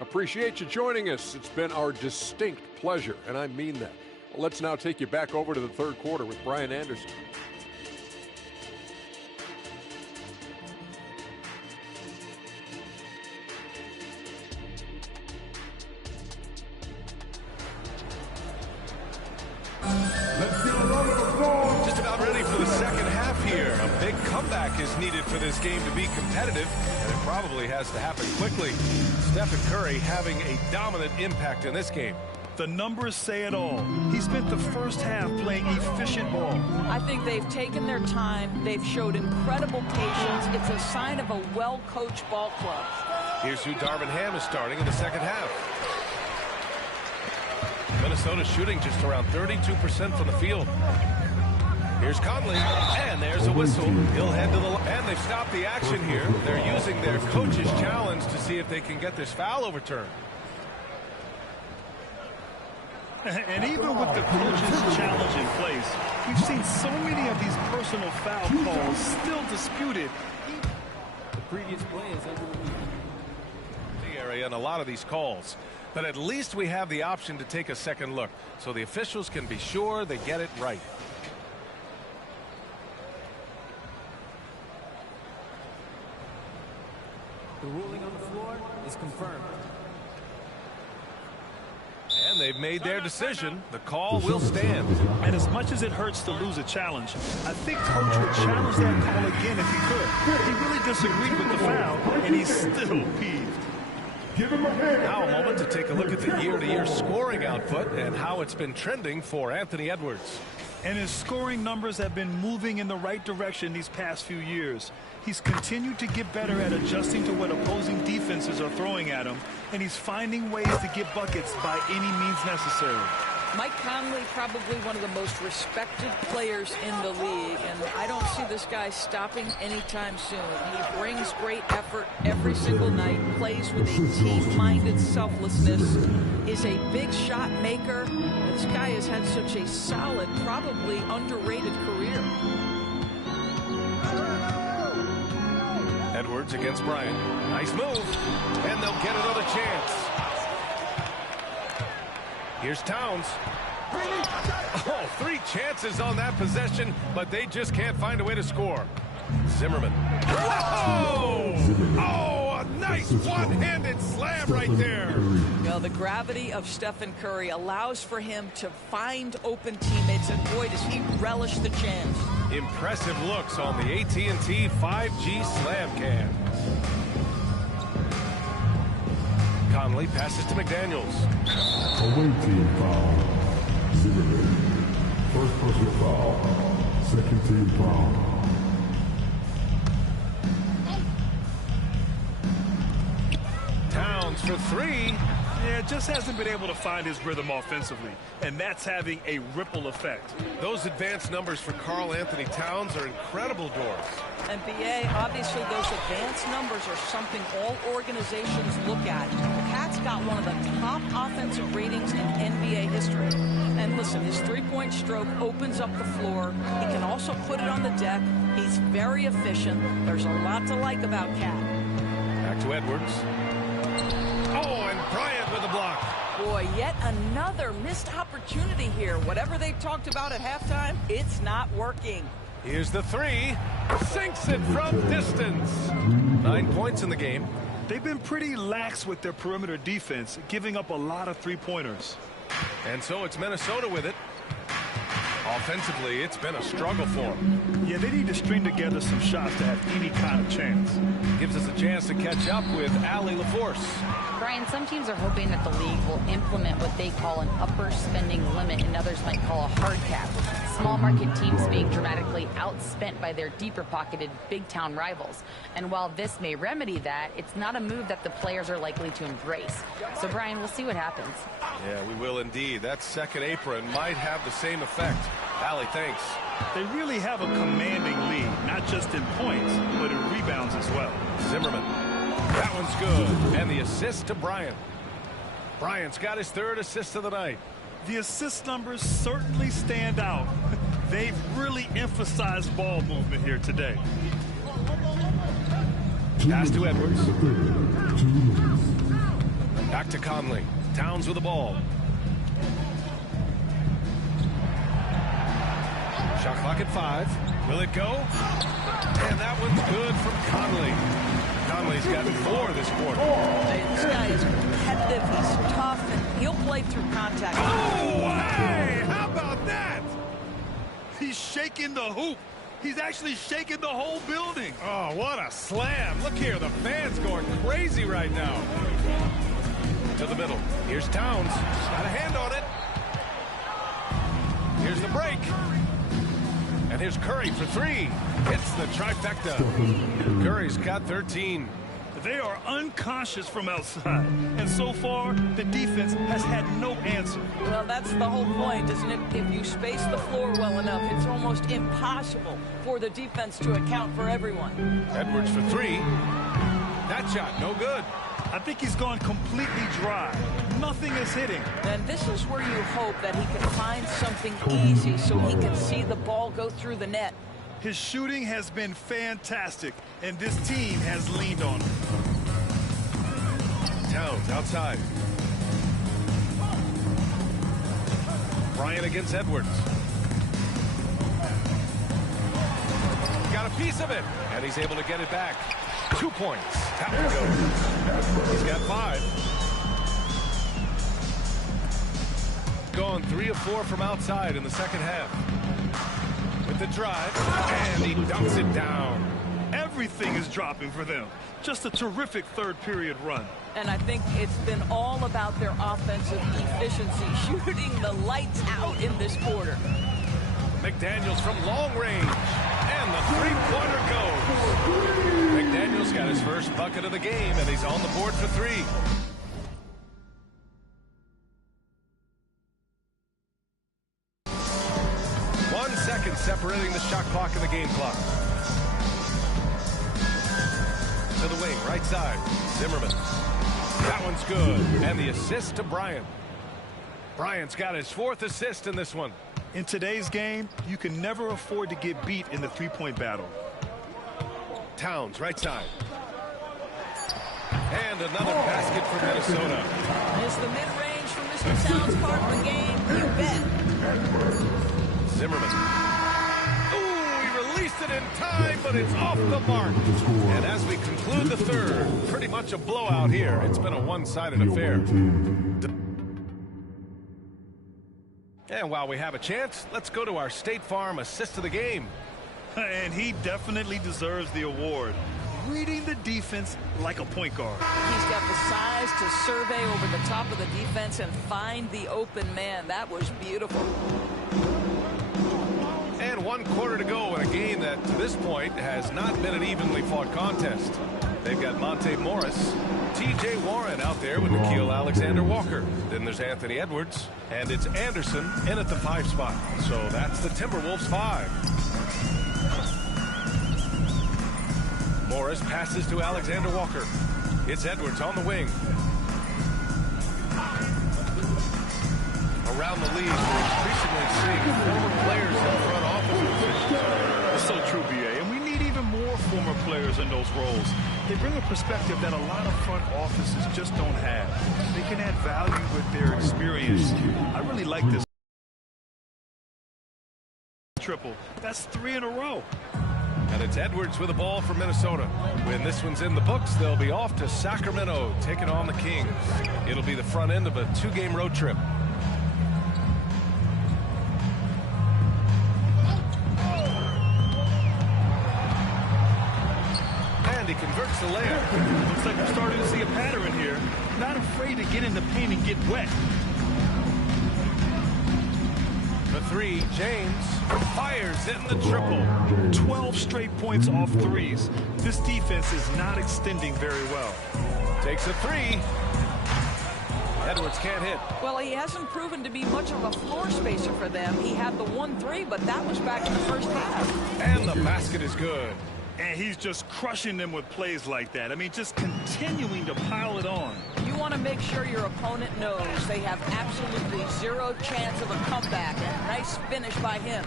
Appreciate you joining us. It's been our distinct pleasure, and I mean that. Let's now take you back over to the third quarter with Brian Anderson. Just about ready for the second half here. A big comeback is needed for this game to be competitive, and it probably has to happen quickly. Stephen Curry having a dominant impact in this game. The numbers say it all. He spent the first half playing efficient ball. I think they've taken their time. They've showed incredible patience. It's a sign of a well-coached ball club. Here's who Darvin Ham is starting in the second half. Minnesota shooting just around 32% from the field. Here's Conley, and there's a whistle. He'll head to the line, and they've stopped the action here. They're using their coach's challenge to see if they can get this foul overturned. And even with the coach's challenge in place, we've seen so many of these personal foul calls still disputed. The previous play is under the area and a lot of these calls. But at least we have the option to take a second look, so the officials can be sure they get it right. The ruling on the floor is confirmed. And they've made their decision. The call will stand. And as much as it hurts to lose a challenge, I think Coach would challenge that call again if he could. He really disagreed with the foul, and he's still peeved. Now a moment to take a look at the year-to-year scoring output and how it's been trending for Anthony Edwards. And his scoring numbers have been moving in the right direction these past few years. He's continued to get better at adjusting to what opposing defenses are throwing at him, and he's finding ways to get buckets by any means necessary. Mike Conley, probably one of the most respected players in the league, and I don't see this guy stopping anytime soon. He brings great effort every single night, plays with a team-minded selflessness, is a big shot maker. This guy has had such a solid, probably underrated career. Edwards against Bryant. Nice move, and they'll get another chance. Here's Towns. Oh, 3 chances on that possession, but they just can't find a way to score. Zimmerman. Whoa! Oh, a nice one-handed slam right there. Well, the gravity of Stephen Curry allows for him to find open teammates, and boy, does he relish the chance. Impressive looks on the AT&T 5G Slam Cam. Conley passes to McDaniels. Away team foul. Zimmerman. First personal foul. Second team foul. Towns for 3. Yeah, just hasn't been able to find his rhythm offensively, and that's having a ripple effect. Those advanced numbers for Karl Anthony Towns are incredible, Doris. And BA, obviously those advanced numbers are something all organizations look at. Pat's got one of the top offensive ratings in NBA history. And listen, his three-point stroke opens up the floor. He can also put it on the deck. He's very efficient. There's a lot to like about Cat. Back to Edwards. Oh, and Bryant with a block. Boy, yet another missed opportunity here. Whatever they talked about at halftime, it's not working. Here's the 3. Sinks it from distance. 9 points in the game. They've been pretty lax with their perimeter defense, giving up a lot of three-pointers. And so it's Minnesota with it. Offensively, it's been a struggle for them. Yeah, they need to string together some shots to have any kind of chance. Gives us a chance to catch up with Allie LaForce. Brian, some teams are hoping that the league will implement what they call an upper spending limit and others might call a hard cap. Small market teams being dramatically outspent by their deeper pocketed big town rivals. And while this may remedy that, it's not a move that the players are likely to embrace. So Brian, we'll see what happens. Yeah, we will indeed. That second apron might have the same effect. Allie, thanks. They really have a commanding lead, not just in points, but in rebounds as well. Zimmerman. That one's good. And the assist to Bryant. Bryant's got his third assist of the night. The assist numbers certainly stand out. They've really emphasized ball movement here today. Pass to Edwards. Back to Conley. Towns with the ball. Shot clock at 5. Will it go? And that one's good from Conley. Conley's got 4 this quarter. This guy is competitive. He's tough, and he'll play through contact. Oh, hey! How about that? He's shaking the hoop. He's actually shaking the whole building. Oh, what a slam. Look here, the fans going crazy right now. To the middle. Here's Towns. Got a hand on it. Here's the break. And here's Curry for 3. Hits the trifecta. Curry's got 13. They are unconscious from outside. And so far, the defense has had no answer. Well, that's the whole point, isn't it? If you space the floor well enough, it's almost impossible for the defense to account for everyone. Edwards for 3. That shot, no good. I think he's gone completely dry. Nothing is hitting. And this is where you hope that he can find something easy so he can see the ball go through the net. His shooting has been fantastic, and this team has leaned on him. Towns outside. Bryant against Edwards. Got a piece of it, and he's able to get it back. 2 points. Towns goes. He's got 5. Gone 3 of 4 from outside in the second half. With the drive, and he dumps it down. Everything is dropping for them. Just a terrific third period run. And I think it's been all about their offensive efficiency, shooting the lights out in this quarter. McDaniels from long range, and the three-pointer goes. McDaniels got his first bucket of the game, and he's on the board for 3. Separating the shot clock and the game clock. To the wing, right side. Zimmerman. That one's good. And the assist to Bryant. Bryant's got his 4th assist in this one. In today's game, you can never afford to get beat in the three-point battle. Towns, right side. And another basket for Minnesota. Is the mid-range from Mr. Towns part of the game? You bet. Zimmerman. It in time, but it's off the mark. And as we conclude the third, pretty much a blowout here. It's been a one-sided affair. And while we have a chance, let's go to our State Farm assist of the game. And he definitely deserves the award. Reading the defense like a point guard. He's got the size to survey over the top of the defense and find the open man. That was beautiful. And 1 quarter to go in a game that, to this point, has not been an evenly fought contest. They've got Monte Morris, T.J. Warren out there with Nickeil Alexander-Walker. Then there's Anthony Edwards, and it's Anderson in at the 5 spot. So that's the Timberwolves 5. Morris passes to Alexander-Walker. It's Edwards on the wing. Around the league, we're increasingly seeing former players in front office positions. It's so true, B.A., and we need even more former players in those roles. They bring a perspective that a lot of front offices just don't have. They can add value with their experience. I really like this triple. That's 3 in a row. And it's Edwards with the ball for Minnesota. When this one's in the books, they'll be off to Sacramento, taking on the Kings. It'll be the front end of a 2-game road trip. makes the layup. Looks like we're starting to see a pattern here. Not afraid to get in the paint and get wet. The three, James fires in the triple. 12 straight points off threes. This defense is not extending very well. Takes a three. Edwards can't hit. Well, he hasn't proven to be much of a floor spacer for them. He had the 1-3, but that was back in the first half. And the basket is good. And he's just crushing them with plays like that. I mean, just continuing to pile it on. You want to make sure your opponent knows they have absolutely zero chance of a comeback. And nice finish by him.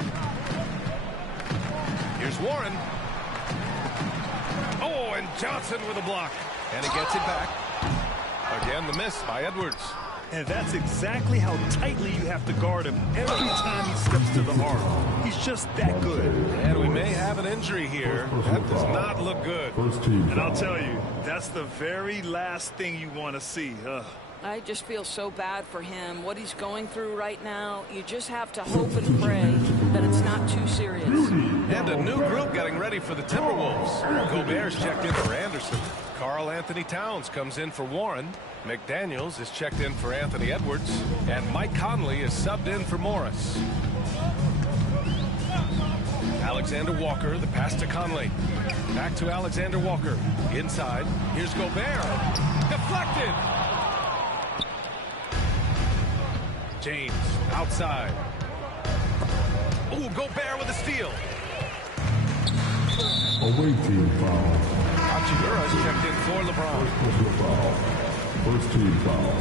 Here's Warren. Oh, and Johnson with a block. And he gets it back. Again, the miss by Edwards. And that's exactly how tightly you have to guard him every time he steps to the arc. He's just that good. And we may have an injury here. That does not look good. And I'll tell you, that's the very last thing you want to see. I just feel so bad for him. What he's going through right now, you just have to hope and pray that it's not too serious. And a new group getting ready for the Timberwolves. Gobert's checked in for Anderson. Karl Anthony Towns comes in for Warren. McDaniels is checked in for Anthony Edwards. And Mike Conley is subbed in for Morris. Alexander Walker, the pass to Conley. Back to Alexander Walker. Inside. Here's Gobert. Deflected. James outside. Ooh, Gobert with a steal. Away team foul. Hachimura's checked in for LeBron. First team foul.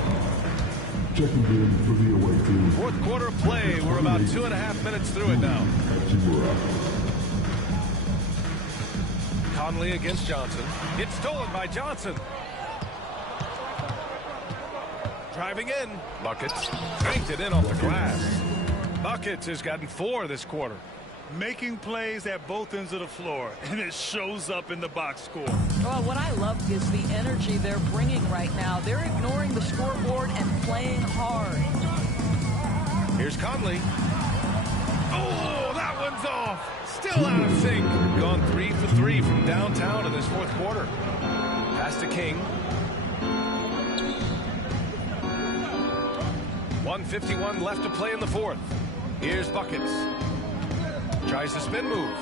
Checking in for the away team. Fourth quarter of play. We're about 2.5 minutes through it now. Hachimura. Conley against Johnson. It's stolen by Johnson. Driving in. Buckets. Banked it in off the glass. Buckets has gotten 4 this quarter. Making plays at both ends of the floor, and it shows up in the box score. Well, what I love is the energy they're bringing right now. They're ignoring the scoreboard and playing hard. Here's Conley. Oh, that one's off. Still out of sync. Gone 3 for 3 from downtown in this fourth quarter. Pass to King. 1:51 left to play in the fourth. Here's Buckets. Tries the spin move.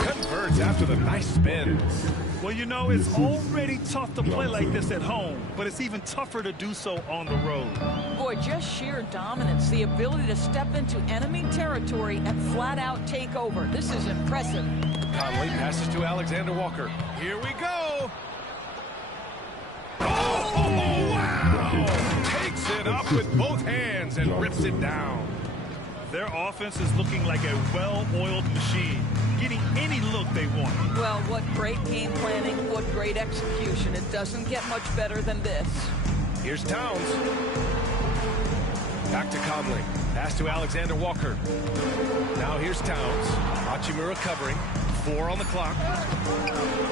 Converts after the nice spin. Well, you know, it's already tough to play like this at home, but it's even tougher to do so on the road. Boy, just sheer dominance, the ability to step into enemy territory and flat out take over. This is impressive. Conley passes to Alexander Walker. Here we go. Oh, wow! Takes it up with both hands and rips it down. Their offense is looking like a well-oiled machine, getting any look they want. Well, what great game planning, what great execution. It doesn't get much better than this. Here's Towns. Back to Conley. Pass to Alexander Walker. Now here's Towns. Hachimura covering. 4 on the clock.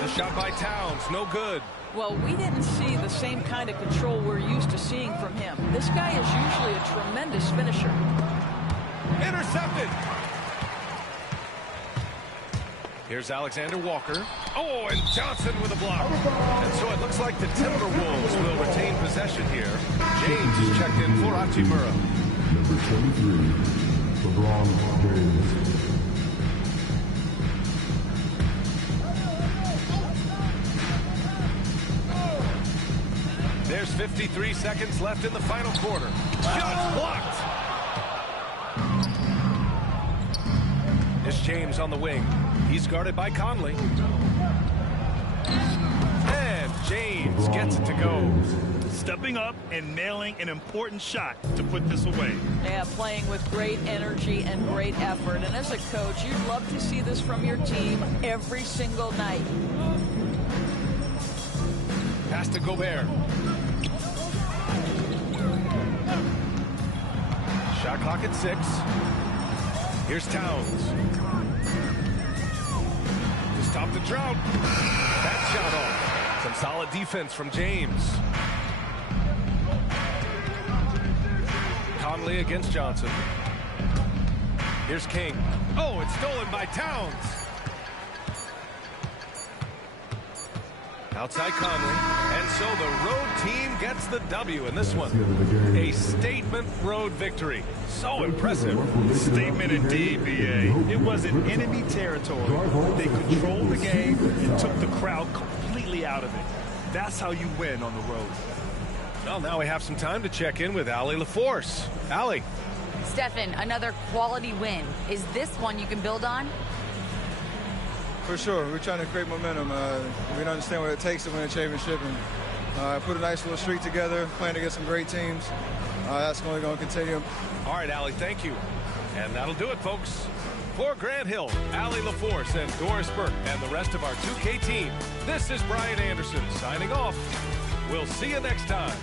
The shot by Towns, no good. Well, we didn't see the same kind of control we're used to seeing from him. This guy is usually a tremendous finisher. Intercepted. Here's Alexander Walker. Oh, and Johnson with a block. And so it looks like the Timberwolves will retain possession here. James is checked in for Hachimura. Number 23, LeBron James. There's 53 seconds left in the final quarter. Shot blocked. It's James on the wing. He's guarded by Conley. And James gets it to go. Stepping up and nailing an important shot to put this away. Yeah, playing with great energy and great effort. And as a coach, you'd love to see this from your team every single night. Pass to Gobert. Shot clock at 6. Here's Towns. To stop the drought. That shot off. Some solid defense from James. Conley against Johnson. Here's King. Oh, it's stolen by Towns. Outside Conley. And so the road team gets the W in this one. A statement road victory. So impressive. Statement indeed, B.A. It was in enemy territory. They controlled the game and took the crowd completely out of it. That's how you win on the road. Well, now we have some time to check in with Allie LaForce. Allie. Stefan, another quality win. Is this one you can build on? For sure. We're trying to create momentum. We understand what it takes to win a championship, and put a nice little streak together, playing against some great teams. That's only going to continue. All right, Allie, thank you. And that'll do it, folks. For Grant Hill, Allie LaForce, and Doris Burke, and the rest of our 2K team, this is Brian Anderson signing off. We'll see you next time.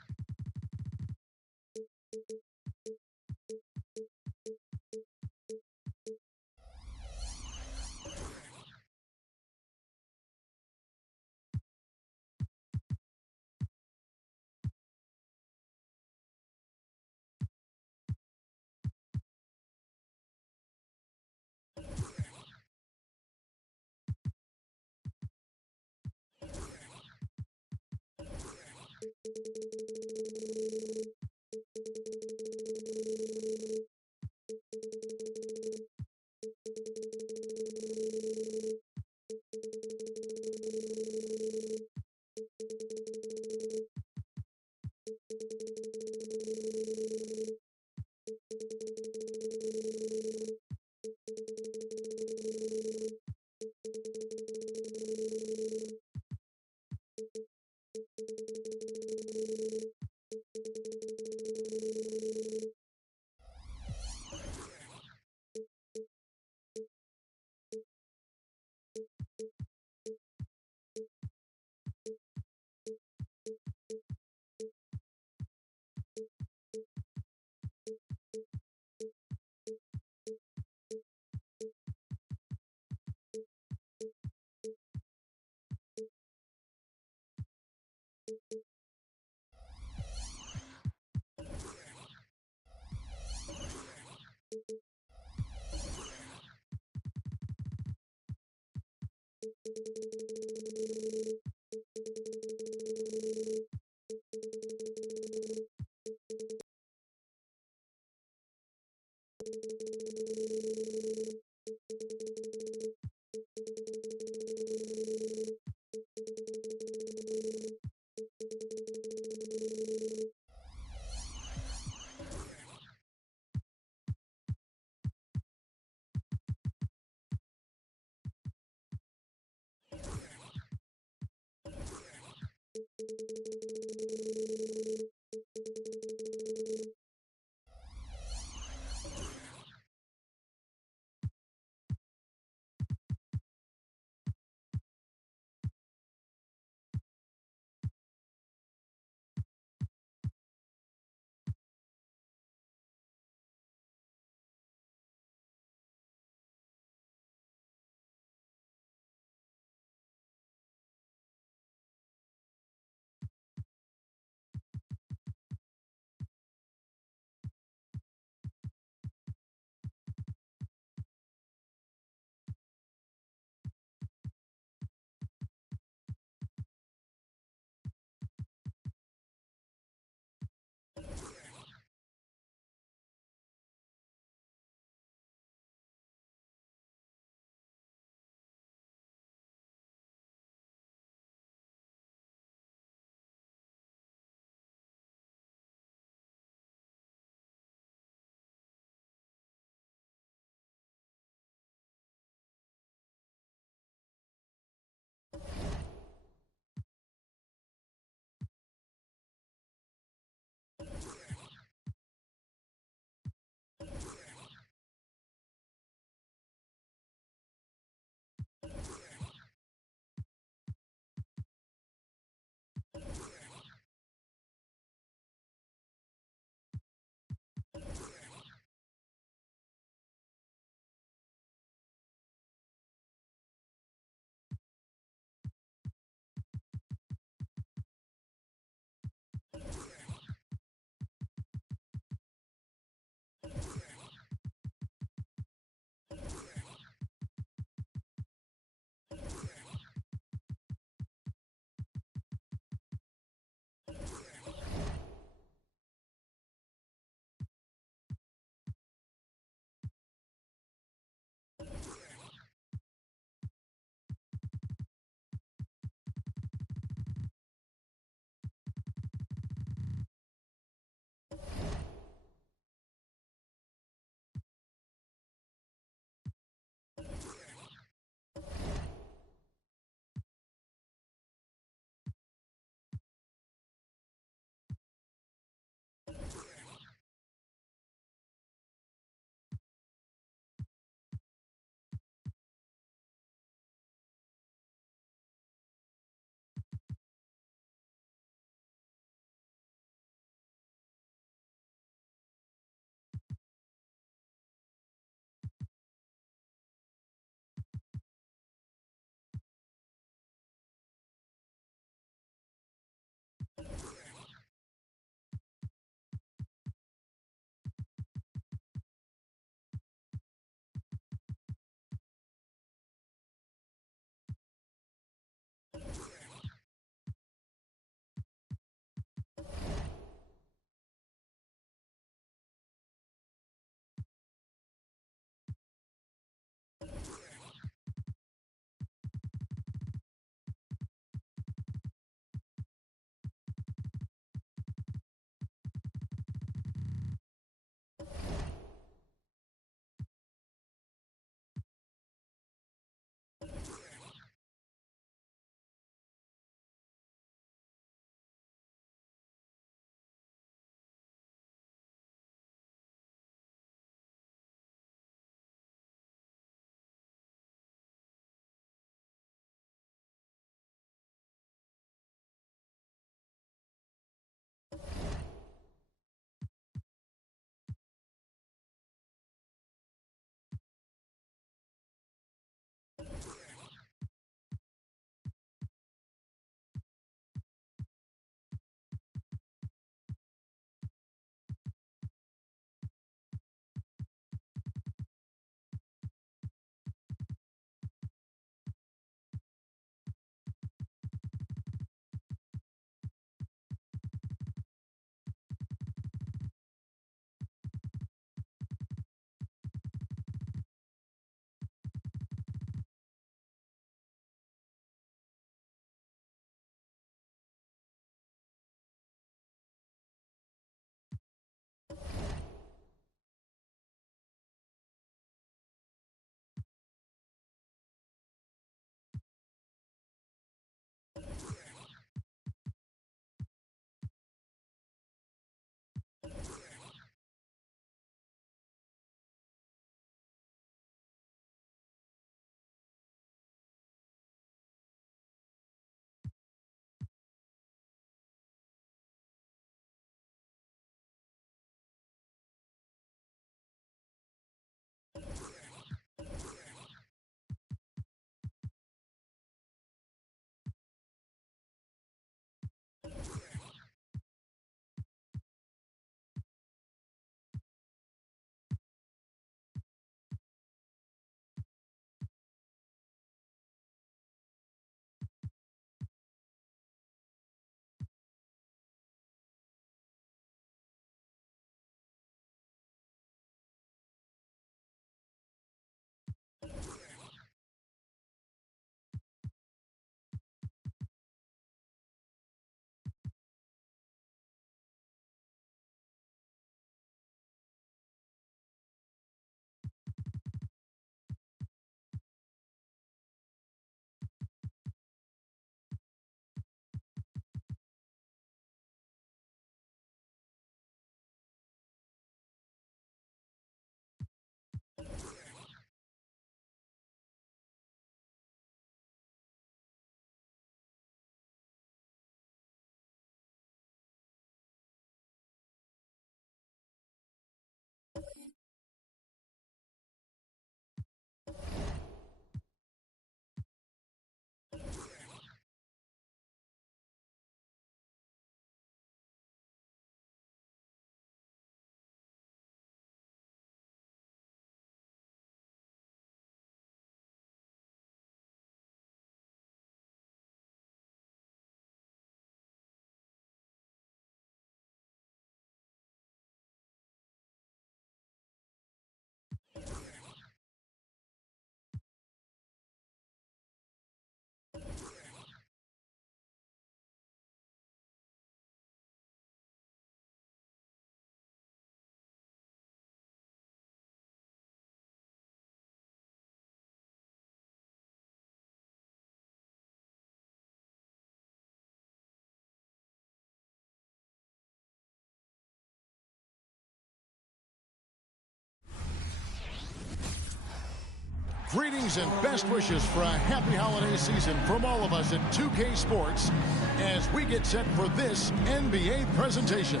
Greetings and best wishes for a happy holiday season from all of us at 2K Sports as we get set for this NBA presentation.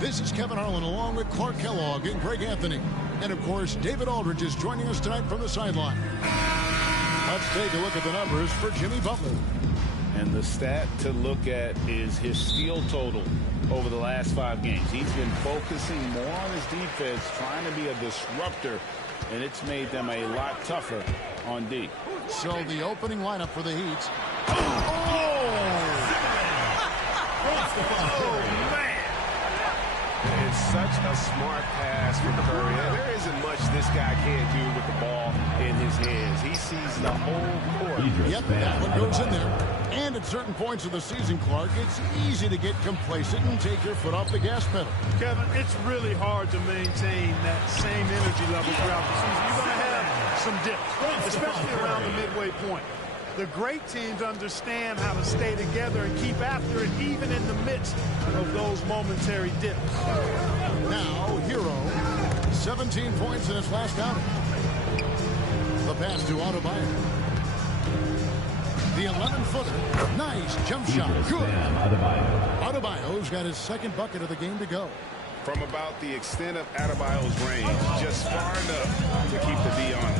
This is Kevin Harlan along with Clark Kellogg and Greg Anthony. And of course, David Aldridge is joining us tonight from the sideline. Let's take a look at the numbers for Jimmy Butler. And the stat to look at is his steal total over the last 5 games. He's been focusing more on his defense, trying to be a disruptor, and it's made them a lot tougher on D. So the opening lineup for the Heat. Man. It's such a smart pass from Curry. There isn't much this guy can't do with the ball in his hands. He sees the whole court. Yep, that one goes in there. And at certain points of the season, Clark, it's easy to get complacent and take your foot off the gas pedal. Kevin, it's really hard to maintain that same energy level throughout the season. You're going to have some dips, especially around the midway point. The great teams understand how to stay together and keep after it, even in the midst of those momentary dips. Now, Hero, 17 points in his last outing. The pass to Adebayo. The 11-footer. Nice jump shot. Good. Adebayo's got his second bucket of the game to go. From about the extent of Adebayo's range, just far enough to keep the D on.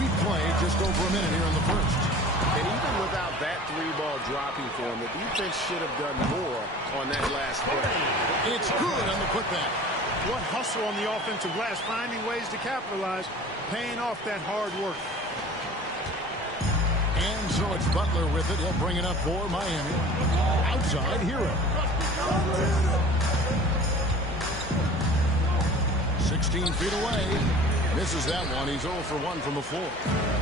We played just over a minute here in the first. And even without that 3-ball dropping for him, the defense should have done more on that last play. It's good on the putback. What hustle on the offensive glass, finding ways to capitalize, paying off that hard work. And so it's Butler with it. He'll bring it up for Miami. Outside, Hero. 16 feet away. Misses that one. He's 0 for 1 from the floor.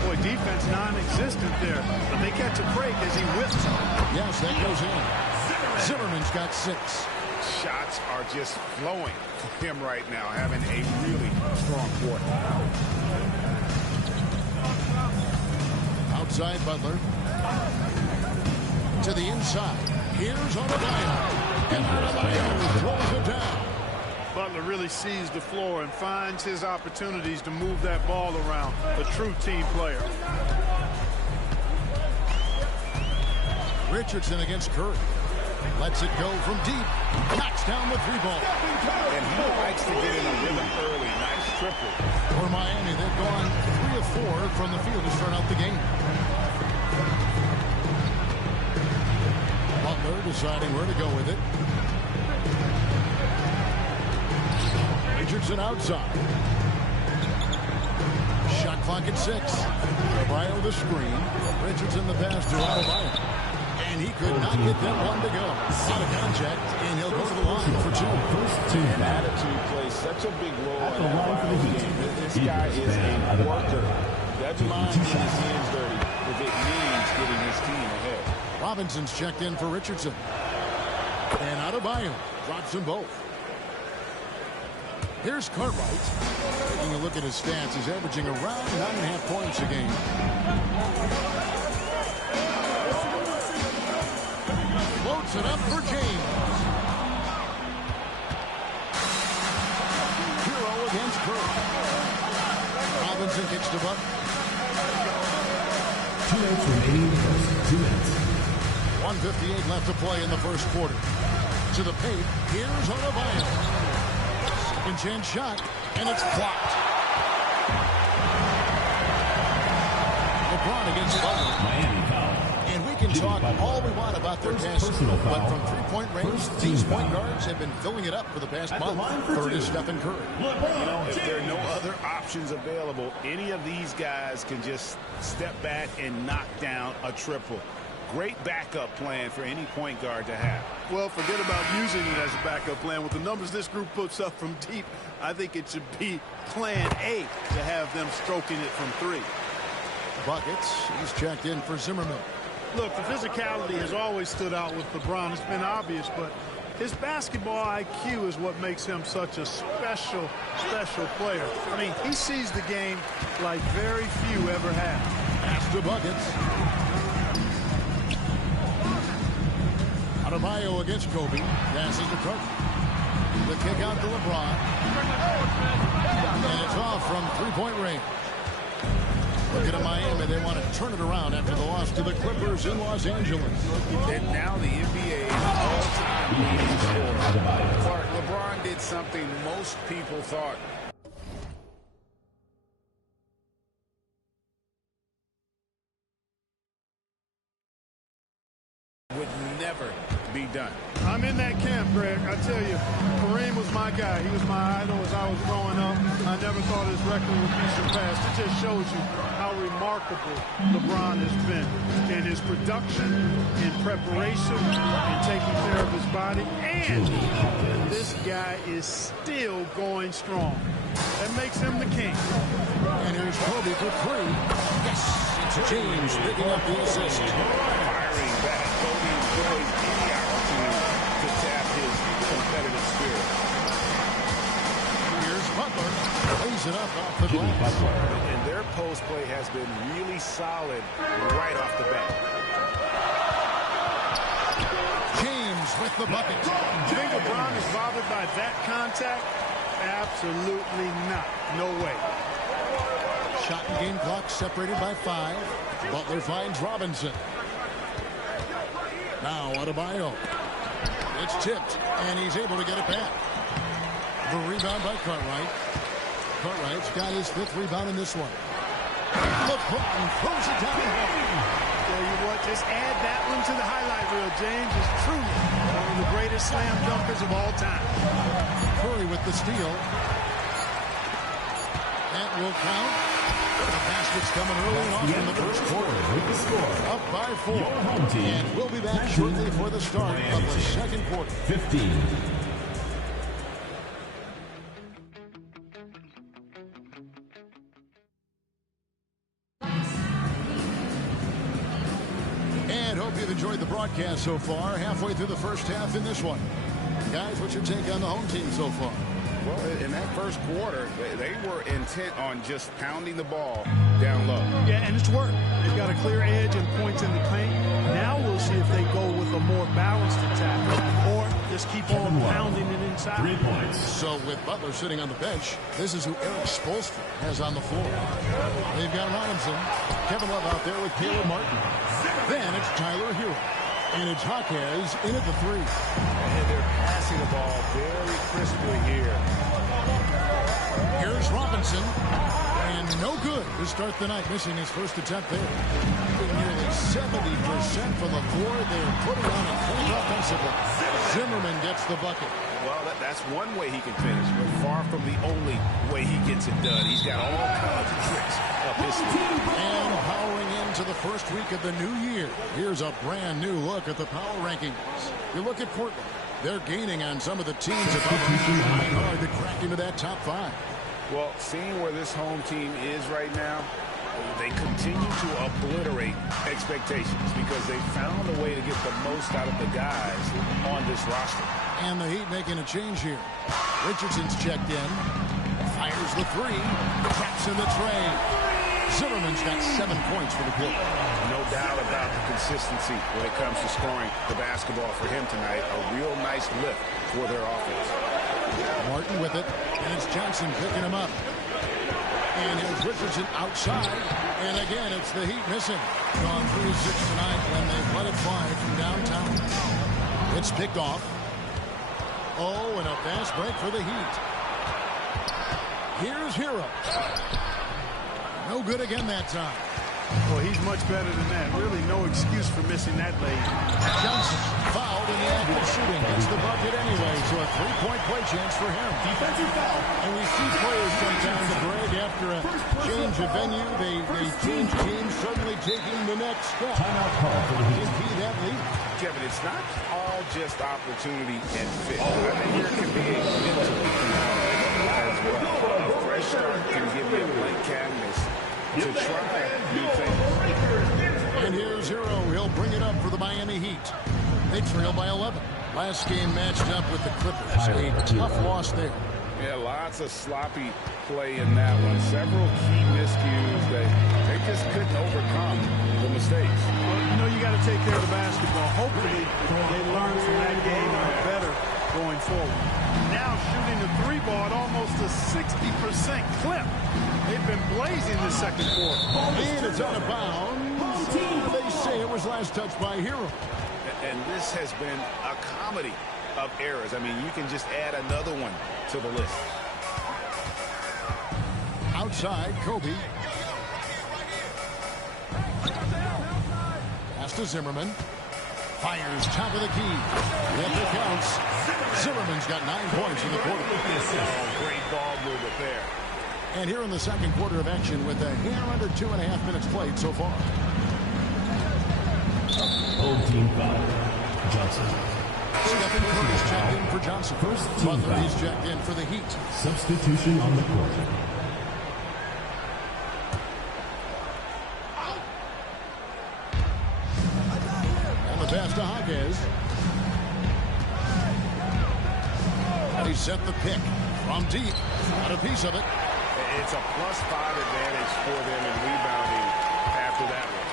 Boy, defense non-existent there. But they catch a break as he whips. Yes, that goes in. Zimmerman's got 6. Shots are just flowing for him right now, having a really strong quarter. Outside Butler. To the inside. Here's Adebayo. And Adebayo throws it down. Butler really sees the floor and finds his opportunities to move that ball around. A true team player. Richardson against Curry. Lets it go from deep. Knocks down the 3-ball. And he likes to get in a rhythm early. Nice triple. For Miami, they've gone 3 of 4 from the field to start out the game. Butler deciding where to go with it. Richardson outside. Shot clock at 6. Adebayo the screen. Richardson the pass to Adebayo. And he could not get that one to go. Out of contact, and he'll go to the line for 2. And attitude plays such a big role in Adebayo's game. This guy is a worker. Doesn't mind getting his hands dirty if it means getting his team ahead. Robinson's checked in for Richardson. And Adebayo drops them both. Here's Cartwright. Taking a look at his stats, he's averaging around 9.5 points a game. Floats it up for James. Hero against Curry. Robinson kicks to Butler. 2 minutes remaining in the first. 2 minutes. 1:58 left to play in the first quarter. To the paint, here's Adebayo. Second chance shot, and it's blocked. LeBron against Butler. Miami foul. And we can talk all we want about their passing, but from 3-point range, these point guards have been filling it up for the past month. Third is Stephen Curry. You know, if there are no other options available, any of these guys can just step back and knock down a triple. Great backup plan for any point guard to have. Well, forget about using it as a backup plan. With the numbers this group puts up from deep, I think it should be plan A to have them stroking it from 3. Buckets. He's checked in for Zimmerman. Look, the physicality has always stood out with LeBron. It's been obvious, but his basketball IQ is what makes him such a special player. I mean, he sees the game like very few ever have. Pass to Buckets. Adebayo against Kobe. Passes to Curry. The kick out to LeBron. And it's off from three-point range. Looking at Miami, they want to turn it around after the loss to the Clippers in Los Angeles. And now the NBA's all-time leading scorer. Clark, LeBron did something most people thought would never be done. I'm in that camp, Greg. I tell you, Kareem was my guy. He was my idol as I was growing up. I never thought his record would be surpassed. It just shows you how remarkable LeBron has been in his production, in preparation, in taking care of his body. And this guy is still going strong. That makes him the king. And here's Kobe for three. Yes, it's James picking up the assist. Firing back. Kobe enjoys any opportunity to tap his competitive spirit. Here's Butler. Plays it up off the glass. And their post play has been really solid right off the bat. James with the bucket. Do you think LeBron is bothered by that contact? Absolutely not. No way. Shot and game clock separated by 5. Butler finds Robinson. Now Adebayo. It's tipped, and he's able to get it back. The rebound by Cartwright. Cartwright's got his 5th rebound in this one. LeBron throws it down. Tell you what, just add that one to the highlight reel. James is truly one of the greatest slam dunkers of all time. Curry with the steal. That will count. The basket's coming early off in the first quarter. Up by 4. And we'll be back shortly for the start of the second quarter. 15. And hope you've enjoyed the broadcast so far. Halfway through the first half in this one. Guys, what's your take on the home team so far? Well, in that first quarter, they were intent on just pounding the ball down low. Yeah, and it's worked. They've got a clear edge and points in the paint. Now we'll see if they go with a more balanced attack or just keep on pounding it inside. 3 points. So with Butler sitting on the bench, this is who Eric Spoelstra has on the floor. They've got Robinson, Kevin Love out there with Caleb Martin. Then it's Tyler Hero. And it's Jaquez in at the 3. And they're passing the ball very crisply here. Here's Robinson. And no good to start the night, missing his first attempt there. Nearly 70% from the floor. They're putting on a clean offensively. Zimmerman gets the bucket. Well, that's one way he can finish, but far from the only way he gets it done. He's got all kinds of tricks up his sleeve. And powering into the first week of the new year, here's a brand new look at the power rankings. You look at Portland. They're gaining on some of the teams above them, trying hard to crack into that top 5. Well, seeing where this home team is right now, they continue to obliterate expectations because they found a way to get the most out of the guys on this roster. And the Heat making a change here. Richardson's checked in. Fires the 3. Traps in the tray. Zimmerman's got 7 points for the quarter. No doubt about the consistency when it comes to scoring the basketball for him tonight. A real nice lift for their offense. Martin with it. And it's Johnson picking him up. And here's Richardson outside. And again, it's the Heat missing. Gone 3-6 tonight when they let it fly from downtown. It's picked off. Oh, and a fast break for the Heat. Here's Hero. No good again that time. Well, he's much better than that. Really no excuse for missing that late. Johnson fouled in the act of shooting. Gets the bucket anyway, so a 3-point play chance for him. Defensive foul. And we see players sometimes brag after a change of venue. They change teams, suddenly taking the next step. Timeout call for the Heat. Be that lead. Kevin, it's not all just opportunity and fit. I think there can be a mental as well. A fresh start can give you a blank canvas to try new things. And here's Hero. He'll bring it up for the Miami Heat. They trail by 11. Last game matched up with the Clippers. A tough loss there. Yeah, lots of sloppy play in that one. Several key miscues that they just couldn't overcome the mistakes. Well, you know you got to take care of the basketball. Hopefully they learn from that game and are better going forward. Now shooting the three ball at almost a 60% clip. They've been blazing this second quarter. And it's out of bounds. They say it was last touched by Hero. And this has been a comedy of errors. I mean, you can just add another one to the list. Outside, Kobe. Pass to Zimmerman. Fires top of the key. That counts. Zimmerman's got 9 points in the quarter. Oh, great ball movement there. And here in the second quarter of action with a hair under 2.5 minutes played so far. Old team foul. Johnson. Stephen Curry's checked in for Johnson. First team Butler, foul. he's checked in for the Heat. Substitution on the court. And the pass to Hawkins. And he set the pick from deep. Got a piece of it. It's a +5 advantage for them in rebounding after that one.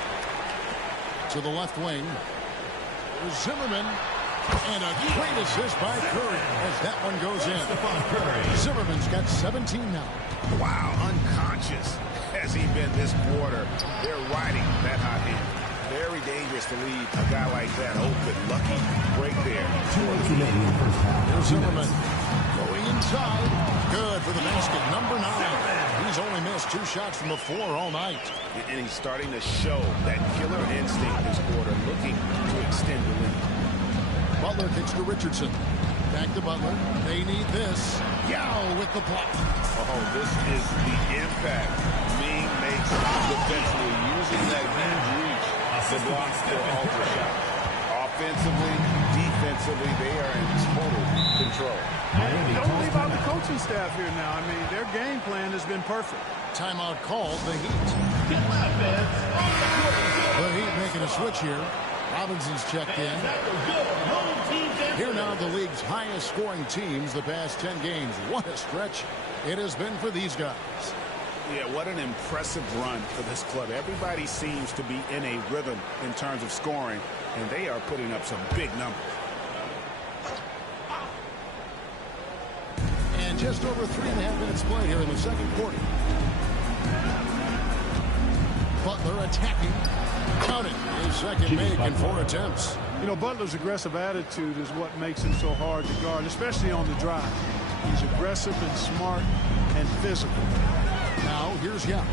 To the left wing. There's Zimmerman. And a great assist by Curry as that one goes in. Zimmerman's got 17 now. Wow, unconscious has he been this quarter. They're riding that hot hand. Very dangerous to leave a guy like that open. Lucky break there. Here's Zimmerman going inside. Good for the basket. Number 9. He's only missed 2 shots from the floor all night. And he's starting to show that killer instinct this quarter, looking to extend the lead. Butler kicks to Richardson. Back to Butler. They need this. Yao with the block. Oh, this is the impact Ming makes defensively, using that huge reach to block for ultra shots. Offensively, defensively, they are in total control. Don't leave out the coaching staff here now. I mean, their game plan has been perfect. Timeout called. The Heat. The Heat making a switch here. Robinson's checked in. Here now the league's highest scoring teams the past 10 games. What a stretch it has been for these guys. Yeah, what an impressive run for this club. Everybody seems to be in a rhythm in terms of scoring, and they are putting up some big numbers. And just over 3.5 minutes played here in the second quarter. Butler attacking. Count it. His second make in 4 attempts. You know, Butler's aggressive attitude is what makes him so hard to guard, especially on the drive. He's aggressive and smart and physical. Now, here's Yao.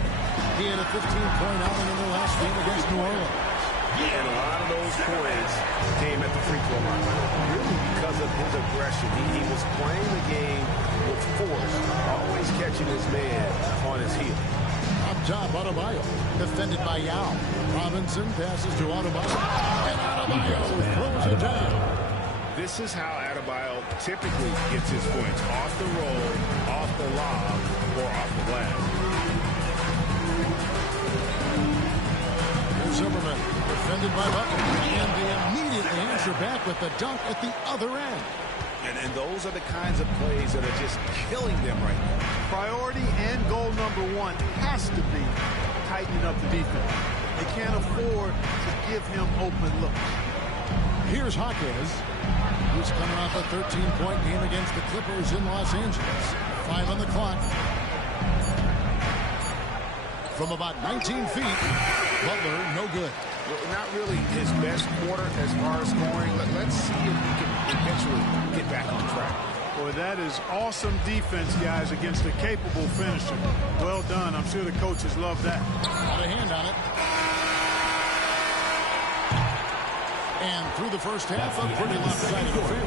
He had a 15-point outing in their last game against New Orleans. And a lot of those points came at the free throw line, really because of his aggression. He was playing the game with force, always catching his man on his heel. Up top, Adebayo, defended by Yao. Robinson passes to Adebayo, and Adebayo throws it down. This is how Adebayo typically gets his points: off the roll, off the lob, or off the glass. Zimmerman, defended by Butler, and they immediately answer back with the dunk at the other end. And those are the kinds of plays that are just killing them right now. Priority and goal number 1 has to be tightening up the defense. They can't afford to give him open looks. Here's Hawkins, who's coming off a 13-point game against the Clippers in Los Angeles. 5 on the clock. From about 19 feet, Butler, no good. Well, not really his best quarter as far as scoring. Let's see if he can eventually get back on track. Boy, that is awesome defense, guys, against a capable finisher. Well done. I'm sure the coaches love that. Got a hand on it. And through the first half, a pretty lopsided affair.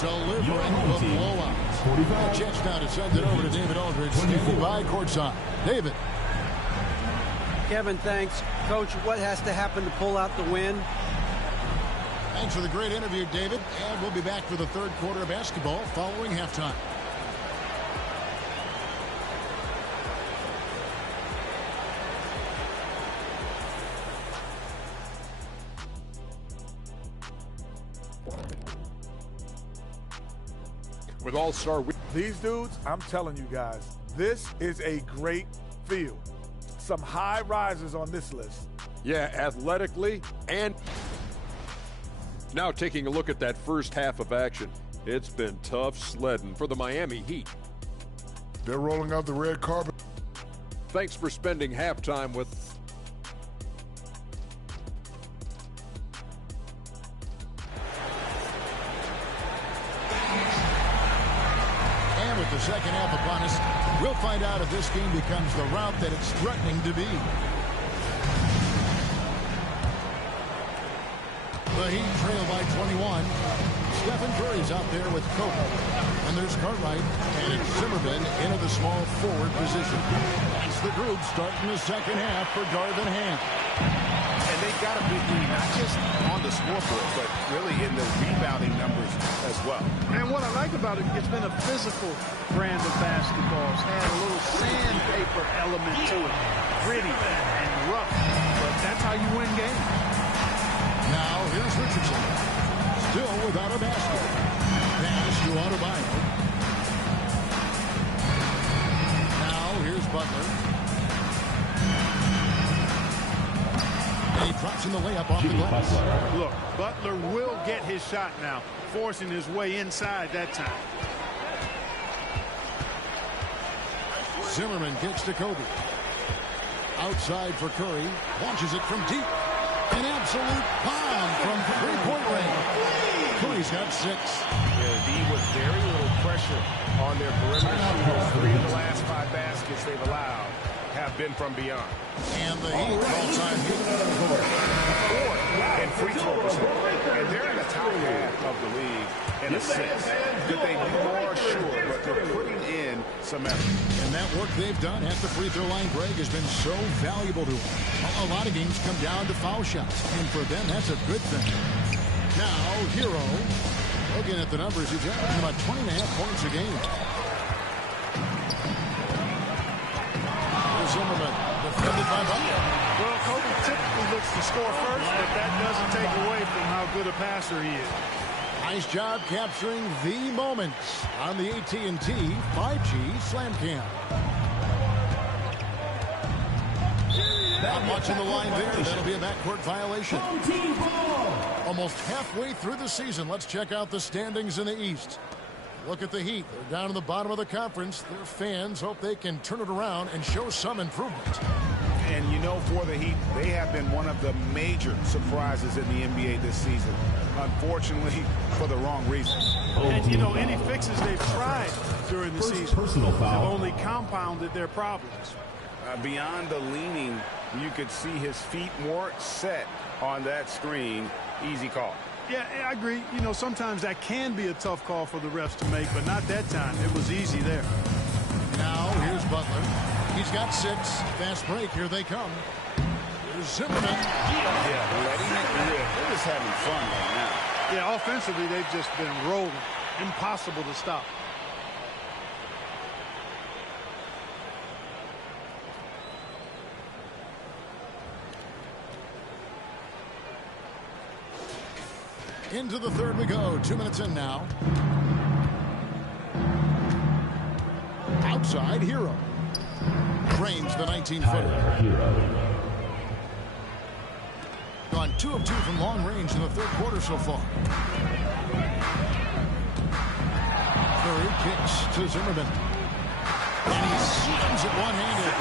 Delivering the blowout. A chance now to send it over to David Aldridge, standing by courtside. David. Kevin, thanks. Coach, what has to happen to pull out the win? Thanks for the great interview, David. And we'll be back for the third quarter of basketball following halftime. With All-Star, these dudes, I'm telling you guys, this is a great field. Some high risers on this list. Yeah, athletically, and now taking a look at that first half of action. It's been tough sledding for the Miami Heat. They're rolling out the red carpet. Thanks for spending halftime with And with the second half upon us, we'll find out if this game becomes the route that it's threatening to be. The Heat trail by 21. Stephen Curry's out there with Kobe. And there's Cartwright. And it's Zimmerman into the small forward position. That's the group starting the second half for Darvin Ham. And they've got a big lead, not just on the scoreboard, but really in the rebounding numbers as well. And what I like about it, it's been a physical brand of basketball. It's had a little sandpaper element to it. Gritty and rough. But that's how you win games. Now here's Richardson. Still without a basket. Pass to Adebayo. Now here's Butler. And he drops in the layup off the glass. Look, Butler will get his shot now, forcing his way inside that time. Zimmerman gets to Kobe. Outside for Curry. Launches it from deep. An absolute bomb from three-point range. Curry's got 6. Yeah, D with very little pressure on their perimeter. 3 of the last 5 baskets they've allowed have been from beyond. And the Heat all-time in free throw percentage. And they're in the top half of the league in assists. Could they be more? Sure, but they're putting in some effort. And that work they've done at the free throw line, Greg, has been so valuable to them. A lot of games come down to foul shots, and for them, that's a good thing. Now, Hero, looking at the numbers, he's averaging about 20.5 points a game. Here's Zimmerman, defended by Butler. Well, Kobe typically looks to score first, but that doesn't take away from how good a passer he is. Nice job capturing the moments on the AT&T 5G Slam Cam. Not much in the line there. That'll be a backcourt violation. Almost halfway through the season. Let's check out the standings in the East. Look at the Heat. They're down in the bottom of the conference. Their fans hope they can turn it around and show some improvement. And you know, for the Heat, they have been one of the major surprises in the NBA this season. Unfortunately, for the wrong reasons. And, you know, any fixes they've tried during the season have only compounded their problems. Beyond the leaning, you could see his feet more set on that screen. Easy call. Yeah, I agree. You know, sometimes that can be a tough call for the refs to make, but not that time. It was easy there. Now, here's Butler. He's got 6. Fast break. Here they come. Here's Zimmerman. Yeah, letting it rip. They're just having fun right now. Yeah, offensively, they've just been rolling. Impossible to stop. Into the third we go. 2 minutes in now. Outside, Hero. Drains the 19-footer. Gone 2 of 2 from long range in the third quarter so far. Curry kicks to Zimmerman. And he slams it one-handed.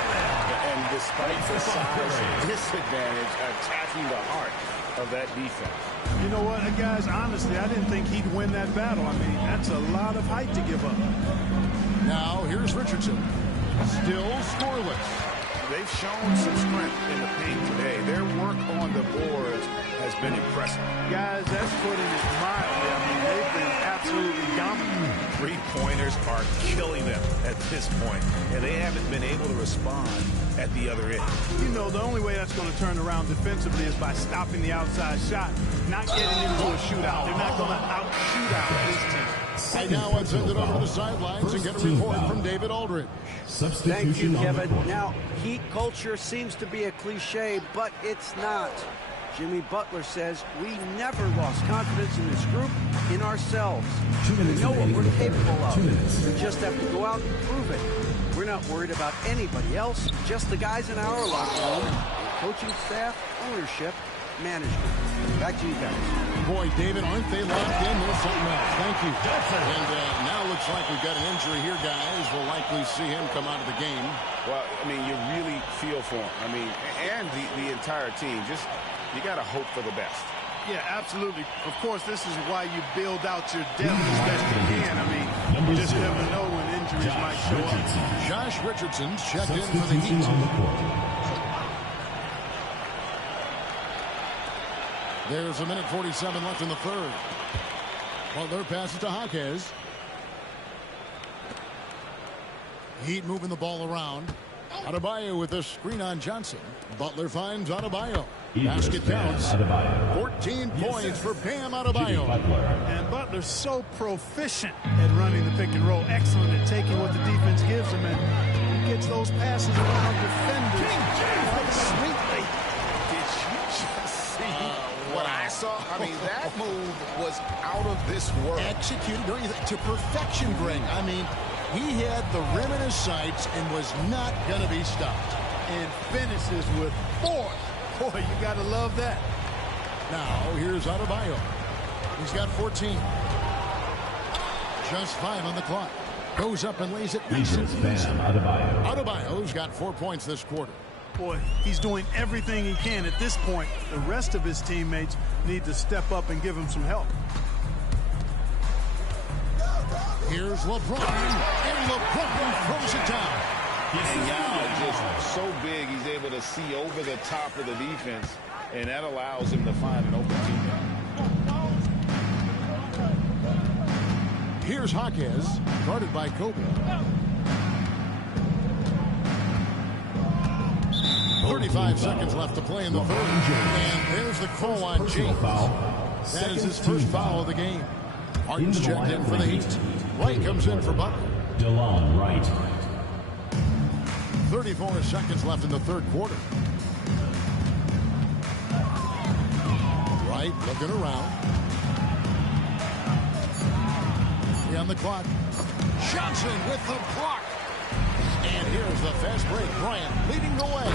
And despite the size disadvantage, attacking the heart of that defense. You know what, guys, honestly, I didn't think he'd win that battle. I mean, that's a lot of height to give up. Now, here's Richardson. Still scoreless. They've shown some strength in the paint today. Their work on the boards has been impressive. Guys, that's putting it mildly. I mean, they've been absolutely dominant. Three-pointers are killing them at this point, and they haven't been able to respond at the other end. You know, the only way that's going to turn around defensively is by stopping the outside shot, not getting into a shootout. They're not going to out-shoot out this team. And now let's send it over to the sidelines and get a report from David Aldridge. Thank you, Kevin. Now, Heat culture seems to be a cliche, but it's not. Jimmy Butler says we never lost confidence in this group, in ourselves. We know what we're capable of. We just have to go out and prove it. We're not worried about anybody else, just the guys in our locker room, coaching staff, ownership. management. Back to you guys. Boy, David, aren't they locked in? There's something else. Thank you. And now looks like we've got an injury here, guys. We'll likely see him come out of the game. Well, I mean, you really feel for him. I mean, and the entire team. Just, you got to hope for the best. Yeah, absolutely. Of course, this is why you build out your depth as best you can. I mean, you just never know when injuries might show up. Josh Richardson's checked in for the Heat. There's a minute 47 left in the third. Butler passes to Jaquez. Heat moving the ball around. Adebayo with a screen on Johnson. Butler finds Adebayo. Basket counts. 14 points for Bam Adebayo. And Butler's so proficient at running the pick and roll. Excellent at taking what the defense gives him. And he gets those passes around defenders quite sweetly. Did you just see what I saw? I mean, that move was out of this world. Executed, don't you think, to perfection, Greg. I mean, he had the rim in his sights and was not going to be stopped. And finishes with force. Boy, you got to love that. Now, here's Adebayo. He's got 14. Just 5 on the clock. Goes up and lays it nice and easy. Adebayo's got 4 points this quarter. Boy, he's doing everything he can at this point. The rest of his teammates need to step up and give him some help. Here's LeBron, and LeBron throws it down. And Yao just so big, he's able to see over the top of the defense, and that allows him to find an open teammate. Here's Jaquez, guarded by Kobe. 35 seconds left to play in the third. And there's the call on James. That is his first foul of the game. Harden's checked in for the Heat. Wright comes in for Butler. DeLon Wright. 34 seconds left in the third quarter. Wright looking around. 3 on the clock. Johnson with the block. And here's the fast break. Bryant leading the way.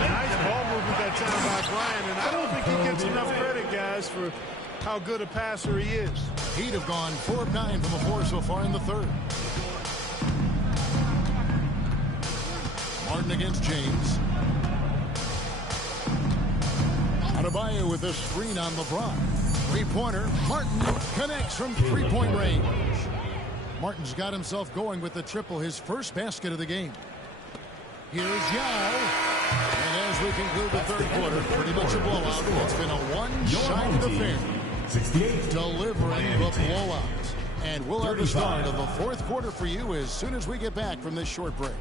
Nice ball movement that time by Bryant, and I don't think he gets enough credit, guys, for how good a passer he is. Heat have gone 4 of 9 from the floor so far in the third. Martin against James. Adebayo with a screen on LeBron. Three-pointer. Martin connects from three-point range. Martin's got himself going with the triple, his first basket of the game. Here's Yao. And as we conclude the third quarter, pretty much a blowout. It's been a one-sided affair. 68. Delivering the blowout. And we'll have the start of the fourth quarter for you as soon as we get back from this short break.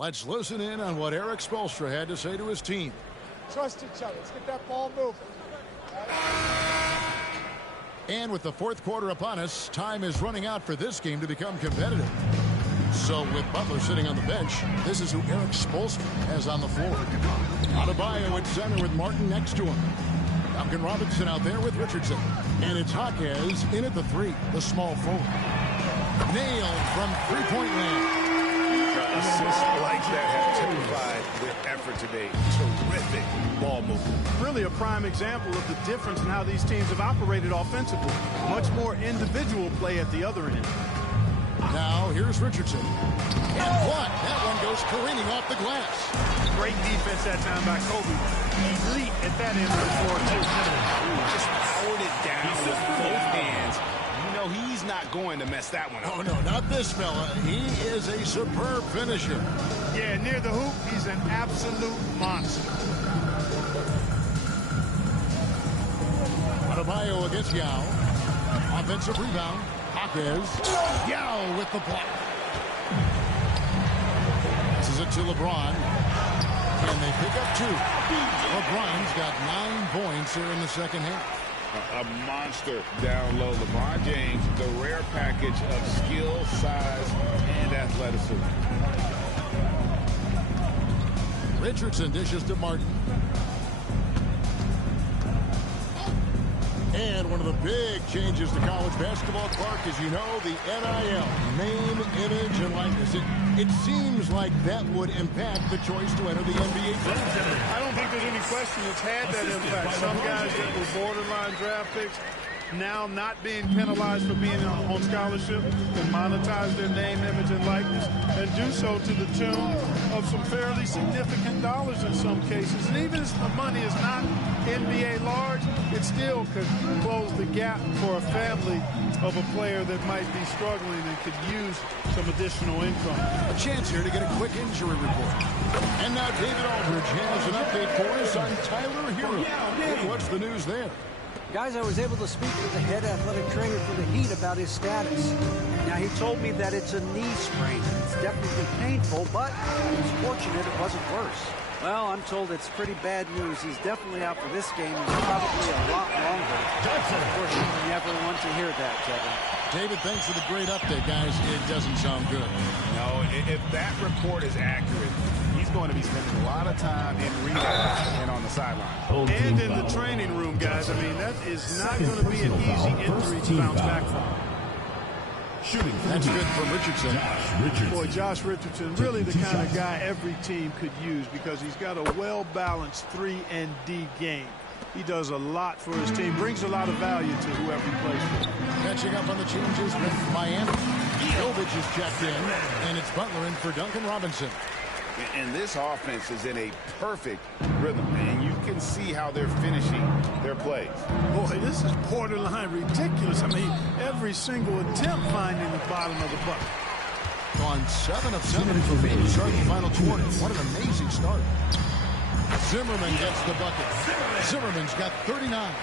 Let's listen in on what Eric Spoelstra had to say to his team. Trust each other. Let's get that ball moving. And with the fourth quarter upon us, time is running out for this game to become competitive. So with Butler sitting on the bench, this is who Eric Spoelstra has on the floor. Adebayo at center with Martin next to him. Duncan Robinson out there with Richardson. And it's Jaquez in at the 3, the small forward. Nailed from three-point land. Assists like that have typified their effort today. Terrific ball movement. Really a prime example of the difference in how these teams have operated offensively. Much more individual play at the other end. Now here's Richardson. And what? That one goes careening off the glass. Great defense that time by Kobe. Elite at that end of the floor, too. Just powered it down with both hands. You know he's not going to mess that one up. Oh, no, not this fella. He is a superb finisher. Yeah, near the hoop, he's an absolute monster. Adebayo against Yao. Offensive rebound. Jaquez. Yao with the block. This is it to LeBron. And they pick up 2. LeBron's got 9 points here in the second half. A monster down low. LeBron James, the rare package of skill, size, and athleticism. Richardson dishes to Martin. And one of the big changes to college basketball, Clark, is, you know, the NIL, name, image, and likeness. It seems like that would impact the choice to enter the NBA draft. I don't think there's any question it's had that impact. Some guys that were borderline draft picks now not being penalized for being on scholarship can monetize their name, image, and likeness, and do so to the tune of some fairly significant dollars in some cases. And even if the money is not NBA large, it still could close the gap for a family of a player that might be struggling and could use some additional income. A chance here to get a quick injury report. And now David Aldridge has an update for us on Tyler Hero. What's the news there? Guys, I was able to speak with the head athletic trainer for the Heat about his status. Now, he told me that it's a knee sprain. It's definitely painful, but he's fortunate it wasn't worse. Well, I'm told it's pretty bad news. He's definitely out for this game and probably a lot longer. Of course, you never want to hear that, Kevin. David, thanks for the great update, guys. It doesn't sound good. No, if that report is accurate, he's going to be spending a lot of time in rehab and on the sideline. And in the training room, guys. I mean, that is not going to be an easy injury to bounce back from. That's good for Richardson. Boy, Josh Richardson, really the kind of guy every team could use because he's got a well-balanced 3 and D game. He does a lot for his team, brings a lot of value to whoever he plays for. Catching up on the changes with Miami. Jovic is checked in, and it's Butler in for Duncan Robinson. And this offense is in a perfect rhythm, and you can see how they're finishing their plays. Boy, this is borderline ridiculous. I mean, every single attempt finding the bottom of the bucket. On 7 of 7 for being starting the final quarter. What an amazing start. Zimmerman gets the bucket. Zimmerman's got 39.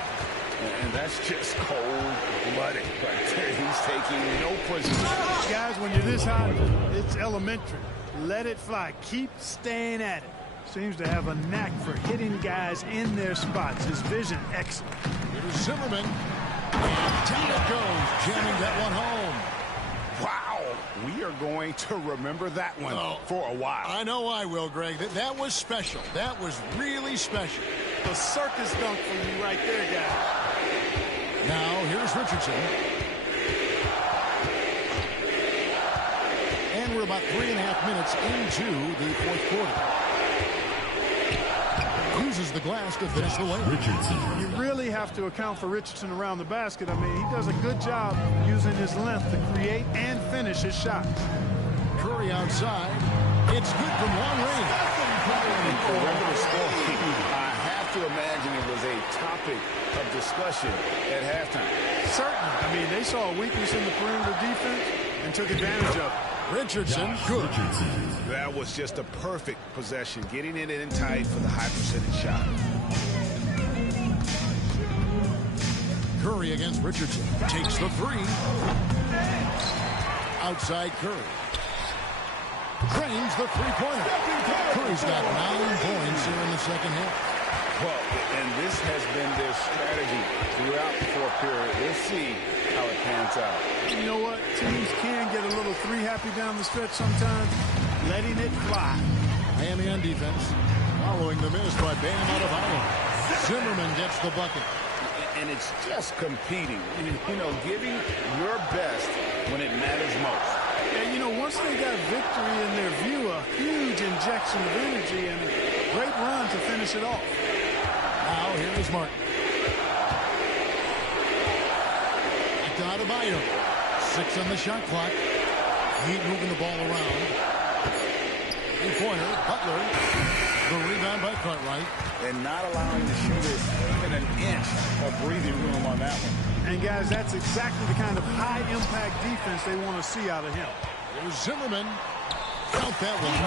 And that's just cold-blooded right there. He's taking no prisoners. Guys, when you're this hot, it's elementary. Let it fly. Keep staying at it. Seems to have a knack for hitting guys in their spots. His vision, excellent. Here's Zimmerman. And down it goes, jamming that one home. Wow. We are going to remember that one for a while. I know I will, Greg. That was special. That was really special. A circus dunk for you right there, guys. Now, here's Richardson. And we're about 3.5 minutes into the fourth quarter. Uses the glass to finish the layup. Richardson. You really have to account for Richardson around the basket. I mean, he does a good job using his length to create and finish his shots. Curry outside. It's good from long range. Perimeter scoring. I have to imagine it was a topic of discussion at halftime. Certainly. I mean, they saw a weakness in the perimeter defense and took advantage of it. Richardson, good. That was just a perfect possession, getting it in tight for the high percentage shot. Curry against Richardson. Takes the three. Outside Curry. Drains the three-pointer. Curry's got 9 points here in the second half. Well, and this has been their strategy throughout the fourth period. We'll see how it pans out. You know what? Teams can get a little three-happy down the stretch sometimes, letting it fly. Miami on defense, following the miss by Bam Adebayo. Zimmerman gets the bucket. And it's just competing, you know, giving your best when it matters most. And, you know, once they got victory in their view, a huge injection of energy and a great run to finish it off. Now, here is Martin. Back to Adebayo. 6 on the shot clock. Heat moving the ball around. Three-pointer, Butler. The rebound by Cartwright. And not allowing the shooters even an inch of breathing room on that one. And, guys, that's exactly the kind of high-impact defense they want to see out of him. Here's Zimmerman. Count that one.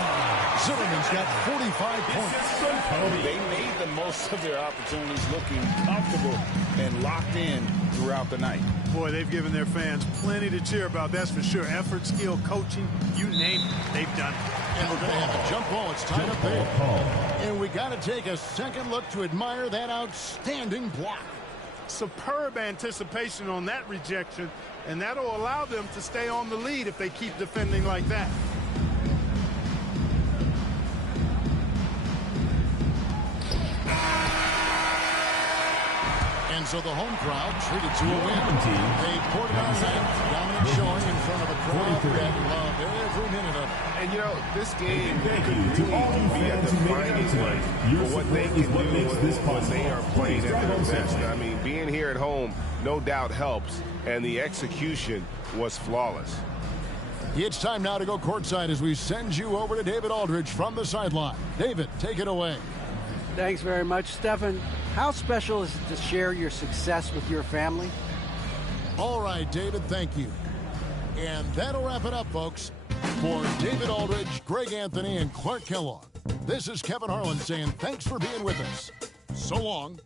Zimmerman's got 45 points. They made the most of their opportunities, looking comfortable and locked in throughout the night. Boy, they've given their fans plenty to cheer about, that's for sure. Effort, skill, coaching, you name it, they've done it. And we're going to have a jump ball. It's tied up there. And we got to take a second look to admire that outstanding block. Superb anticipation on that rejection, and that'll allow them to stay on the lead if they keep defending like that. so the home crowd treated to a win. They poured it on in. Dominant showing in front of a crowd that loved every minute of it. And, you know, this game could really be a defining one for what they can do when they are playing at their best. I mean, being here at home no doubt helps, and the execution was flawless. It's time now to go courtside as we send you over to David Aldridge from the sideline. David, take it away. Thanks very much, Stephen. How special is it to share your success with your family? All right, David, thank you. And that'll wrap it up, folks. For David Aldridge, Greg Anthony, and Clark Kellogg, this is Kevin Harlan saying thanks for being with us. So long.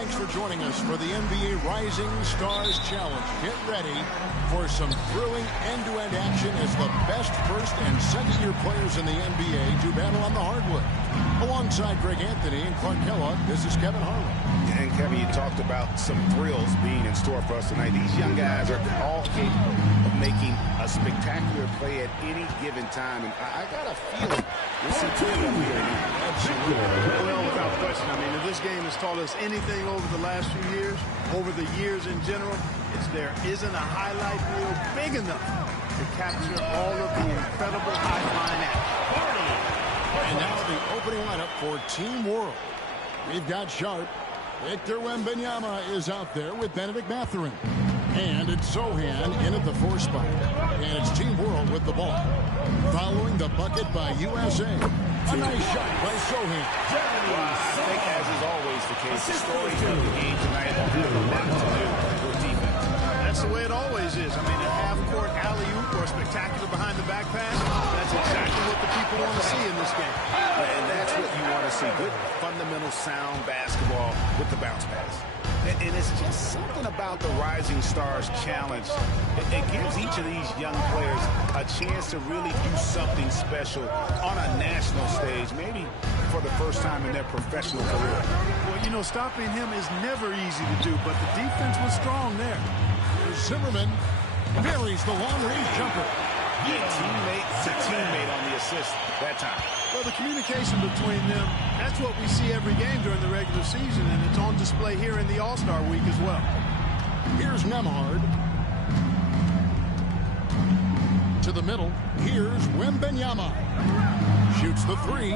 thanks for joining us for the NBA Rising Stars Challenge. Get ready for some thrilling end-to-end action as the best first and second-year players in the NBA do battle on the hardwood. Alongside Greg Anthony and Clark Kellogg, this is Kevin Harlan. And Kevin, you talked about some thrills being in store for us tonight. These young guys are all capable of making a spectacular play at any given time. And I got a feeling we'll see two of them here tonight. Absolutely. Well, without question. I mean, if this game has taught us anything over the last few years, over the years in general, it's there isn't a highlight reel big enough to capture all of the incredible high-flying action. And now the opening lineup for Team World. We've got Sharp. Victor Wembanyama is out there with Benedict Mathurin. And it's Sohan in at the 4 spot. And it's Team World with the ball. Following the bucket by USA. A nice shot by Sohan. I think, as is always the case, the story of the game tonight will have a lot to do with defense. That's the way it always is. I mean, a half-court alley-oop or spectacular behind-the-back pass, that's exactly what the people want to see in this game. And that's what you want to see. Good, fundamental, sound basketball with the bounce pass. And it's just something about the Rising Stars Challenge. It gives each of these young players a chance to really do something special on a national stage, maybe for the first time in their professional career. Well, you know, stopping him is never easy to do, but the defense was strong there. Zimmerman parries the long-range jumper. Teammate to teammate on the assist that time. Well, the communication between them, that's what we see every game during the regular season, and it's on display here in the All-Star week as well. Here's Nembhard. To the middle. Here's Wembanyama. Shoots the 3.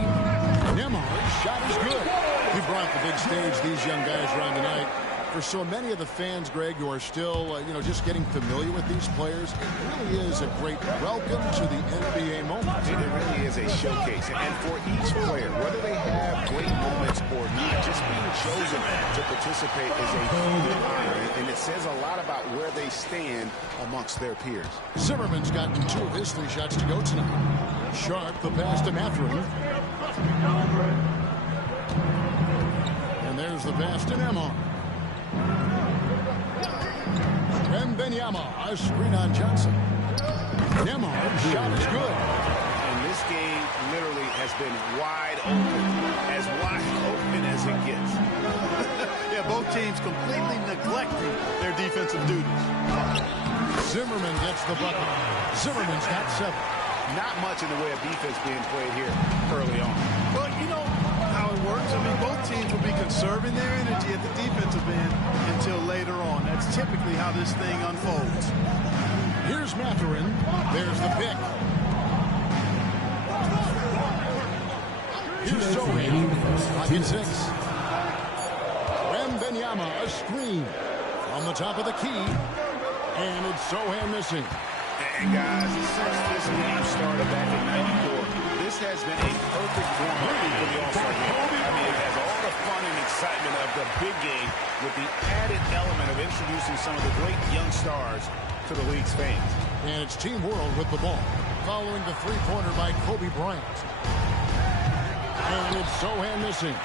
Nembhard's shot is good. He brought the big stage these young guys around tonight. For so many of the fans, Greg, who are still, just getting familiar with these players, it really is a great welcome to the NBA moment. It really is a showcase. And for each player, whether they have great moments or not, just being chosen to participate is a huge honor. And it says a lot about where they stand amongst their peers. Zimmerman's gotten 2 of his 3 shots to go tonight. Sharp, the pass to Mathurin. And there's the pass to Nembhard. Wembanyama, a screen on Johnson. Nembhard's shot is good. And this game literally has been wide open as it gets. Yeah, both teams completely neglecting their defensive duties. Zimmerman gets the bucket. Zimmerman's got 7. Not much in the way of defense being played here early on. Well, you know how it works. I mean, both teams will be conserving their energy at the defensive end until later on. That's typically how this thing unfolds. Here's Mathurin. There's the pick. Here's Sohan. Pocket 6. Wembanyama, a screen. On the top of the key. And it's Sohan missing. And guys, since this game started back in '94, this has been a perfect format for the All-Star game. I mean, it has all the fun and excitement of the big game with the added element of introducing some of the great young stars to the league's fans. And it's Team World with the ball, following the 3-pointer by Kobe Bryant. And it's Sohan missing.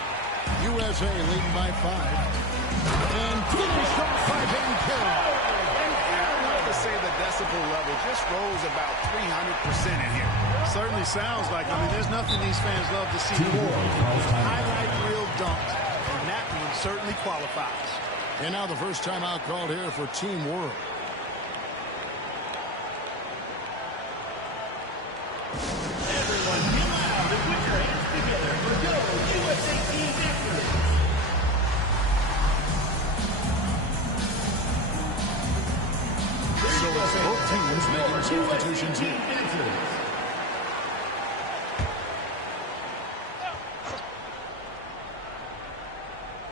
USA leading by 5. And finished off by Van Carroll. Say the decibel level just rose about 300% in here. Certainly sounds like, I mean, there's nothing these fans love to see more. Highlight reel dunks, and that one certainly qualifies. And now the first timeout called here for Team World. Everyone get loud and put your hands together for Go USA Team Victory. Both teams making substitutions here.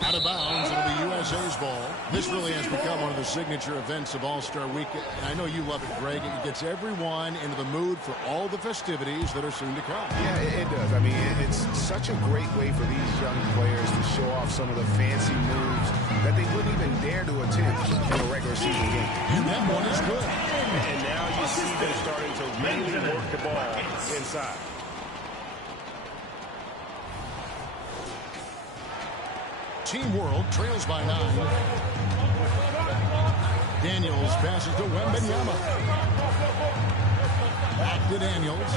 Out of bounds, it'll be USA's ball. This really has become one of the signature events of All-Star Week. And I know you love it, Greg. It gets everyone into the mood for all the festivities that are soon to come. Yeah, it does. I mean, it's such a great way for these young players to show off some of the fancy moves that they wouldn't even dare to attempt in a regular season game. And that one is good. And now you see them starting to really work the ball inside. Team World trails by 9. Daniels passes to Wembanyama. Back to Daniels.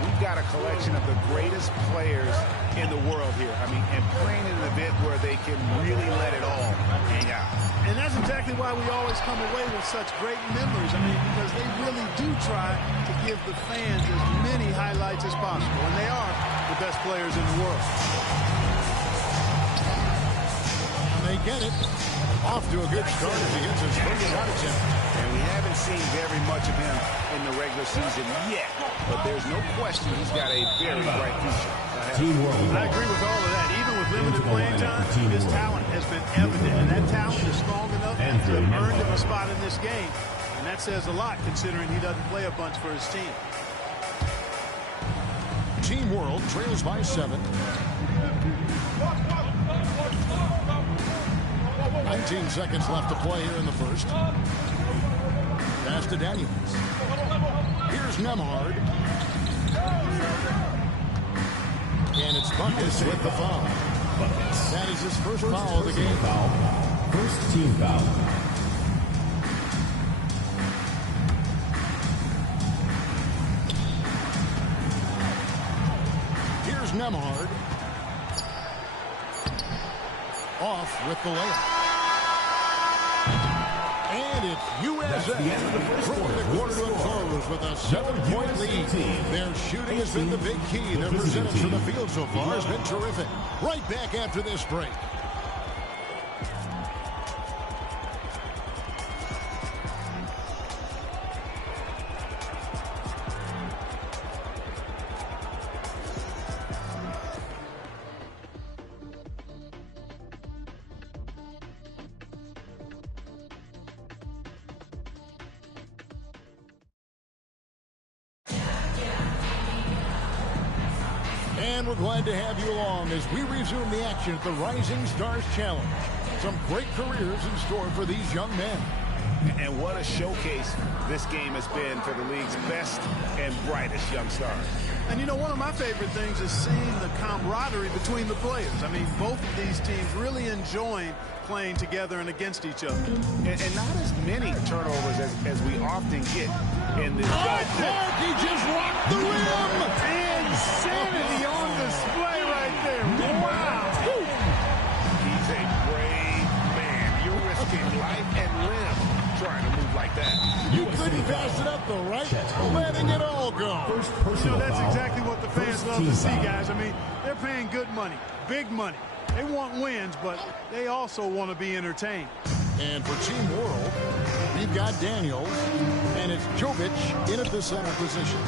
We've got a collection of the greatest players in the world here. I mean, and playing in an event where they can really let it all hang out. And that's exactly why we always come away with such great memories. I mean, because they really do try to give the fans as many highlights as possible. And they are the best players in the world. And they get it. Off to a good start as he gets his first shot attempt. And we haven't seen very much of him in the regular season yet. But there's no question he's got a very bright future. I agree with all of that. Even with limited playing time, his talent has been evident. And that talent is strong enough to have earned him a spot in this game. And that says a lot considering he doesn't play a bunch for his team. Team World trails by 7. 19 seconds left to play here in the first. Pass to Daniels. Here's Nemhard. And it's Buckets with the foul. That is his first foul of the game. First team foul. Here's Nemhard. Off with the layup. And it's USA. The quarter to close with a 7-point lead. Their shooting has been the big key. Their percentage from the field so far has been terrific. Right back after this break. And we're glad to have you along as we resume the action at the Rising Stars Challenge. Some great careers in store for these young men. And what a showcase this game has been for the league's best and brightest young stars. And you know, one of my favorite things is seeing the camaraderie between the players. I mean, both of these teams really enjoying playing together and against each other. And not as many turnovers as we often get in this. Clark, he just rocked the rim! Insanity on display right there. Wow! He's a brave man. You're risking life and limb trying to move like that. You couldn't pass it up the right, letting it all go. You know, that's exactly what the fans love to see, guys. I mean, they're paying good money, big money. They want wins, but they also want to be entertained. And for Team World, we've got Daniels, and it's Jovic in at the center position.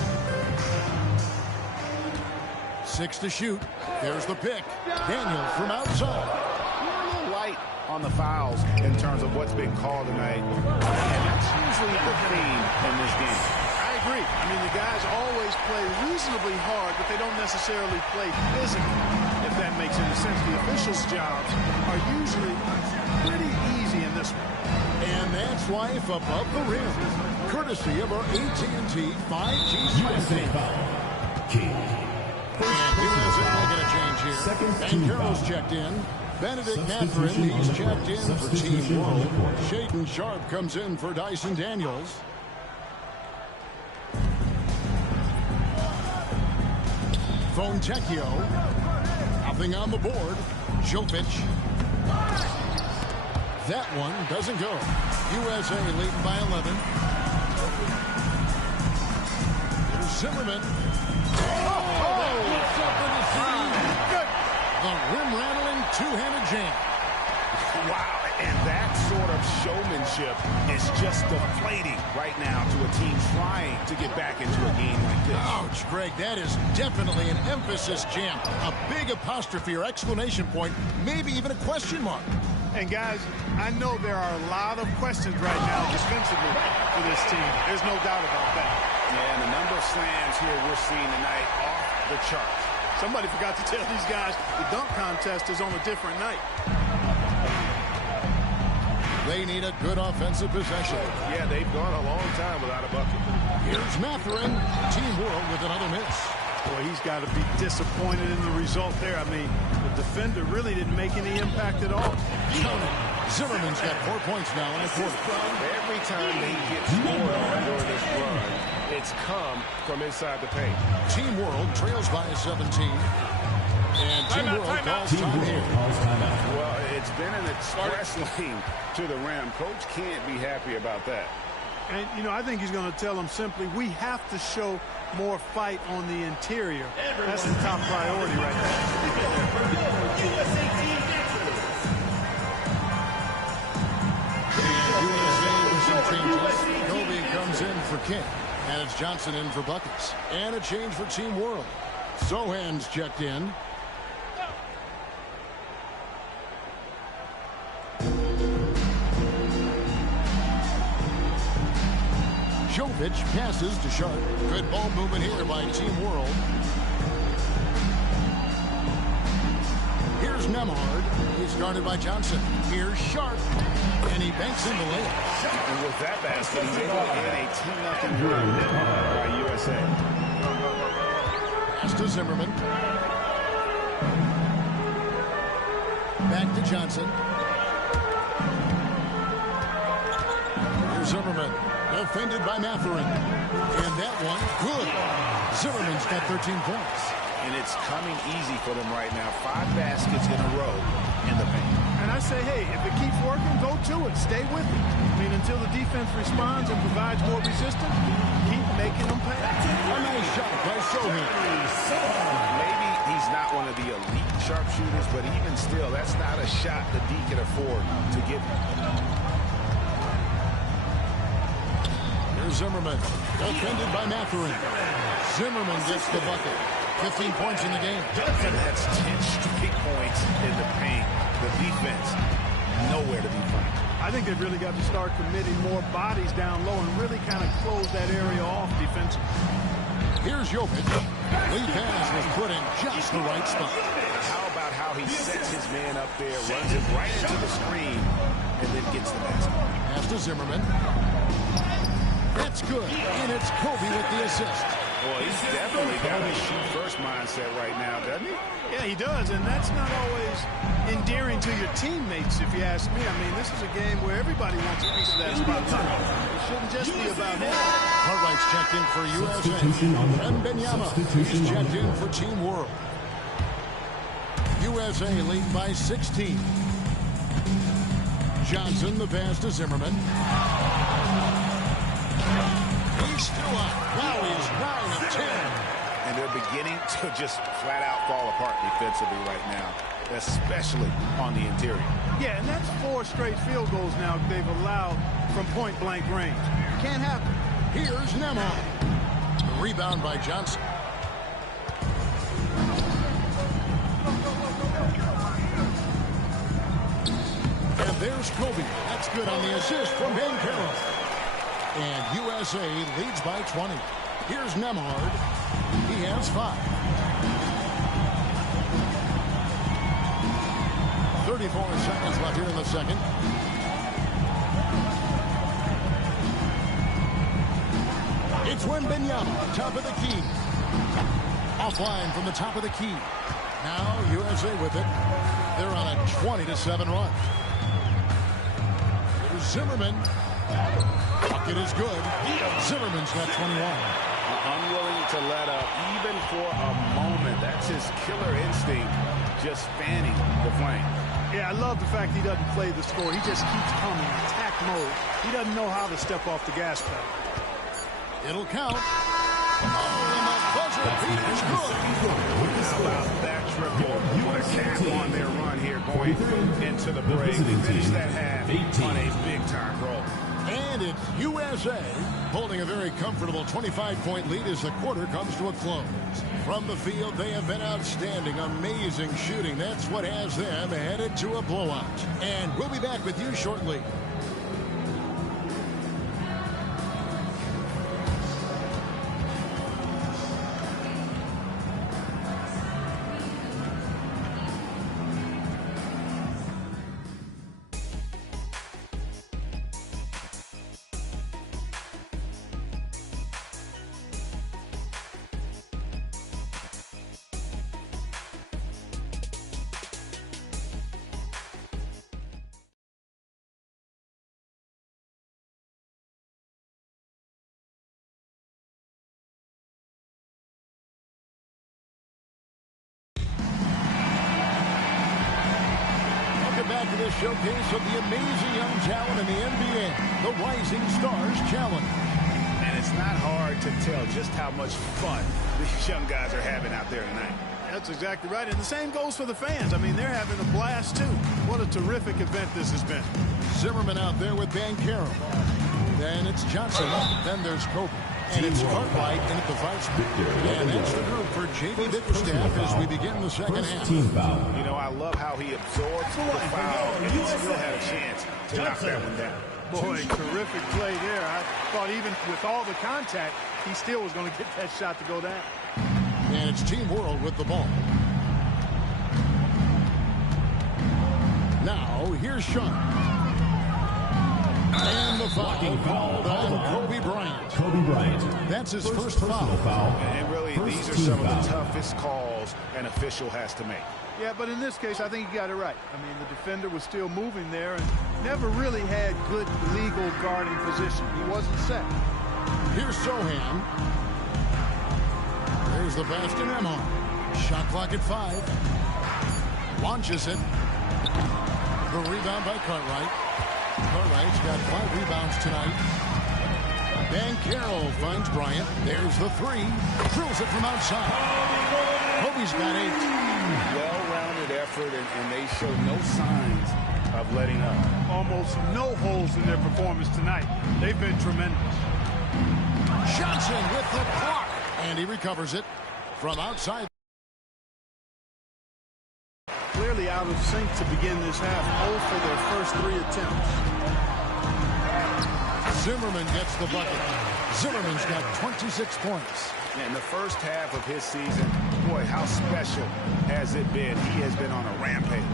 6 to shoot. There's the pick. Daniels from outside. We're a little light on the fouls in terms of what's been called tonight. And that's usually the theme in this game. I agree. I mean, the guys always play reasonably hard, but they don't necessarily play physically, if that makes any sense. The officials' jobs are usually pretty easy in this one. And that's life above the rim, courtesy of our AT&T 5G USA King. And USA will get a change here. And Carroll's checked in. Benedict Catherine, he's checked in for Team World. Shaden Sharp comes in for Dyson Daniels. Fontecchio. Nothing on the board. Jovic. That one doesn't go. USA leading by 11. Here's Zimmerman. That's something to see. Good. The rim-rattling two-handed jam. Wow, and that sort of showmanship is just deflating right now to a team trying to get back into a game like this. Ouch, Greg, that is definitely an emphasis jam. A big apostrophe or exclamation point, maybe even a question mark. And guys, I know there are a lot of questions right now defensively for this team. There's no doubt about that. Yeah, and the number of slams here we're seeing tonight off the charts. Somebody forgot to tell these guys the dunk contest is on a different night. They need a good offensive possession. Yeah, they've gone a long time without a bucket. Here's Mathurin. Team World with another miss. Boy, he's got to be disappointed in the result there. I mean, the defender really didn't make any impact at all. Zimmerman's got 4 points now in the quarter. Every time they get scored on during this run, it's come from inside the paint. Team World trails by 17. And Team World calls time here. Well, it's been an express lane to the rim. Coach can't be happy about that. And, you know, I think he's going to tell them simply, we have to show more fight on the interior. That's the top priority right now. USA changes. Kobe comes in for King. And it's Johnson in for buckets. And a change for Team World. Sohan's checked in. Jovic passes to Sharp. Good ball movement here by Team World. Here's Nemhard. He's guarded by Johnson. Here's Sharp. And he banks in the layup. And with that basket, he's able to get a 2-0 run by USA. Pass to Zimmerman. Back to Johnson. Here's Zimmerman. Defended by Matherin. And that one, good. Zimmerman's got 13 points. And it's coming easy for them right now. 5 baskets in a row in the paint. And I say, hey, if it keeps working, go to it. Stay with it. I mean, until the defense responds and provides more resistance, keep making them pay. A nice shot by Sohan. Maybe he's not one of the elite sharpshooters, but even still, that's not a shot that D can afford to give him. Here's Zimmerman. Defended by Matherin. Zimmerman gets the bucket. 15 points in the game. And that's 10 straight points in the paint. The defense, nowhere to be found. I think they've really got to start committing more bodies down low and really kind of close that area off defensively. Here's Jovic. Lead pass was put in just the right spot. How about how he sets his man up there, runs it right into the screen, and then gets the basket. Pass to Zimmerman. That's good. And it's Kobe with the assist. Well, he's definitely got a shoot-first mindset right now, doesn't he? Yeah, he does, and that's not always endearing to your teammates, if you ask me. I mean, this is a game where everybody wants a piece of that spotlight. It shouldn't just be about him. Cartwright's checked in for USA. And Benyama, he's checked in for Team World. USA lead by 16. Johnson, the pass to Zimmerman. He's still up. Now he's 9 of 10. And they're beginning to just flat out fall apart defensively right now, especially on the interior. Yeah, and that's 4 straight field goals now they've allowed from point-blank range. Can't happen. Here's Nemhard. The rebound by Johnson. And there's Kobe. That's good on the assist from Bancaro. And USA leads by 20. Here's Nemhard. He has 5. 34 seconds left here in the second. It's Wembanyama, top of the key. Offline from the top of the key. Now USA with it. They're on a 20-7 run. Here's Zimmerman. Bucket is good. Zimmerman's got 21. Unwilling to let up, even for a moment. That's his killer instinct, just fanning the flame. Yeah, I love the fact he doesn't play the score. He just keeps coming, attack mode. He doesn't know how to step off the gas pedal. It'll count. Oh, and the buzzer beat is good. How about that triple? What a cap on their run here going into the break. Finish that half on a big-time roll. And it's USA holding a very comfortable 25-point lead as the quarter comes to a close. From the field, they have been outstanding, amazing shooting. That's what has them headed to a blowout. And we'll be back with you shortly. the showcase of the amazing young talent in the NBA, the Rising Stars Challenge. And it's not hard to tell just how much fun these young guys are having out there tonight. That's exactly right. And the same goes for the fans. I mean, they're having a blast, too. What a terrific event this has been. Zimmerman out there with Bankero. Then it's Johnson. Then there's Kobe. And it's Cartwright in at the 5 spot. And that's the group for J.B. Bickerstaff as we begin the second half. You know, I love how he absorbs the foul and he still had a chance to knock that one down. Boy, terrific play there. I thought even with all the contact, he still was going to get that shot to go down. And it's Team World with the ball. Now, here's Sean. And the foul called on Kobe Bryant. Kobe Bryant. That's his first foul. And really, these are some of the toughest calls an official has to make. Yeah, but in this case, I think he got it right. I mean, the defender was still moving there and never really had good legal guarding position. He wasn't set. Here's Sohan. There's the pass to Nemo. Shot clock at 5. Launches it. The rebound by Cartwright. Cartwright's got 5 rebounds tonight. Bankero finds Bryant. There's the 3. Drills it from outside. Kobe's got 8. Well-rounded effort, and they show no signs of letting up. Almost no holes in their performance tonight. They've been tremendous. Johnson with the block. And he recovers it from outside. Clearly out of sync to begin this half. 0 for their first 3 attempts. Zimmerman gets the bucket. Zimmerman's got 26 points. In the first half of his season, boy, how special has it been? He has been on a rampage.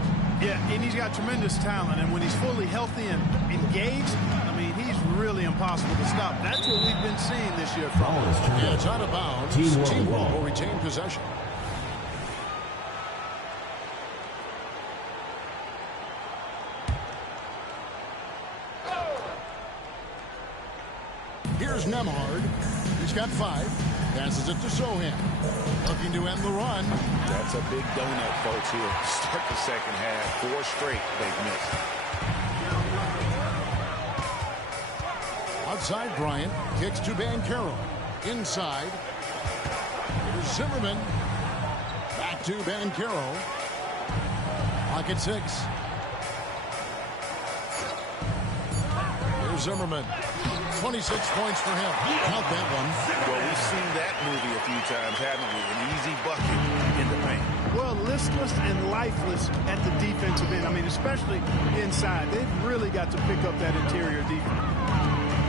Yeah, and he's got tremendous talent, and when he's fully healthy and engaged, I mean, he's really impossible to stop. That's what we've been seeing this year from him. And it's out of bounds. Team World will retain possession. Here's Nemhard. He's got 5. Passes it to Sohan. Looking to end the run. That's a big donut, folks, here. Start the second half. 4 straight they've missed. Outside, Bryant kicks to Bankero. Inside. Here's Zimmerman. Back to Bankero. Pocket 6. Here's Zimmerman. 26 points for him. Count that one. Well, we've seen that movie a few times, haven't we? An easy bucket in the paint. Well, listless and lifeless at the defensive end. I mean, especially inside. They've really got to pick up that interior defense.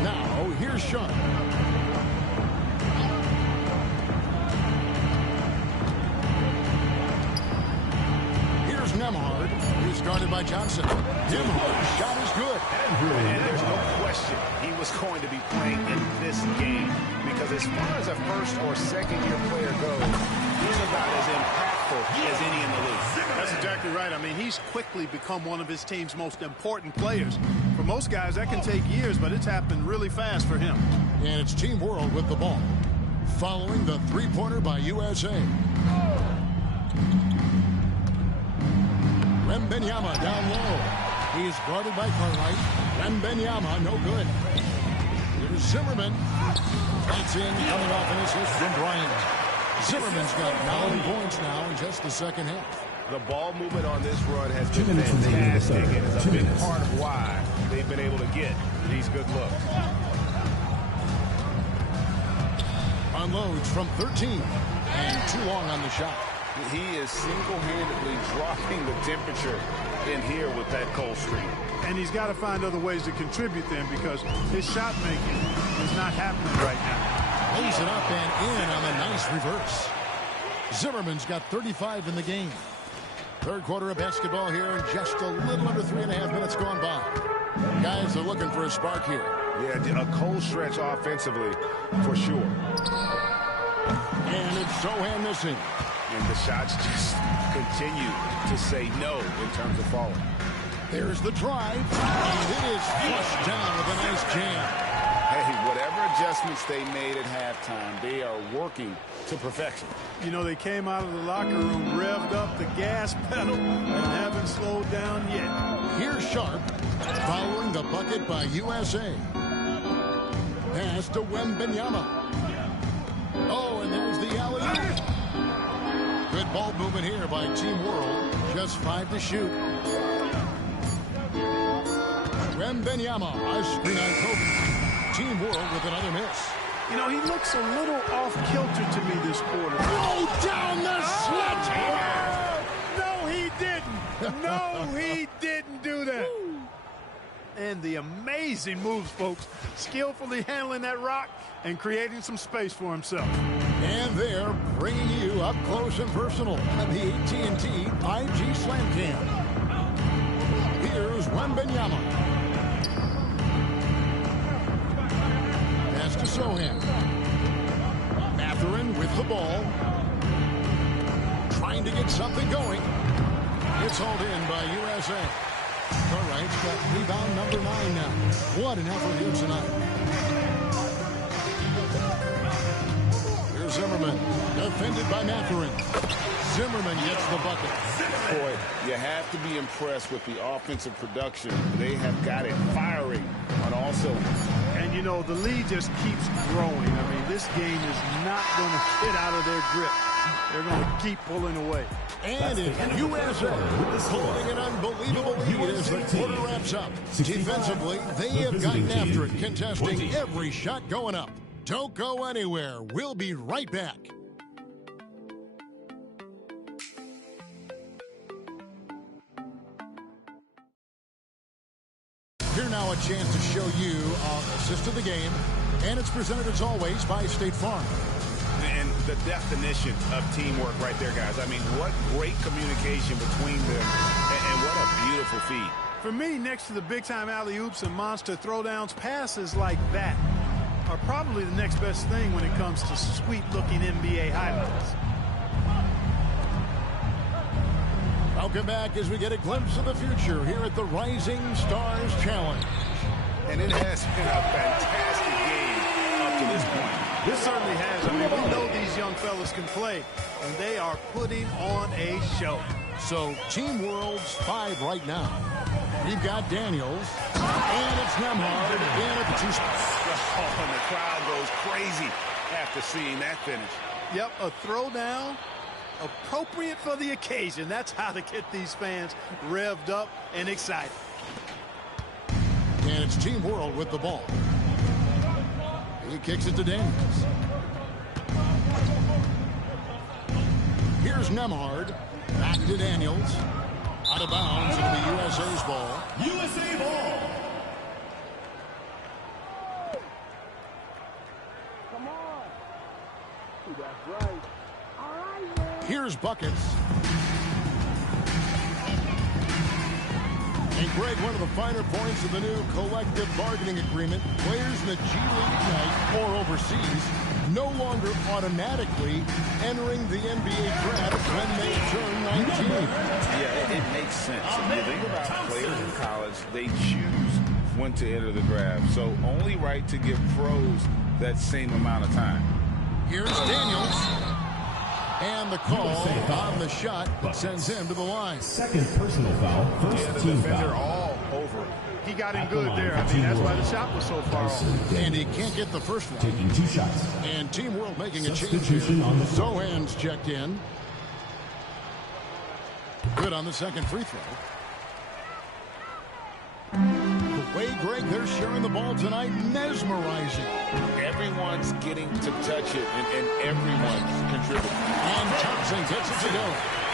Now, here's Sean. Here's Nemhard. He's guarded by Johnson. Nemhard's shot is good. And there's no question he was going to be playing in this game because as far as a first or second year player goes, he's about as impactful as any in the league. That's exactly right. I mean, he's quickly become one of his team's most important players. For most guys, that can take years, but it's happened really fast for him. And it's Team World with the ball. Following the 3-pointer by USA. Wembanyama down low. He's guarded by Cartwright. Wembanyama, no good. Here's Zimmerman. That's in, coming off an assist from Bryant. Zimmerman's got 9 points now in just the second half. The ball movement on this run has been fantastic, and it's a big part of why they've been able to get these good looks. Unloads from 13, and too long on the shot. He is single-handedly dropping the temperature in here with that cold streak. And he's got to find other ways to contribute then because his shot making is not happening right now. Lays it up and in on a nice reverse. Zimmerman's got 35 in the game. Third quarter of basketball here, and just a little under 3.5 minutes gone by. Guys are looking for a spark here. Yeah, a cold stretch offensively for sure. And it's Sohan missing. And the shots just continue to say no in terms of falling. There's the drive, and it is flushed down with a nice jam. Hey, whatever adjustments they made at halftime, they are working to perfection. You know, they came out of the locker room, revved up the gas pedal, and haven't slowed down yet. Here's Sharp, following the bucket by USA. Pass to Wembanyama. Oh, and there's the alley-oop. Good ball movement here by Team World. Just 5 to shoot. Wembanyama, a screen on Kobe. Team World with another miss. You know, he looks a little off-kilter to me this quarter. Roll down the sledgehammer! No, he didn't. No, he didn't do that. And the amazing moves, folks. Skillfully handling that rock and creating some space for himself. And they're bringing you up close and personal on the AT&T 5G Slam Cam. Here's Wembanyama. Pass to Sohan. Mathurin with the ball. Trying to get something going. It's hauled in by USA. All right, got rebound number 9 now. What an effort here tonight. Here's Zimmerman, defended by Mathurin. Zimmerman gets the bucket. Boy, you have to be impressed with the offensive production. They have got it firing on all cylinders. And, you know, the lead just keeps growing. I mean, this game is not going to get out of their grip. They're going to keep pulling away. And it's USA holding an unbelievable lead as the quarter wraps up. Defensively, they have gotten after it, contesting every shot going up. Don't go anywhere. We'll be right back. Here now a chance to show you our assist of the game, and it's presented as always by State Farm. And the definition of teamwork right there, guys. I mean, what great communication between them, and what a beautiful feed. For me, next to the big-time alley-oops and monster throwdowns, passes like that are probably the next best thing when it comes to sweet-looking NBA highlights. Welcome back as we get a glimpse of the future here at the Rising Stars Challenge. And it has been a fantastic game up to this point. This certainly has. I mean, we know these young fellas can play, and they are putting on a show. So, Team World's 5 right now. We've got Daniels, and it's Nemhard in at the 2 spot. Oh, and the crowd goes crazy after seeing that finish. Yep, a throwdown appropriate for the occasion. That's how to get these fans revved up and excited. And it's Team World with the ball. He kicks it to Daniels. Here's Nemhard. Back to Daniels. Out of bounds. It'll be USA's ball. USA ball. Come on. That's right. All right, man. Here's Buckets. And Greg, one of the finer points of the new collective bargaining agreement, players in the G League Ignite or overseas no longer automatically entering the NBA draft when they turn 19. Yeah, it makes sense. If you think about players in college, they choose when to enter the draft. So only right to give pros that same amount of time. Here's Daniels. And the call on the shot sends him to the line. Second personal foul, first team foul. All over. He got in good there. I mean, that's why the shot was so far off. And he can't get the first one. Taking 2 shots. And Team World making a change here. Sohan's checked in. Good on the second free throw. The way, Greg, they're sharing the ball tonight, mesmerizing. Everyone's getting to touch it, and everyone's contributing. And Thompson gets it to go.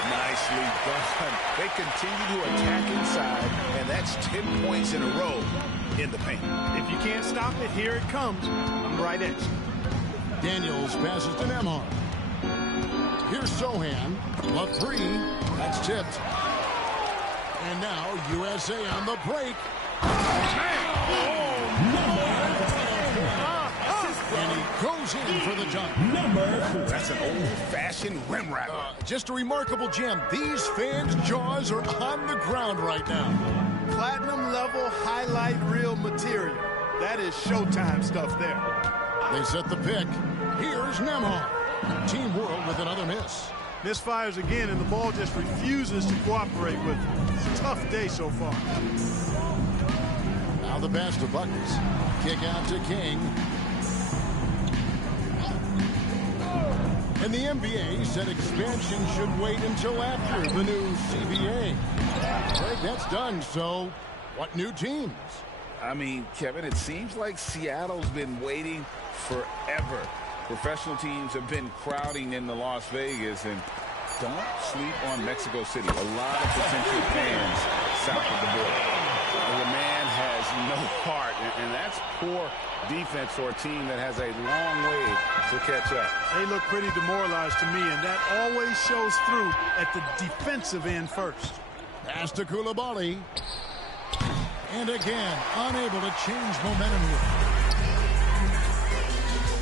Nicely done. They continue to attack inside, and that's 10 points in a row in the paint. If you can't stop it, here it comes on the right edge. Daniels passes to Nemhard. Here's Sohan. A 3. That's tipped. And now USA on the break. And he goes in for the jump. That's an old-fashioned rim wrap. Just a remarkable gem. These fans' jaws are on the ground right now. Platinum level highlight reel material. That is showtime stuff there. They set the pick. Here's Nembhard. Team World with another miss. Misfires again, and the ball just refuses to cooperate with him. It's a tough day so far. Now the pass to Buckets. Kick out to King. And the NBA said expansion should wait until after the new CBA. Greg, that's done, so what new teams? I mean, Kevin, it seems like Seattle's been waiting forever. Professional teams have been crowding into Las Vegas, and don't sleep on Mexico City. A lot of potential fans south of the border. The man has no heart, and that's poor defense for a team that has a long way to catch up. They look pretty demoralized to me, and that always shows through at the defensive end first. Pass to Coulibaly. And again, unable to change momentum here.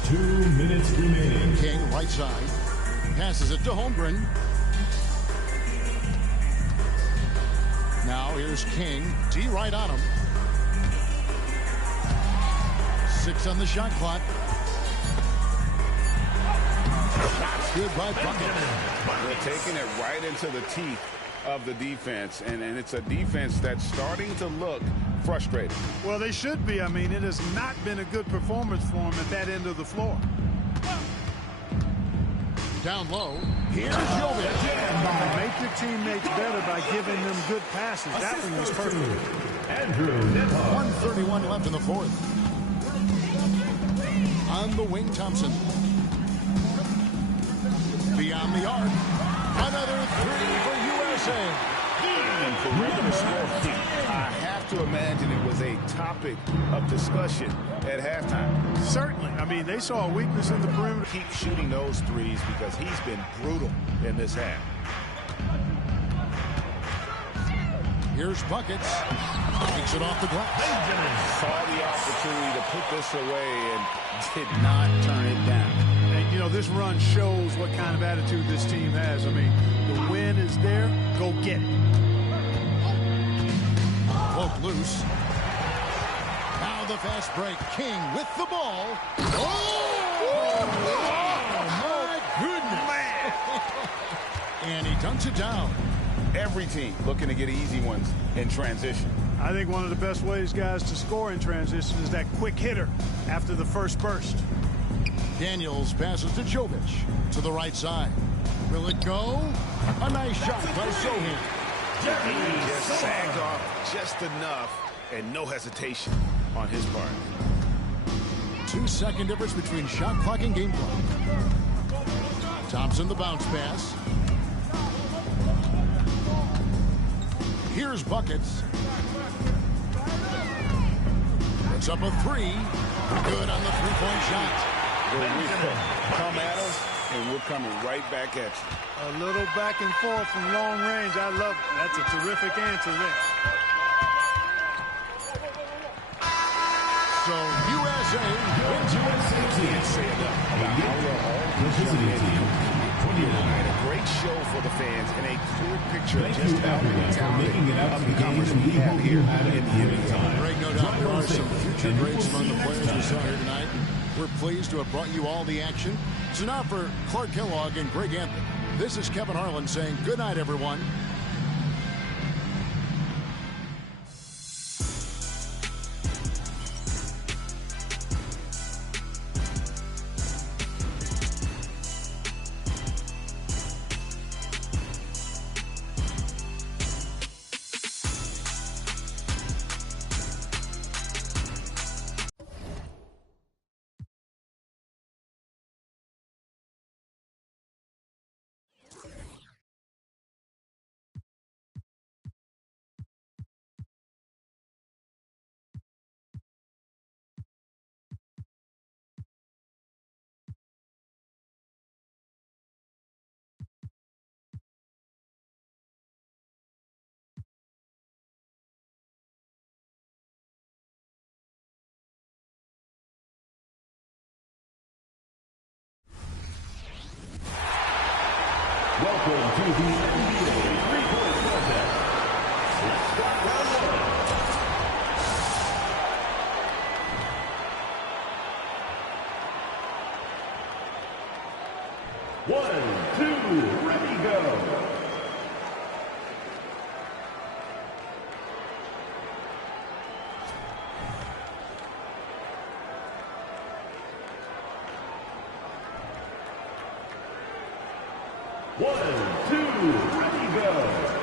2 minutes remaining. King, right side. Passes it to Holmgren. Now here's King. D right on him. 6 on the shot clock. Good by Bucket. They're taking it right into the teeth of the defense, and it's a defense that's starting to look frustrated. Well, they should be. I mean, it has not been a good performance for them at that end of the floor. Down low. Here's Jovic. Make your teammates better by giving them good passes. That one was perfect. Andrew 1:31 left in the fourth. On the wing, Thompson. Beyond the arc. Another three for USA. I have to imagine it was a topic of discussion at halftime. Certainly. I mean, they saw a weakness in the perimeter. Keep shooting those threes because he's been brutal in this half. Here's Buckets. Takes it off the glass. Saw the opportunity to put this away and did not turn it down. And, you know, this run shows what kind of attitude this team has. I mean, the win is there. Go get it. Broke loose. Now the fast break. King with the ball. Oh, my goodness. And he dunks it down. Every team looking to get easy ones in transition. I think one of the best ways, guys, to score in transition is that quick hitter after the first burst. Daniels passes to Jovic to the right side. Will it go? A nice shot by Sohan. He just sagged off just enough and no hesitation on his part. 2-second difference between shot clock and game clock. Thompson the bounce pass. Here's Buckets. It's up a three. Good on the three-point shot. Come at us, and we're coming right back at you. A little back and forth from long range. I love it. That's a terrific answer there. So USA wins Can't say enough about how well all the visiting team. A great show for the fans and a clear picture of just how many talented up-and-comers we have here in the NBA. Greg, no doubt there are some future greats among the players we saw here tonight. We're pleased to have brought you all the action. So now for Clark Kellogg and Greg Anthony, this is Kevin Harlan saying good night, everyone. Welcome to the NBA three-point contest. Let's start round one. 1, 2, ready, go. One, two, ready, go.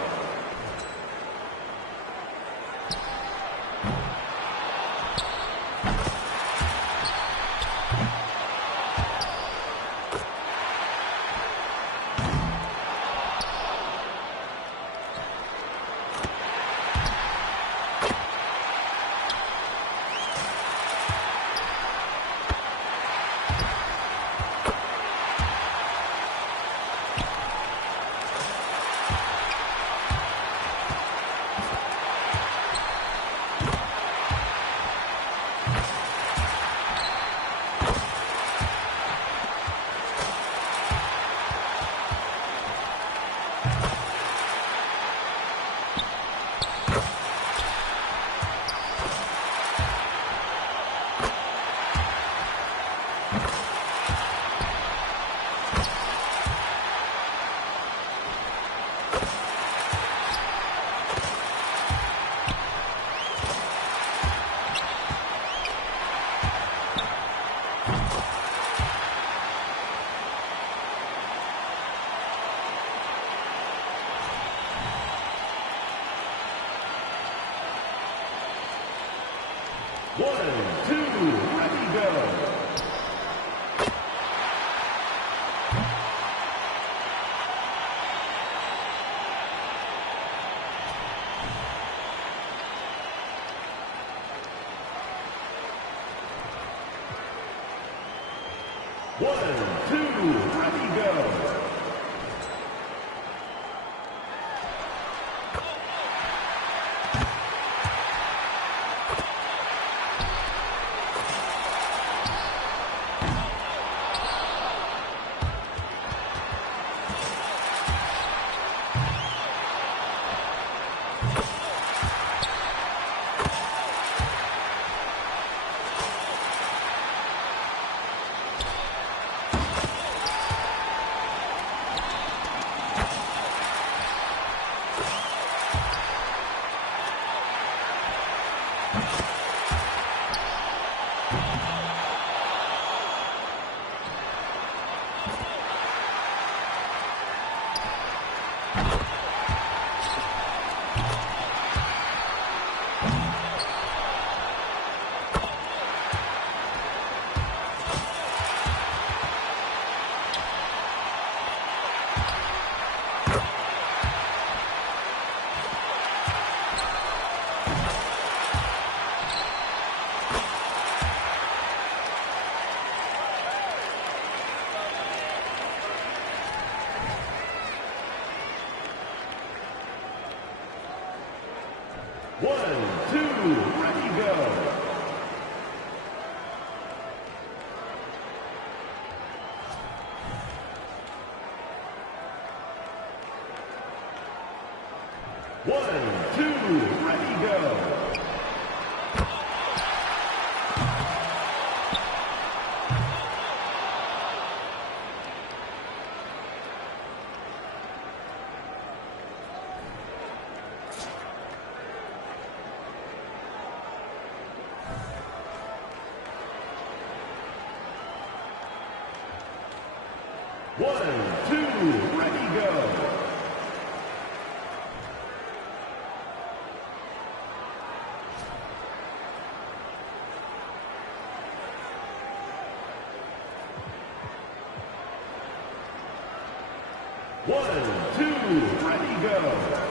One, two, ready, go. One, two, ready, go. One, two, ready, go. One, two, ready, go. One, two, ready, go. One, two, ready, go.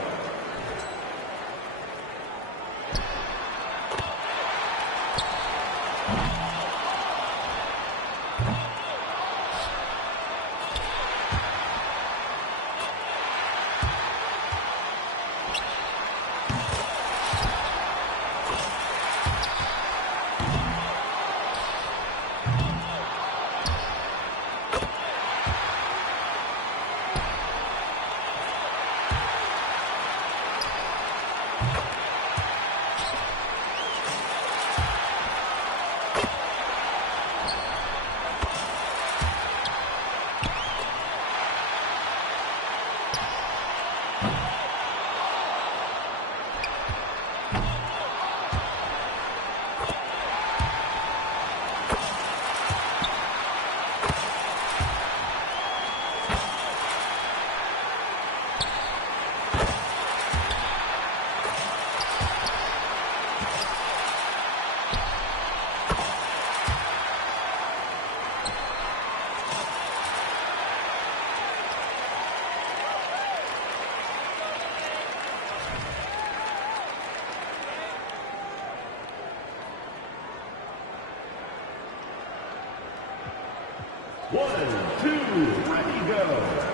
1, 2, ready, go.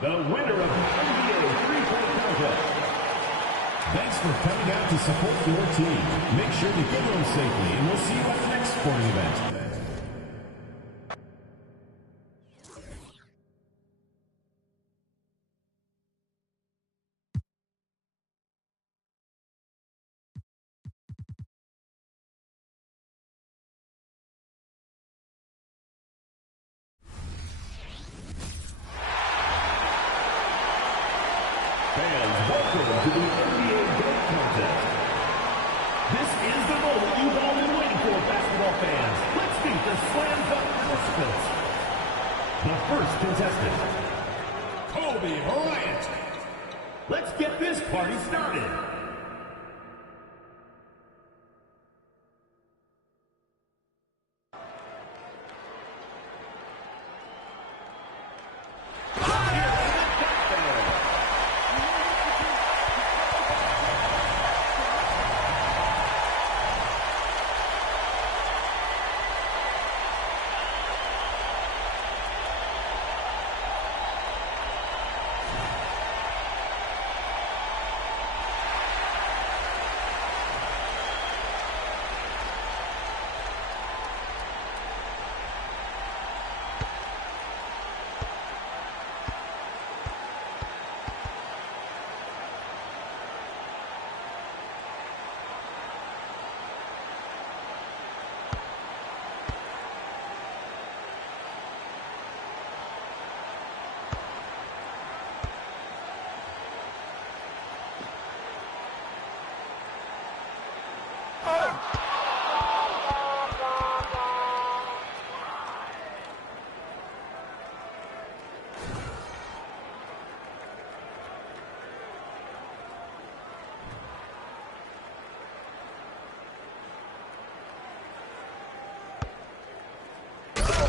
The winner of the NBA three-point contest. Thanks for coming out to support your team. Make sure to get home safely, and we'll see you at the next sporting event. Fans, welcome to the NBA Dunk Contest. This is the moment you've all been waiting for, basketball fans. Let's meet the Slam Dunk participants. The first contestant, Kobe Bryant. Let's get this party started.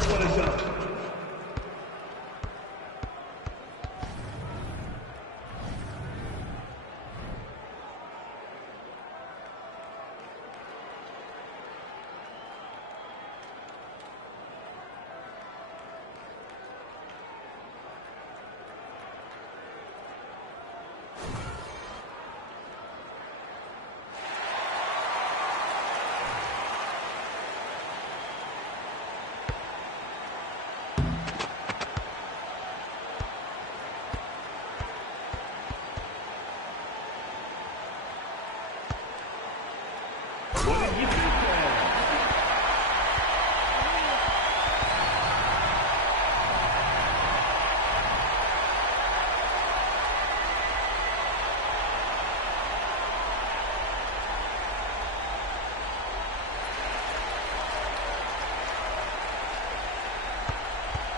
What a dunk. What did you think there?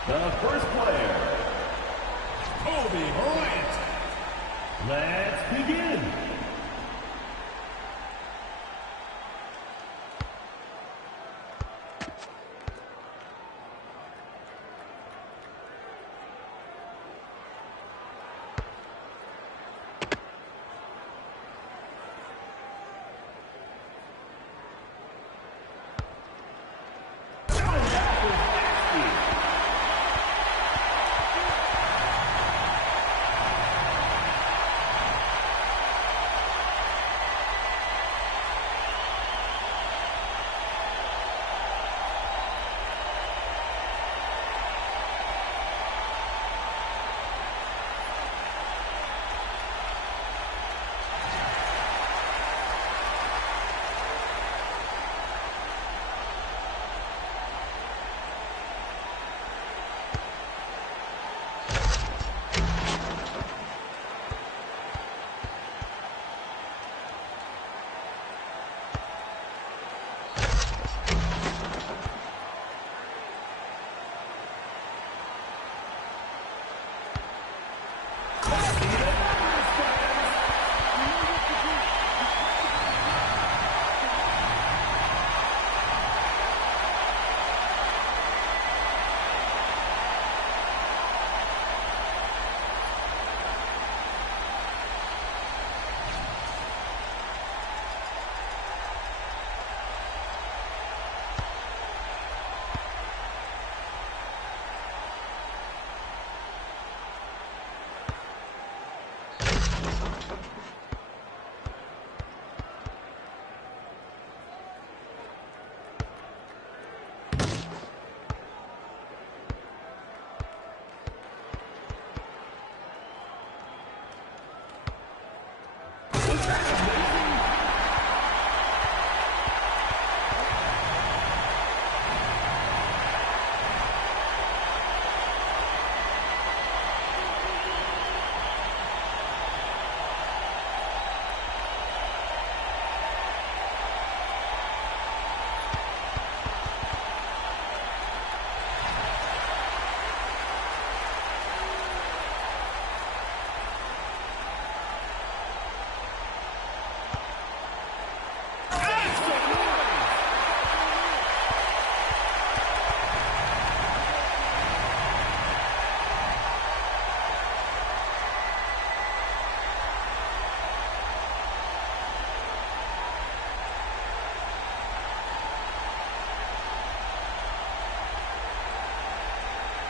The first player, Kobe Bryant. Let's begin.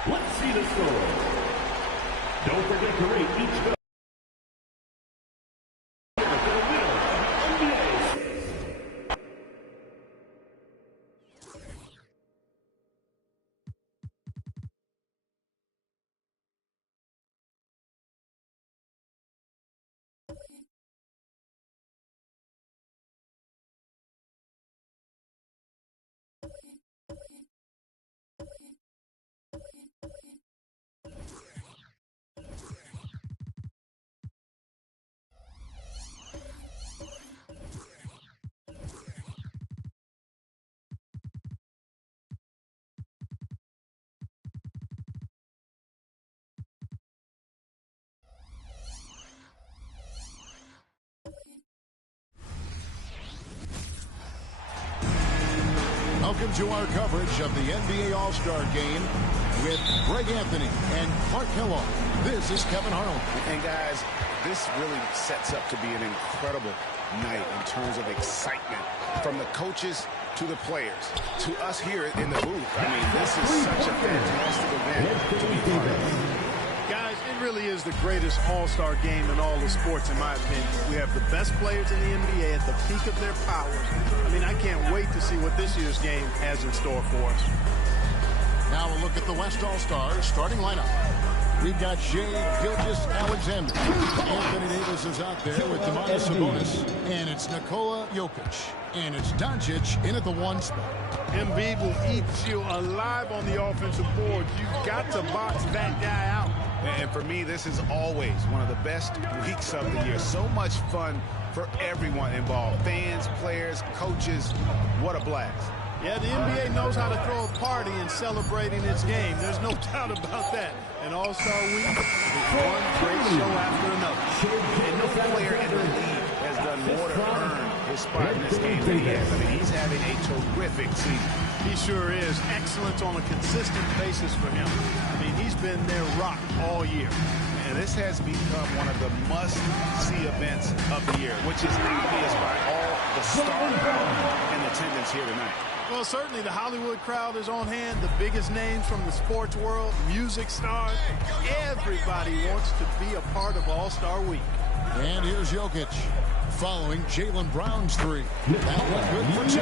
Let's see the score. Don't forget to rate each vote. Welcome to our coverage of the NBA All-Star Game with Greg Anthony and Clark Kellogg. This is Kevin Harlan. And guys, this really sets up to be an incredible night in terms of excitement from the coaches to the players to us here in the booth. I mean, this is such a fantastic event to be part of. Guys, it really is the greatest all-star game in all the sports, in my opinion. We have the best players in the NBA at the peak of their powers. I mean, I can't wait to see what this year's game has in store for us. Now we'll look at the West All-Stars starting lineup. We've got Shai Gilgeous-Alexander. Anthony Davis is out there with Domantas Sabonis. And it's Nikola Jokic. And it's Doncic in at the 1 spot. Embiid will eat you alive on the offensive board. You've got to box that guy out. And for me, this is always one of the best weeks of the year. So much fun for everyone involved. Fans, players, coaches. What a blast. Yeah, the NBA knows how to throw a party in celebrating its game. There's no doubt about that. And All-Star Week is one great show after another. And no player in the league has done more to earn his spot in this game than he has. I mean, he's having a terrific season. He sure is. Excellence on a consistent basis for him. I mean, he's been their rock all year. And this has become one of the must-see events of the year, which is obvious by all the stars in attendance here tonight. Well, certainly the Hollywood crowd is on hand. The biggest names from the sports world, music stars. Everybody wants to be a part of All-Star Week. And here's Jokic following Jaylen Brown's 3. That one good for 2.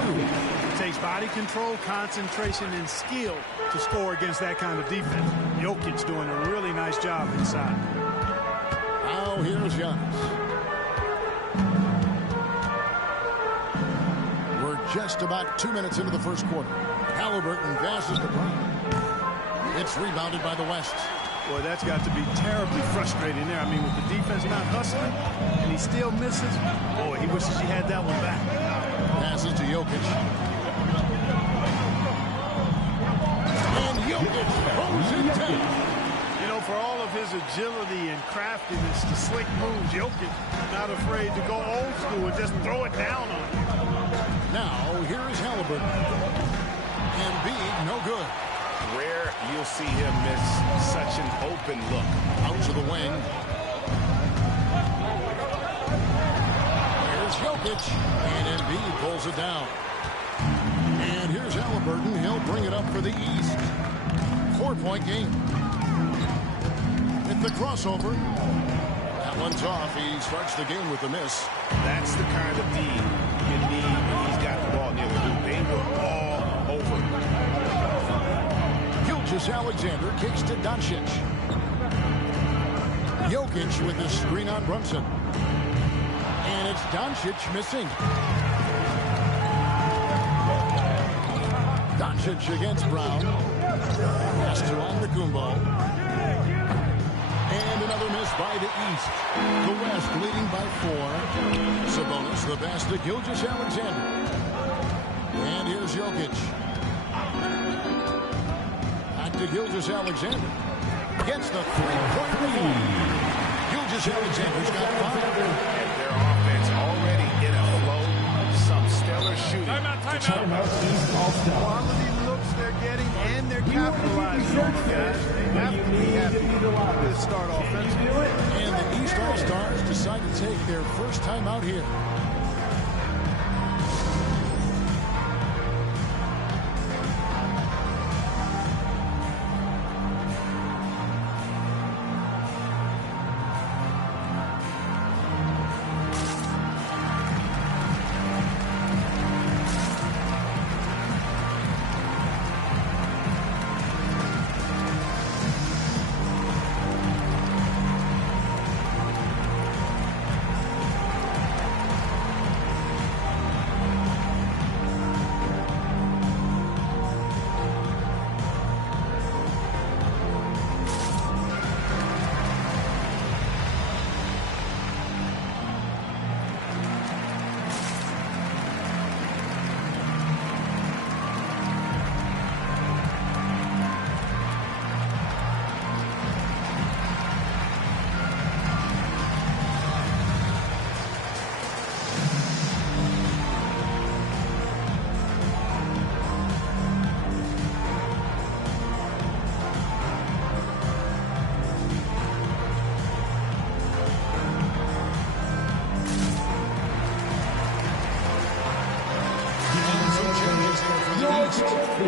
It takes body control, concentration, and skill to score against that kind of defense. Jokic doing a really nice job inside. Now here's Giannis. We're just about 2 minutes into the first quarter. Halliburton passes to Brown. It's rebounded by the West. Boy, that's got to be terribly frustrating there. I mean, with the defense not hustling, and he still misses. Boy, he wishes he had that one back. Passes to Jokic. And Jokic throws it down. You know, for all of his agility and craftiness, the slick moves, Jokic not afraid to go old school and just throw it down on him. Now, here is Halliburton. Embiid, no good. Rare you'll see him miss such an open look. Out to the wing. Here's Jokic. And Embiid pulls it down. And here's Halliburton. He'll bring it up for the East. 4-point game. With the crossover. That one's off. He starts the game with a miss. That's the kind of D you need when he's got the ball near the hoop. They were all over. Gilgeous-Alexander kicks to Doncic. Jokic with the screen on Brunson. And it's Doncic missing. Doncic against Brown. Pass to Antetokounmpo. And another miss by the East. The West leading by 4. Sabonis the pass to Gilgeous-Alexander. And here's Jokic. To Gilgeous-Alexander gets the three-point lead. Gilgeous-Alexander's got 5. And their offense already in a flow. Some stellar shooting. Quality looks they're getting, and they're capitalizing on it, guys. They have to be happy with this start offensively. And the East All-Stars decide to take their first time out here.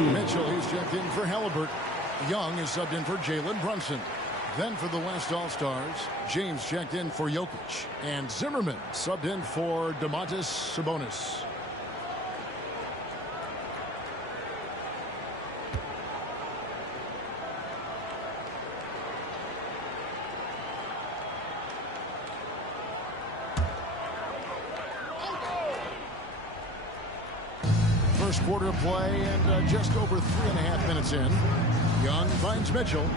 Mitchell, he's checked in for Halliburton. Young is subbed in for Jalen Brunson. Then for the West All-Stars, James checked in for Jokic. And Zimmerman subbed in for Domantas Sabonis. First quarter of play and just over 3.5 minutes in. Young finds Mitchell.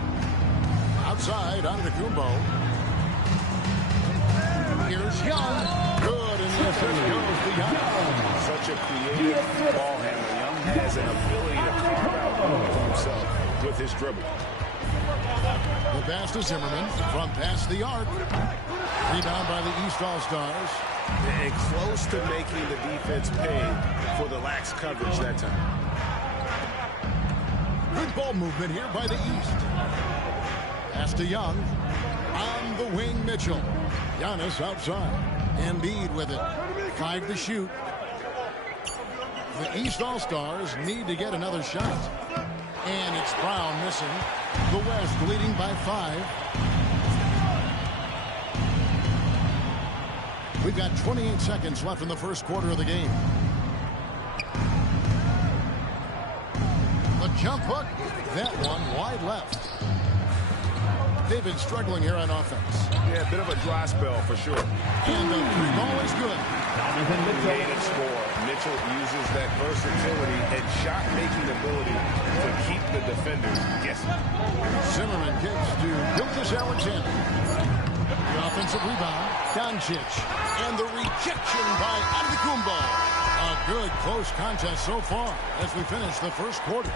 Outside, Antetokounmpo. Here's Young. Good, and the assist goes to Young. Such a creative ball handler. Young has an ability to carve out room for himself with his dribble. The pass to Zimmerman from past the arc. Rebound by the East All-Stars. And close to making the defense pay for the lax coverage that time. Good ball movement here by the East. Pass to Young. On the wing, Mitchell. Giannis outside. Embiid with it. 5 to shoot. The East All-Stars need to get another shot. And it's Brown missing. The West leading by 5. We've got 28 seconds left in the first quarter of the game. The jump hook. That one wide left. They've been struggling here on offense. Yeah, a bit of a dry spell for sure. And the three ball is good. Creative score. Mitchell uses that versatility and shot-making ability to keep the defenders guessing. Zimmerman kicks to Gilgeous-Alexander. The offensive rebound. Doncic. And the rejection by Antetokounmpo. A good close contest so far as we finish the first quarter.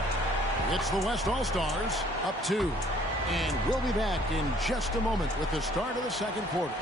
It's the West All-Stars up 2. And we'll be back in just a moment with the start of the second quarter.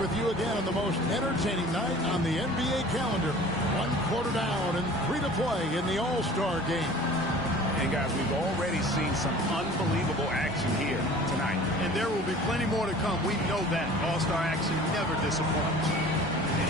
With you again on the most entertaining night on the NBA calendar. 1 quarter down and 3 to play in the All-Star game. And guys, we've already seen some unbelievable action here tonight. And there will be plenty more to come. We know that. All-Star action never disappoints.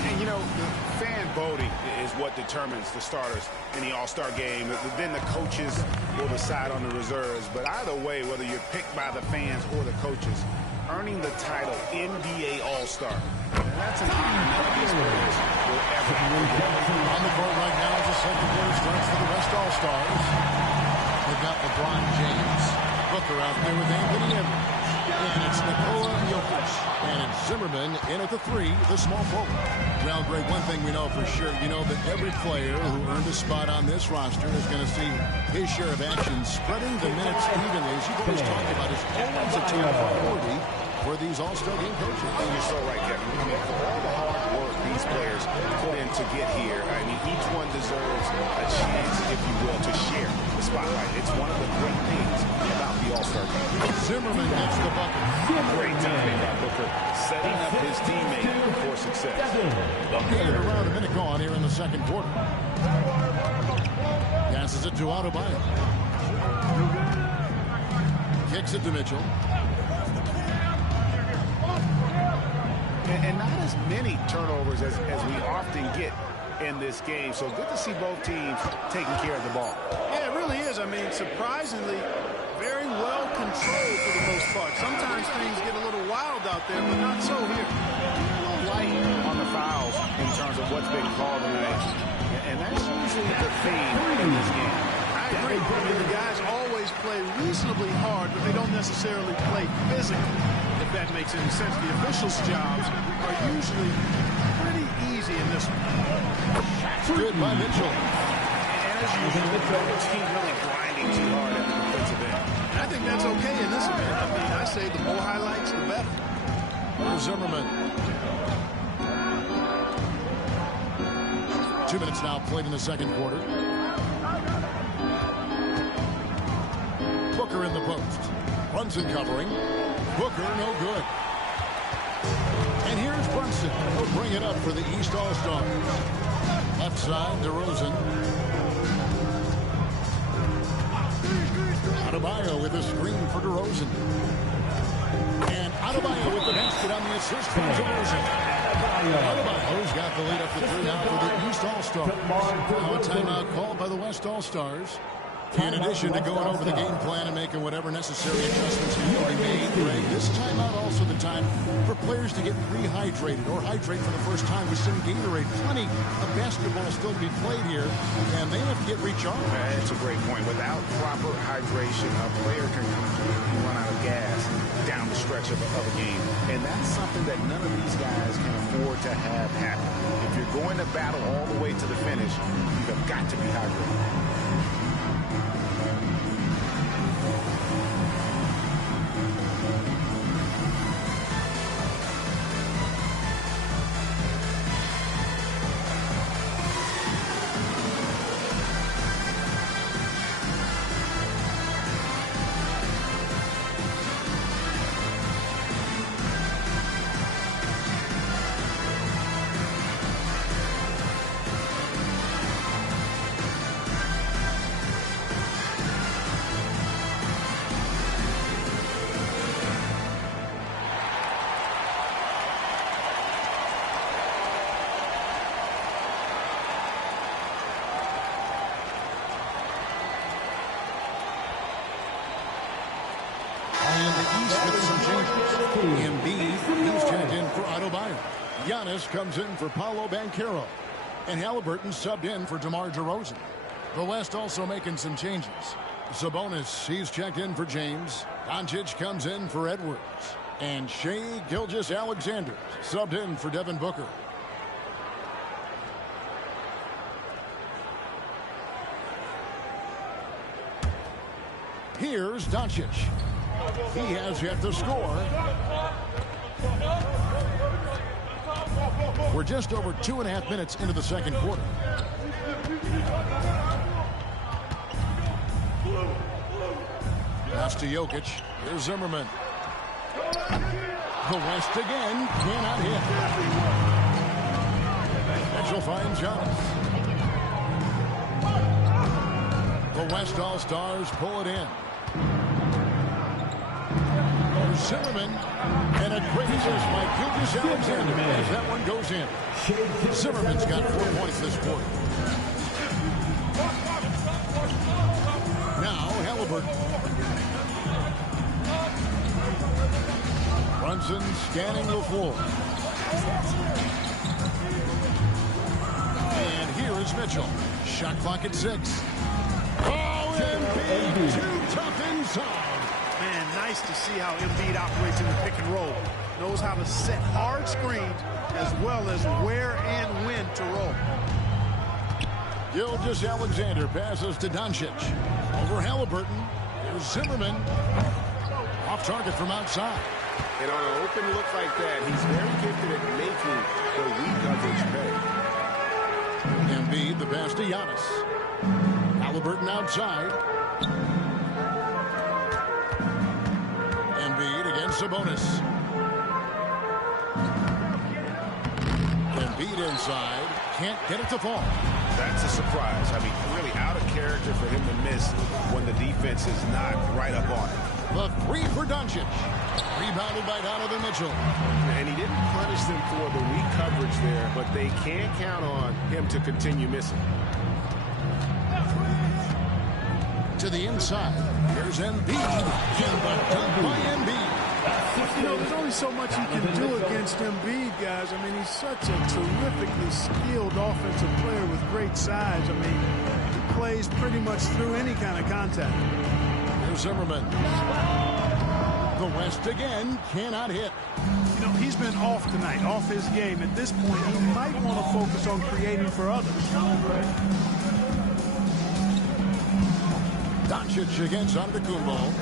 And you know, the fan voting is what determines the starters in the All-Star game. Then the coaches will decide on the reserves. But either way, whether you're picked by the fans or the coaches, earning the title NBA All-Star. That's an honor none of these players will ever on the court right now as the second quarter starts for the West All-Stars. They've got LeBron James. Booker out there with Anthony Edwards. And it's Nikola Jokic. And it's Zimmerman in at the 3, the small forward. Well, Greg, one thing we know for sure, you know that every player who earned a spot on this roster is going to see his share of action spreading the minutes evenly. As you've always talked about, is always a top priority for these All-Star game coaches. And you're so right, Kevin. I mean, for all the hard work these players put in to get here, I mean, each one deserves a chance, if you will, to share the spotlight. It's one of the great things about the All-Star game. Zimmerman gets the bucket. Great timing by Booker, setting up his teammate for success. And around a minute gone here in the second quarter. Passes it to Adebayo. Kicks it to Mitchell. And not as many turnovers as we often get in this game. So good to see both teams taking care of the ball. Yeah, it really is. I mean, surprisingly, very well controlled for the most part. Sometimes things get a little wild out there, but not so here. A little light on the fouls in terms of what's been called tonight. And that's usually the theme in this game. I agree. I mean, the guys always play reasonably hard, but they don't necessarily play physically, if that makes any sense. The officials' jobs are usually pretty easy in this one. Good by Mitchell. And as usual, the team really grinding too hard at the defensive end. I think that's okay in this event. I mean, I say the more highlights, the better. Here's Zimmerman. 2 minutes now played in the second quarter. Booker in the post. Brunson covering. Booker, no good. And here's Brunson. He'll bring it up for the East All-Stars. Left side, DeRozan. Adebayo with a screen for DeRozan. And Adebayo with the basket on the assist for DeRozan. Adebayo's got the lead up to 3 now for the East All-Stars. Now a timeout called by the West All-Stars. In addition to going over the game plan and making whatever necessary adjustments need to be made, Greg, this timeout also the time for players to get rehydrated or hydrate for the first time with some Gatorade. Plenty of basketball still to be played here, and they have to get recharged. That's a great point. Without proper hydration, a player can completely run out of gas down the stretch of a game. And that's something that none of these guys can afford to have happen. If you're going to battle all the way to the finish, you've got to be hydrated. Embiid, he's checked in for Adebayo. Giannis comes in for Paolo Banchero. And Halliburton subbed in for DeMar DeRozan. The West also making some changes. Sabonis, he's checked in for James. Doncic comes in for Edwards. And Shai Gilgeous-Alexander subbed in for Devin Booker. Here's Doncic. He has yet to score. We're just over 2.5 minutes into the second quarter. Pass to Jokic. Here's Zimmerman. The West again cannot hit. Mitchell finds Giannis. The West All-Stars pull it in. Zimmerman, and a great assist by Gilgeous-Alexander as that one goes in. Zimmerman's got 4 points this quarter. Now Halliburton. Brunson scanning the floor. And here is Mitchell. Shot clock at 6. Oh, Embiid too tough inside. Man, nice to see how Embiid operates in the pick and roll. Knows how to set hard screens as well as where and when to roll. Gilgeous-Alexander passes to Doncic. Over Halliburton. Here's Zimmerman. Off target from outside. And on an open look like that, he's very gifted at making the weak coverage pay. Embiid, the pass to Giannis. Halliburton outside. Embiid against Sabonis. Embiid inside. Can't get it to fall. That's a surprise. I mean, really out of character for him to miss when the defense is not right up on it. The 3 for Doncic. Rebounded by Donovan Mitchell. And he didn't punish them for the weak coverage there, but they can't count on him to continue missing. To the inside. Here's Embiid. And the dunk by Embiid. You know, there's only so much you can do against Embiid, guys. I mean, he's such a terrifically skilled offensive player with great size. I mean, he plays pretty much through any kind of contact. Here's Zimmerman. The West again cannot hit. You know, he's been off tonight, off his game. At this point, he might want to focus on creating for others. Doncic against Antetokounmpo.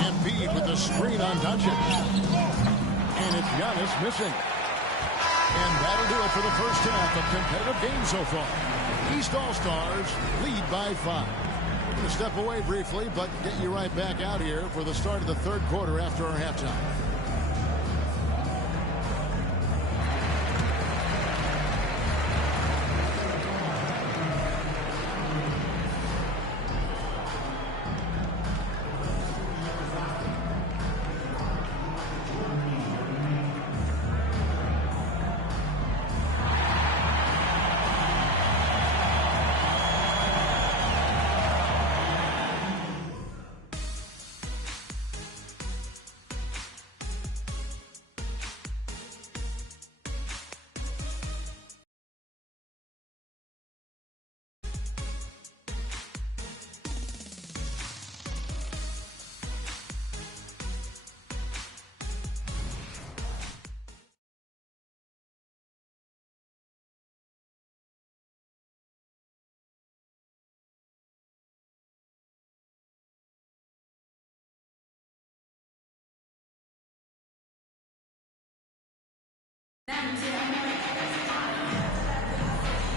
Embiid with the screen on Doncic. and it's Giannis missing. And that'll do it for the first half of competitive game so far. East All-Stars lead by 5. We're going to step away briefly, but get you right back out here for the start of the third quarter after our halftime.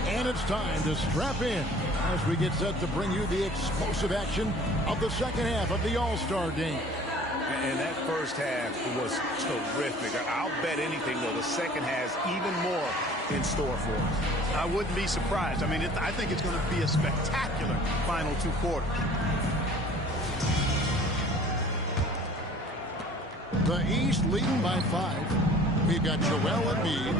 And it's time to strap in as we get set to bring you the explosive action of the second half of the All-Star game. And that first half was terrific. I'll bet anything, though, the second has even more in store for us. I wouldn't be surprised. I mean, I think it's going to be a spectacular final 2 quarters. The East leading by 5. We've got Joel Embiid,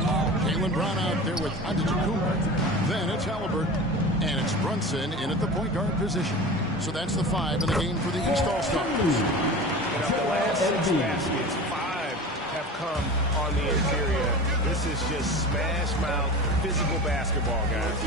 Jaylen Brown out there with Antetokounmpo. Then it's Halliburton, and it's Brunson in at the point guard position. So that's the 5 in the game for the East All-Stars. The last 6 baskets, 5 have come on the interior. This is just smash mouth physical basketball, guys.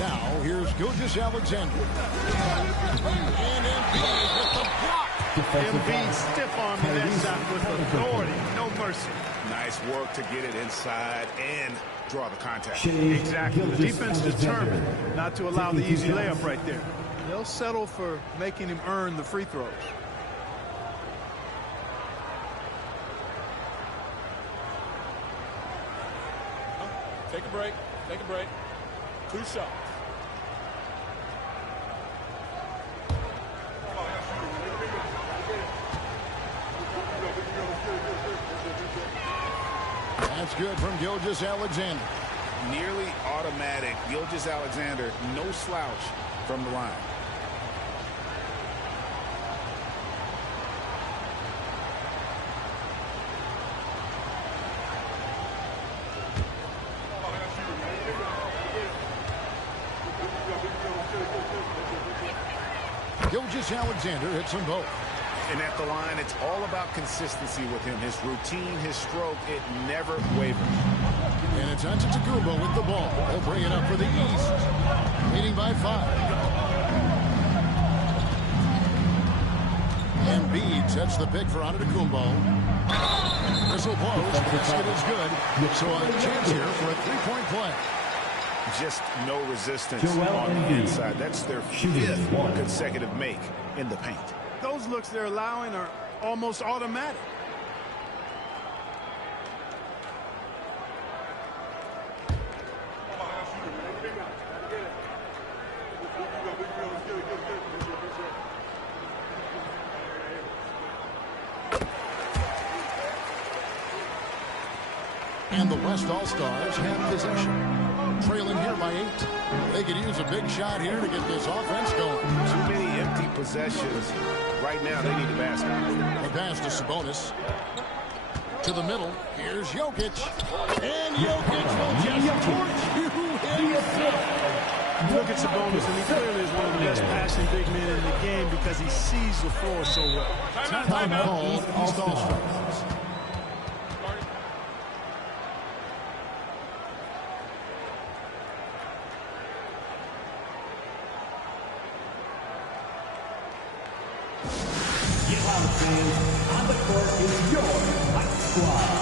Now here's Gilgeous-Alexander. And Embiid with the block. Embiid stiff-arming that shot with authority. No mercy. Nice work to get it inside and draw the contact. Exactly. The defense determined not to allow the easy layup right there. They'll settle for making him earn the free throws. Take a break. Take a break. 2 shots. That's good from Gilgeous-Alexander. Nearly automatic. Gilgeous-Alexander, no slouch from the line. Gilgeous-Alexander hits them both. And at the line, it's all about consistency with him. His routine, his stroke, it never wavers. And it's Antetokounmpo with the ball. He'll bring it up for the East. Leading by 5. Embiid sets the pick for Antetokounmpo. Whistle blows. Basket is good. So a chance here for a 3-point play. Just no resistance on the inside. That's their 5th consecutive make in the paint. Those looks they're allowing are almost automatic. And the West All-Stars have possession. Trailing here by 8. They could use a big shot here to get this offense going. Too many empty possessions. Right now, they need a basket. A pass to Sabonis. To the middle. Here's Jokic. And Jokic will just torch you himself. Look at Sabonis, and he clearly is one of the best passing big men in the game because he sees the floor so well. Time called East All-Stars. On the court is your Black Squad.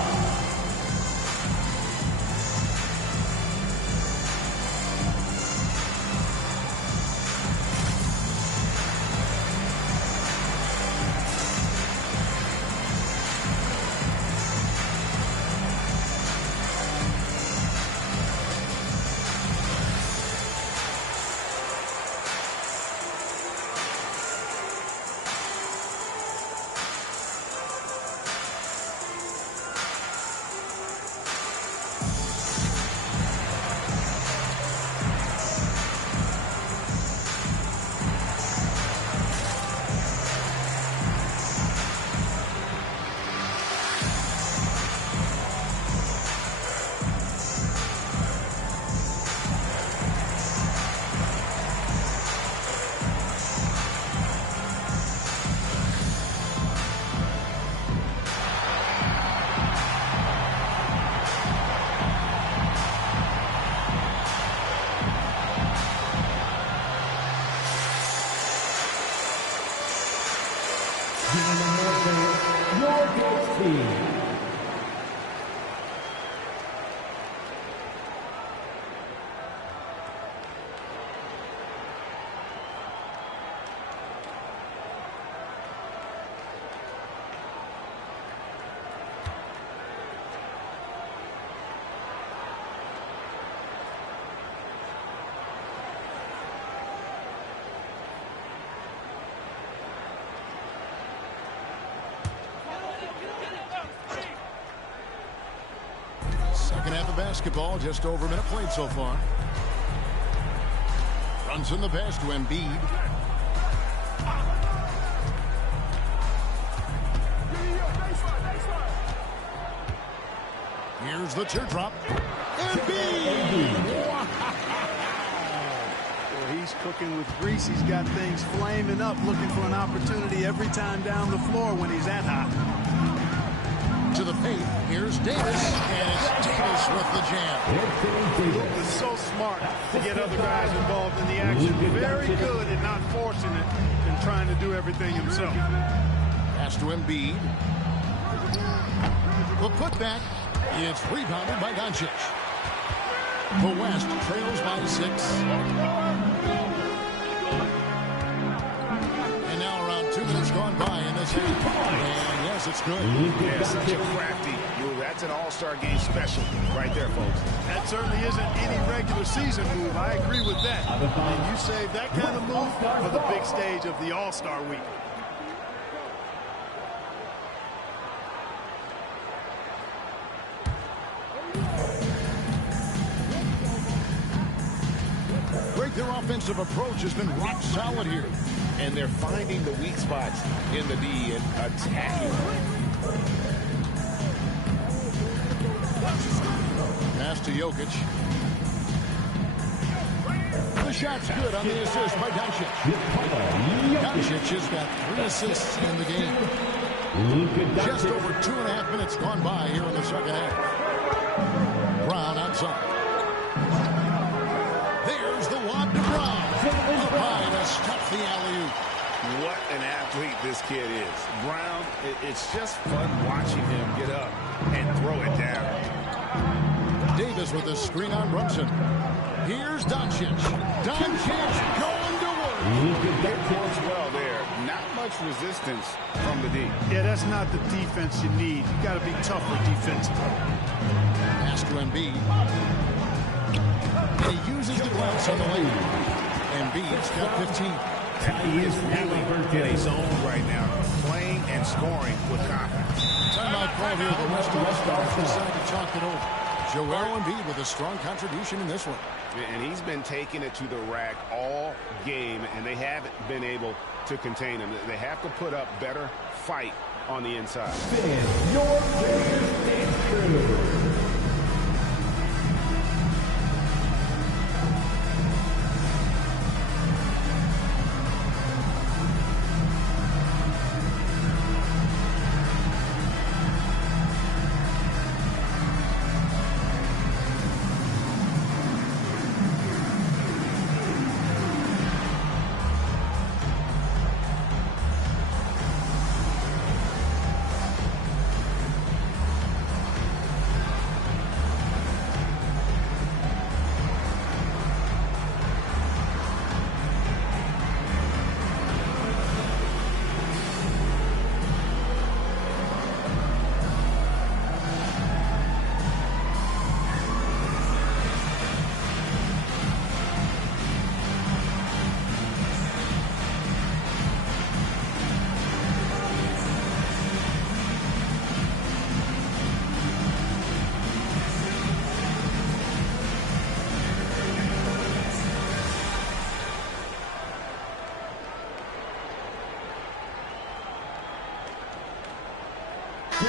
Your Gates team. Second half of basketball, just over a minute played so far. Runs in the pass to Embiid. Here's the teardrop. Embiid! Well, he's cooking with grease. He's got things flaming up, looking for an opportunity every time down the floor when he's that hot. To the paint. Here's Davis, and it's Davis with the jam. Luke is so smart to get other guys involved in the action. Very good at not forcing it and trying to do everything himself. Pass to Embiid. The putback. It's rebounded by Doncic. The West trails by 6. And now around 2 minutes gone by in this game. And yes, it's good. Yeah, such a crafty move. That's an all-star game special right there, folks. That certainly isn't any regular season move. I agree with that. And you save that kind of move for the big stage of the All-Star week. Their offensive approach has been rock solid here. And they're finding the weak spots in the D and attacking. Pass to Jokic. The shot's good on the assist by Doncic. Doncic has got 3 assists in the game. Just over 2.5 minutes gone by here in the second half. Brown outside. There's the lob to Brown. Up high to stuff the alley-oop. What an athlete this kid is. Brown, it's just fun watching him get up and throw it down. Davis with a screen on Brunson. Here's Doncic. Doncic going to work. It works well there. Not much resistance from the D. Yeah, that's not the defense you need. You got to be tougher defensively. Pass to Embiid. And he uses the glass on the lane. Embiid's got 15. He is really in a zone right now, playing and scoring with confidence. Timeout call here. The West decided to chalk it over. Joel Embiid with a strong contribution in this one. And he's been taking it to the rack all game, and they haven't been able to contain him. They have to put up better fight on the inside. Your crew.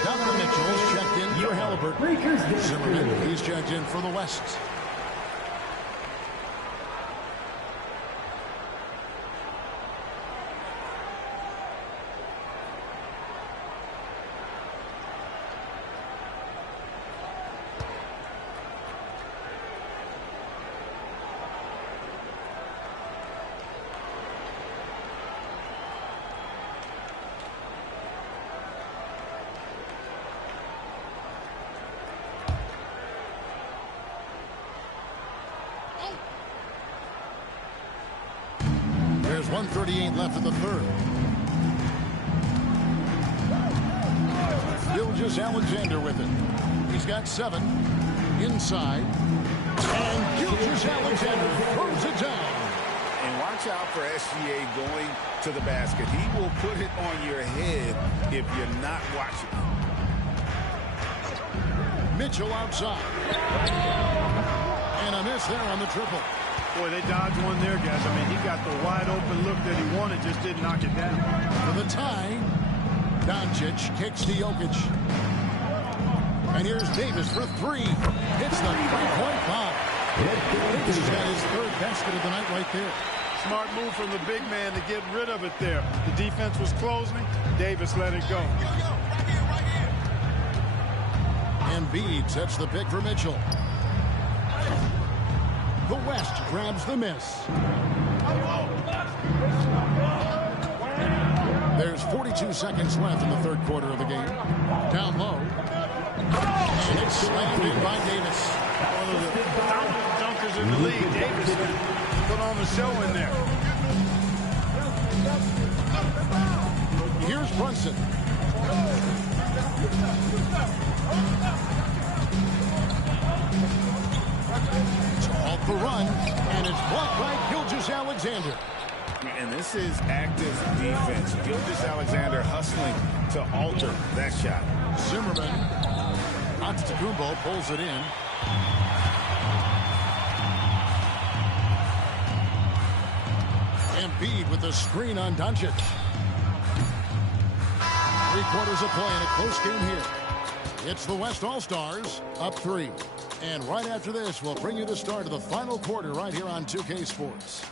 Donovan Mitchell's checked in for Halliburton. Zimmerman, he's checked in for the West. 2:38 left in the third. Gilgeous-Alexander with it. He's got 7. Inside. And Gilgeous-Alexander throws it down. And watch out for SGA going to the basket. He will put it on your head if you're not watching. Mitchell outside. And a miss there on the triple. Boy, they dodged one there, guys. I mean, he got the wide open look that he wanted, just didn't knock it down. For the tie, Doncic kicks to Jokic. And here's Davis for 3. Hits the 3-point bomb. Davis has got his 3rd basket of the night right there. Smart move from the big man to get rid of it there. The defense was closing. Davis let it go. Embiid sets the pick for Mitchell. The West grabs the miss. There's 42 seconds left in the 3rd quarter of the game. Down low. And it's slammed in by Davis. One of the dominant dunkers in the league. Davis put on the show in there. Here's Brunson. It's off the run, and it's blocked by Gilgeous-Alexander. And this is active defense. Gilgeous-Alexander hustling to alter that shot. Zimmerman. Antetokounmpo pulls it in. Embiid with the screen on Doncic. 3 quarters of play in a close game here. It's the West All-Stars up 3. And right after this, we'll bring you the start of the final quarter right here on 2K Sports.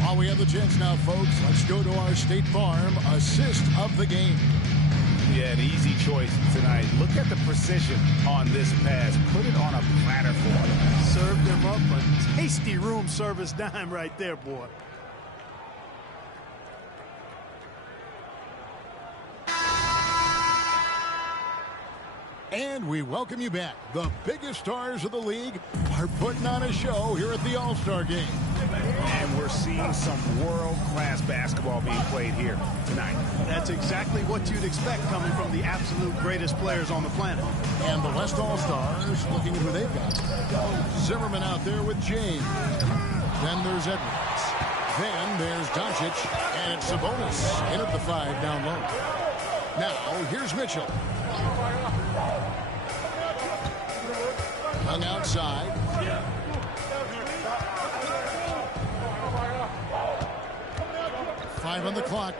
While we have the chance now, folks, let's go to our State Farm assist of the game. Yeah, an easy choice tonight. Look at the precision on this pass. Put it on a platter for him. Served him up a tasty room service dime right there, boy. And we welcome you back. The biggest stars of the league are putting on a show here at the All-Star Game. And we're seeing some world-class basketball being played here tonight. That's exactly what you'd expect coming from the absolute greatest players on the planet. And the West All-Stars, looking at who they've got. Zimmerman out there with James. Then there's Edwards. Then there's Doncic. And it's Sabonis in at the 5 down low. Now, here's Mitchell. Hung outside. Five on the clock.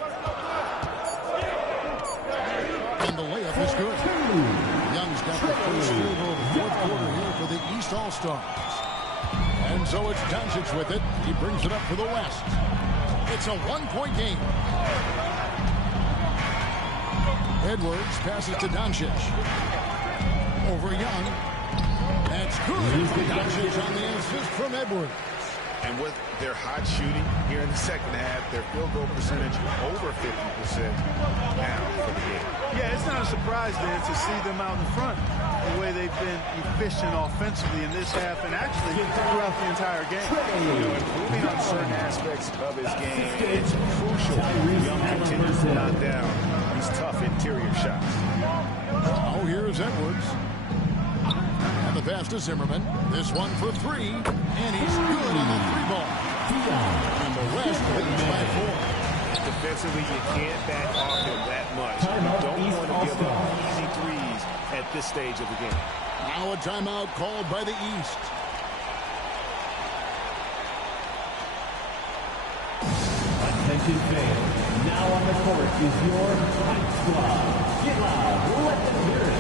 And the layup is good. Young's got the first field goal of the 4th quarter here for the East All-Stars. And so it's Doncic with it. He brings it up for the West. It's a 1-point game. Edwards passes to Doncic. Over Young. That's good. Doncic on the assist from Edwards. And with their hot shooting here in the second half, their field goal percentage over 50% now for the game. Yeah, it's not a surprise then to see them out in front. The way they've been efficient offensively in this half and actually throughout the entire game. You know, improving on certain aspects of his game, it's crucial. Young continues to knock down these tough interior shots. Oh, here's Edwards. And the pass to Zimmerman. This one for 3. And he's good on the 3-ball. And the West leads by 4. Defensively, you can't back off him that much. You don't want to give up easy threes at this stage of the game. Now a timeout called by the East. Attention fans, now on the court is your Hype Squad. Get loud, let them hear it.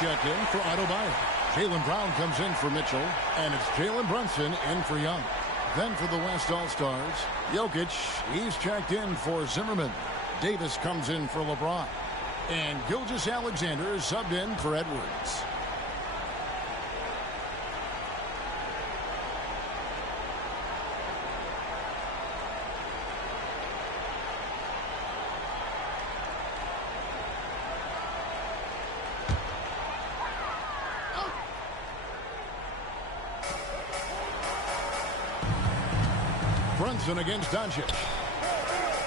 checked in for Adebayo. Jaylen Brown comes in for Mitchell, and it's Jalen Brunson in for Young. Then for the West All-Stars, Jokic, he's checked in for Zimmerman. Davis comes in for LeBron. And Gilgeous-Alexander is subbed in for Edwards. Brunson against Doncic.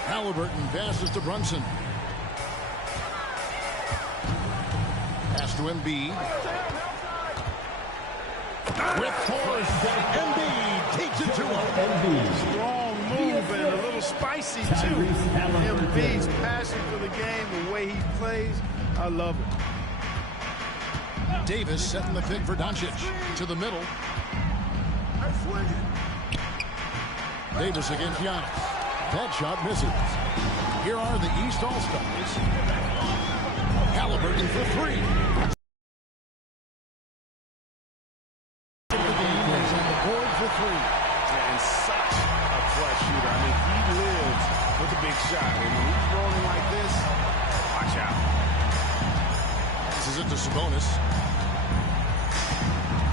Halliburton passes to Brunson. Pass to Embiid. With force, Embiid takes it to him. Strong move and a little spicy too. Embiid's passion for the game, the way he plays, I love it. Davis setting the pick for Doncic. To the middle. Davis against Giannis. That shot misses. Here are the East All-Stars. Halliburton for three. The game is on the board for three. And such a clutch shooter. I mean, he lives with a big shot. And when he's rolling like this, watch out. This is it to Sabonis.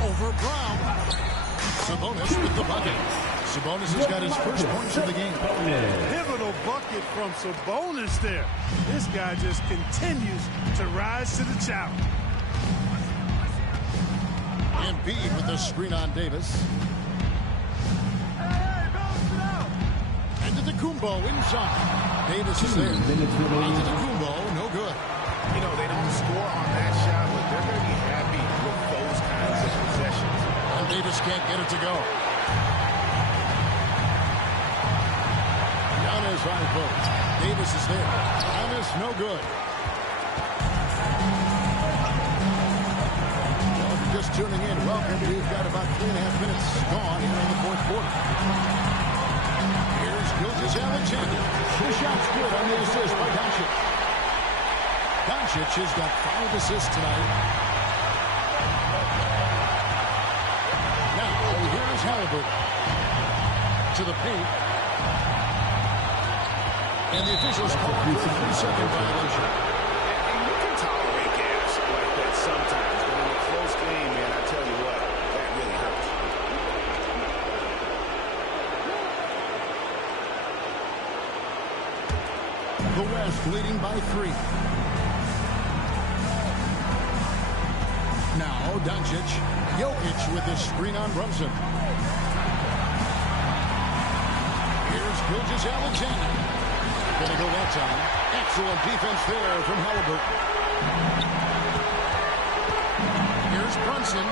Over Brown. Sabonis with the bucket. Sabonis has got his first points of the game. Pivotal bucket from Sabonis there. This guy just continues to rise to the challenge. Embiid with the screen on Davis. Antetokounmpo inside. Davis is there. Antetokounmpo, no good. You know, they don't score on that shot, but they're going to be happy with those kinds of possessions. And Davis can't get it to go. Giannis on post. Davis is there. Giannis, no good. Well, if you're just tuning in, welcome. We've got about 3.5 minutes gone here in the fourth quarter. Here's Gilgeous-Alexander. The shot's good on the assist by Doncic. Doncic has got 5 assists tonight. Now, here's Halliburton. To the paint. And the officials call for a 3-second violation. And you can tolerate gaps like that sometimes, but in a close game, man, I tell you what, that really hurts. The West leading by 3. Now, Doncic. Jokic with the screen on Brunson. Here's Gilgeous-Alexander. Gonna go that time. Excellent defense there from Halliburton. Here's Brunson.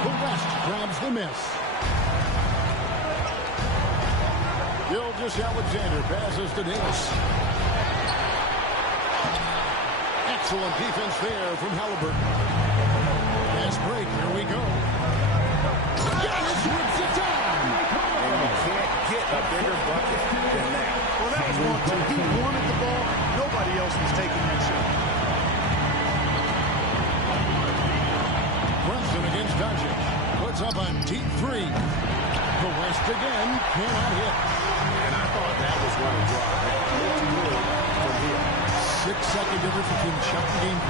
The West grabs the miss. Gilgeous-Alexander passes to Davis. Excellent defense there from Halliburton. Fast break. Here we go. Giannis rips it down. And you can't get a bigger bucket than that. Well, that was 1-2. He wanted the ball. Nobody else was taking that shot. Brunson against Doncic. Puts up a deep 3. The West again cannot hit. And I thought that was going to drop. It looked good from here. 6-second difference between shot and game.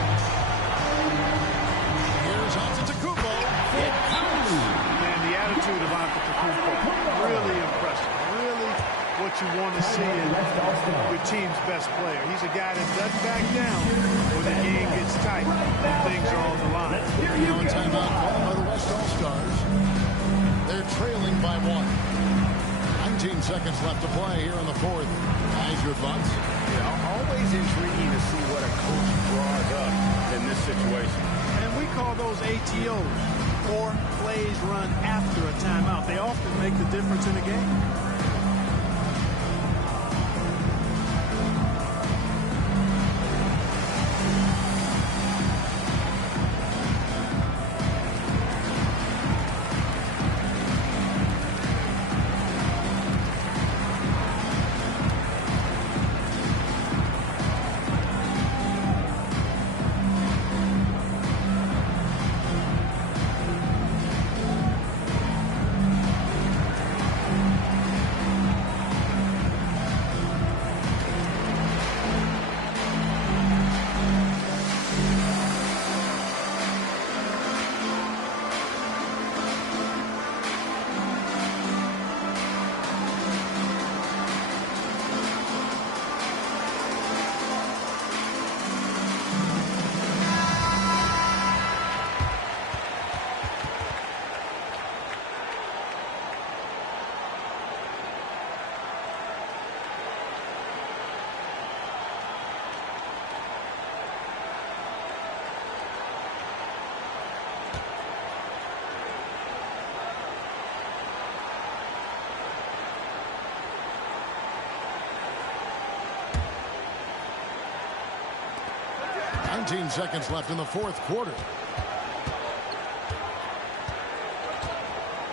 Here's Antetokounmpo. It counts. And the attitude of Antetokounmpo, really impressive. Really what you want to see in your team's best player. He's a guy that doesn't back down when the game gets tight and things are on the line. On timeout called by the West All-Stars. They're trailing by 1. 19 seconds left to play here in the fourth. Guys, your thoughts? Yeah, always intriguing to see what a coach draws up in this situation. And we call those ATOs, or plays run after a timeout. They often make the difference in a game. 17 seconds left in the fourth quarter.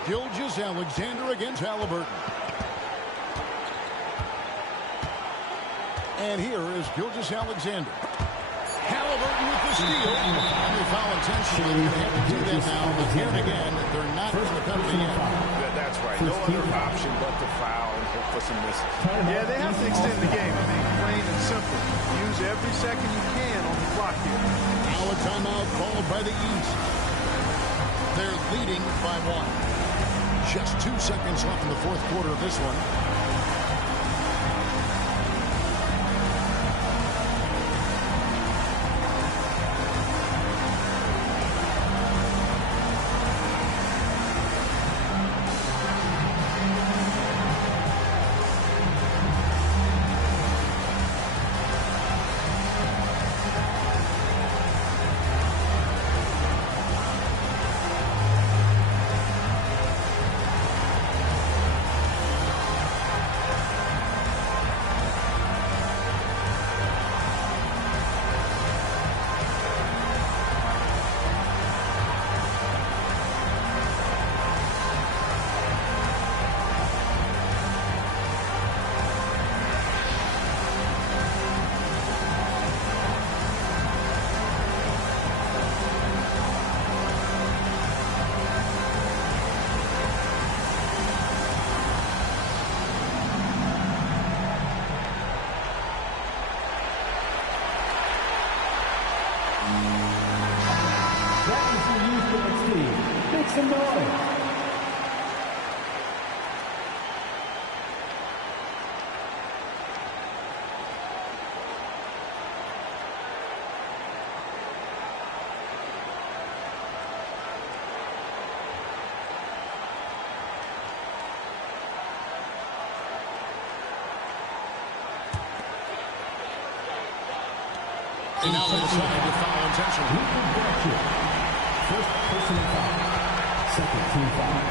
Gilgeous-Alexander against Halliburton. And here is Gilgeous-Alexander. Halliburton with the steal. And they foul intentionally. They have to do that now. But here again, they're not in the penalty yet. That's right. No other option but to foul and hope for some misses. Yeah, they have to extend the game. I mean, plain and simple. Use every second you can on the clock here. Now a timeout called by the East. They're leading by 1. Just 2 seconds left in the fourth quarter of this one. Make some noise. And now they decide to foul intentionally. First personal foul. Second team foul.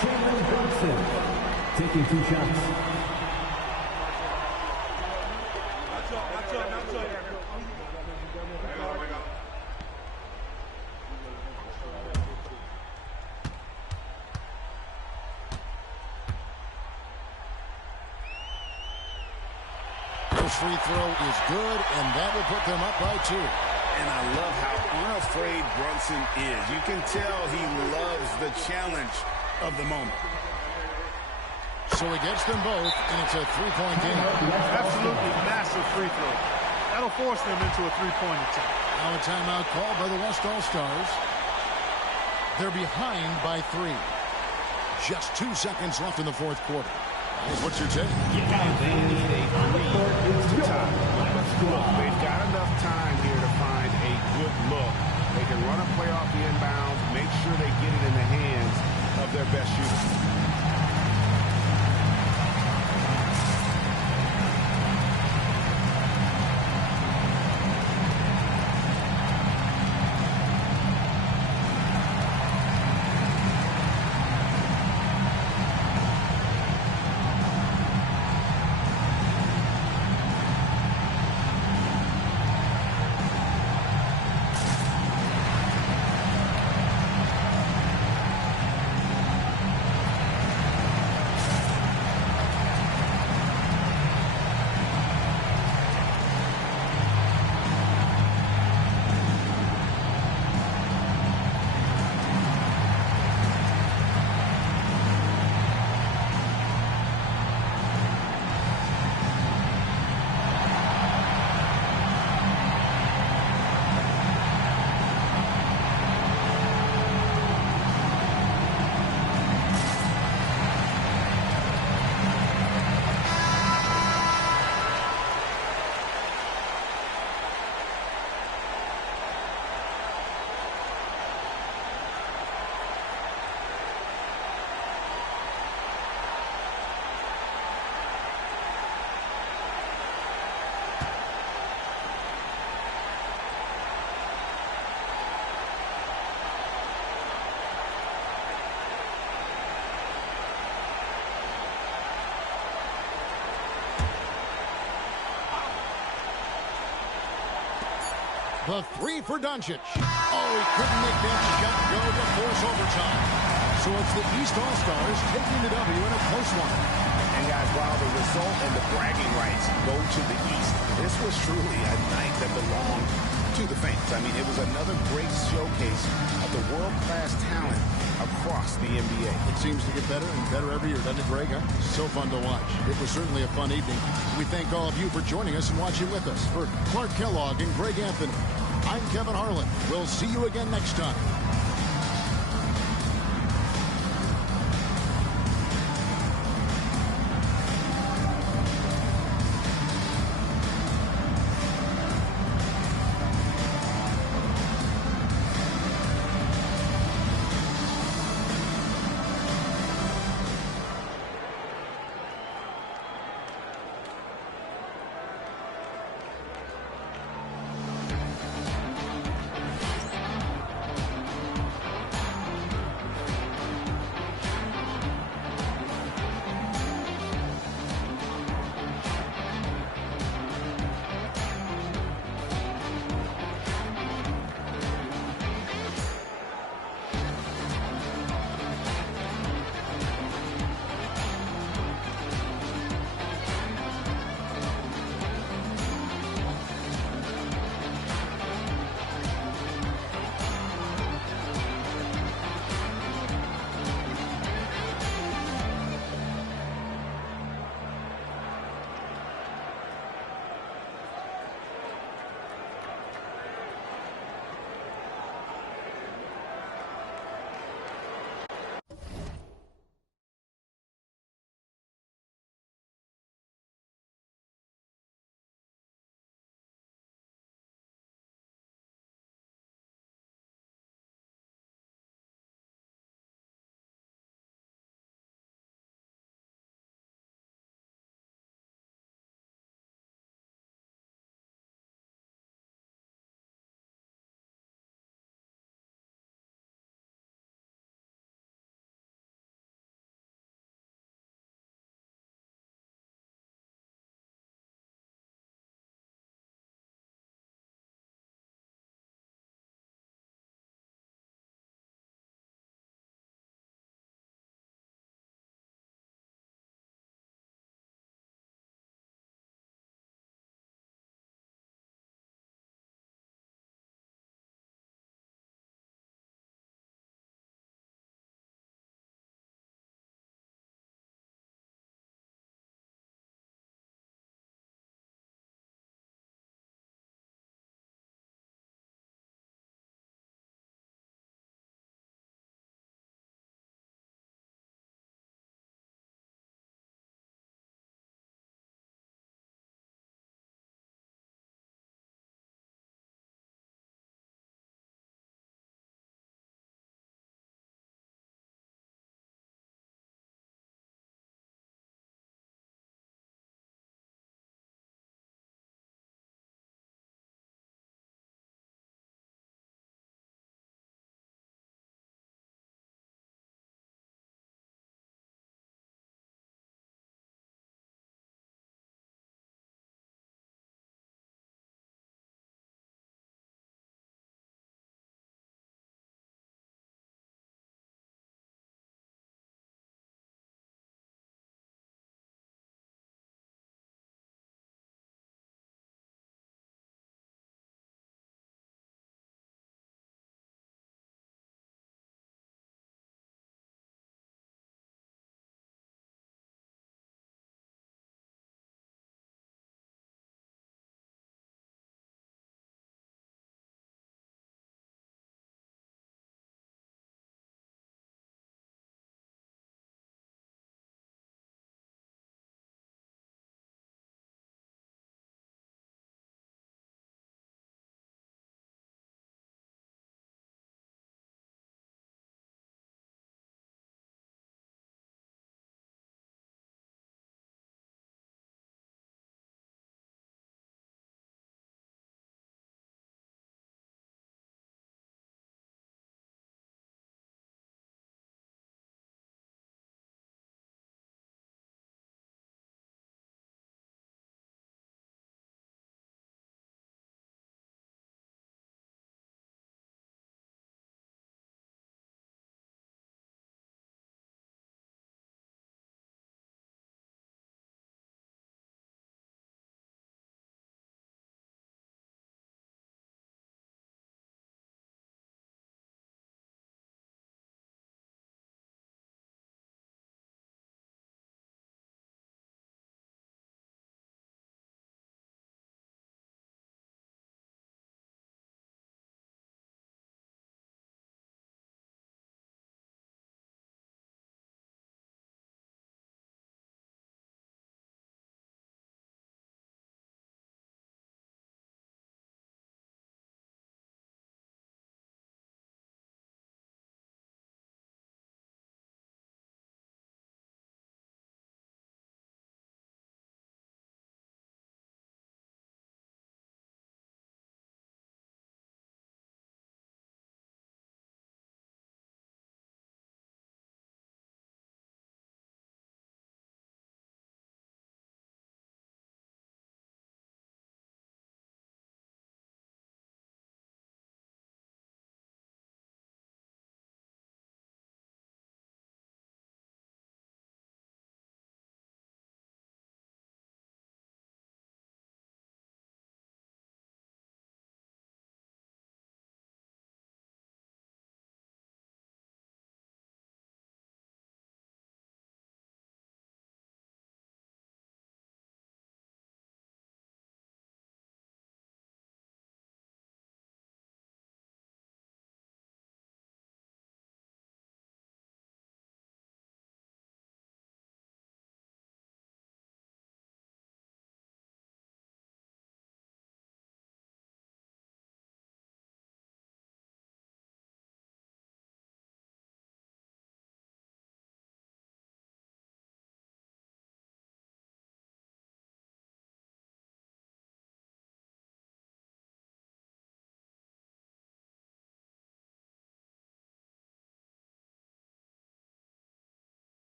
Jalen Brunson taking 2 shots. Free throw is good, and that will put them up by 2. And I love how unafraid Brunson is. You can tell he loves the challenge of the moment. So he gets them both, and it's a 3-point game. Absolutely massive free throw. That'll force them into a 3-point attack. Now a timeout called by the West All-Stars. They're behind by 3. Just 2 seconds left in the fourth quarter. What's your take? They need a 3 to tie. Look, they've got enough time here to find a good look. They can run a play off the inbound, make sure they get it in the hands of their best shooter. The three for Doncic. Oh, he couldn't make that shot go to force overtime. So it's the East All-Stars taking the W in a close one. And guys, while the result and the bragging rights go to the East, this was truly a night that belonged to the fans. I mean, it was another great showcase of the world-class talent across the NBA. It seems to get better and better every year, doesn't it, Greg? Huh? So fun to watch. It was certainly a fun evening. We thank all of you for joining us and watching with us. For Clark Kellogg and Greg Anthony, I'm Kevin Harlan. We'll see you again next time.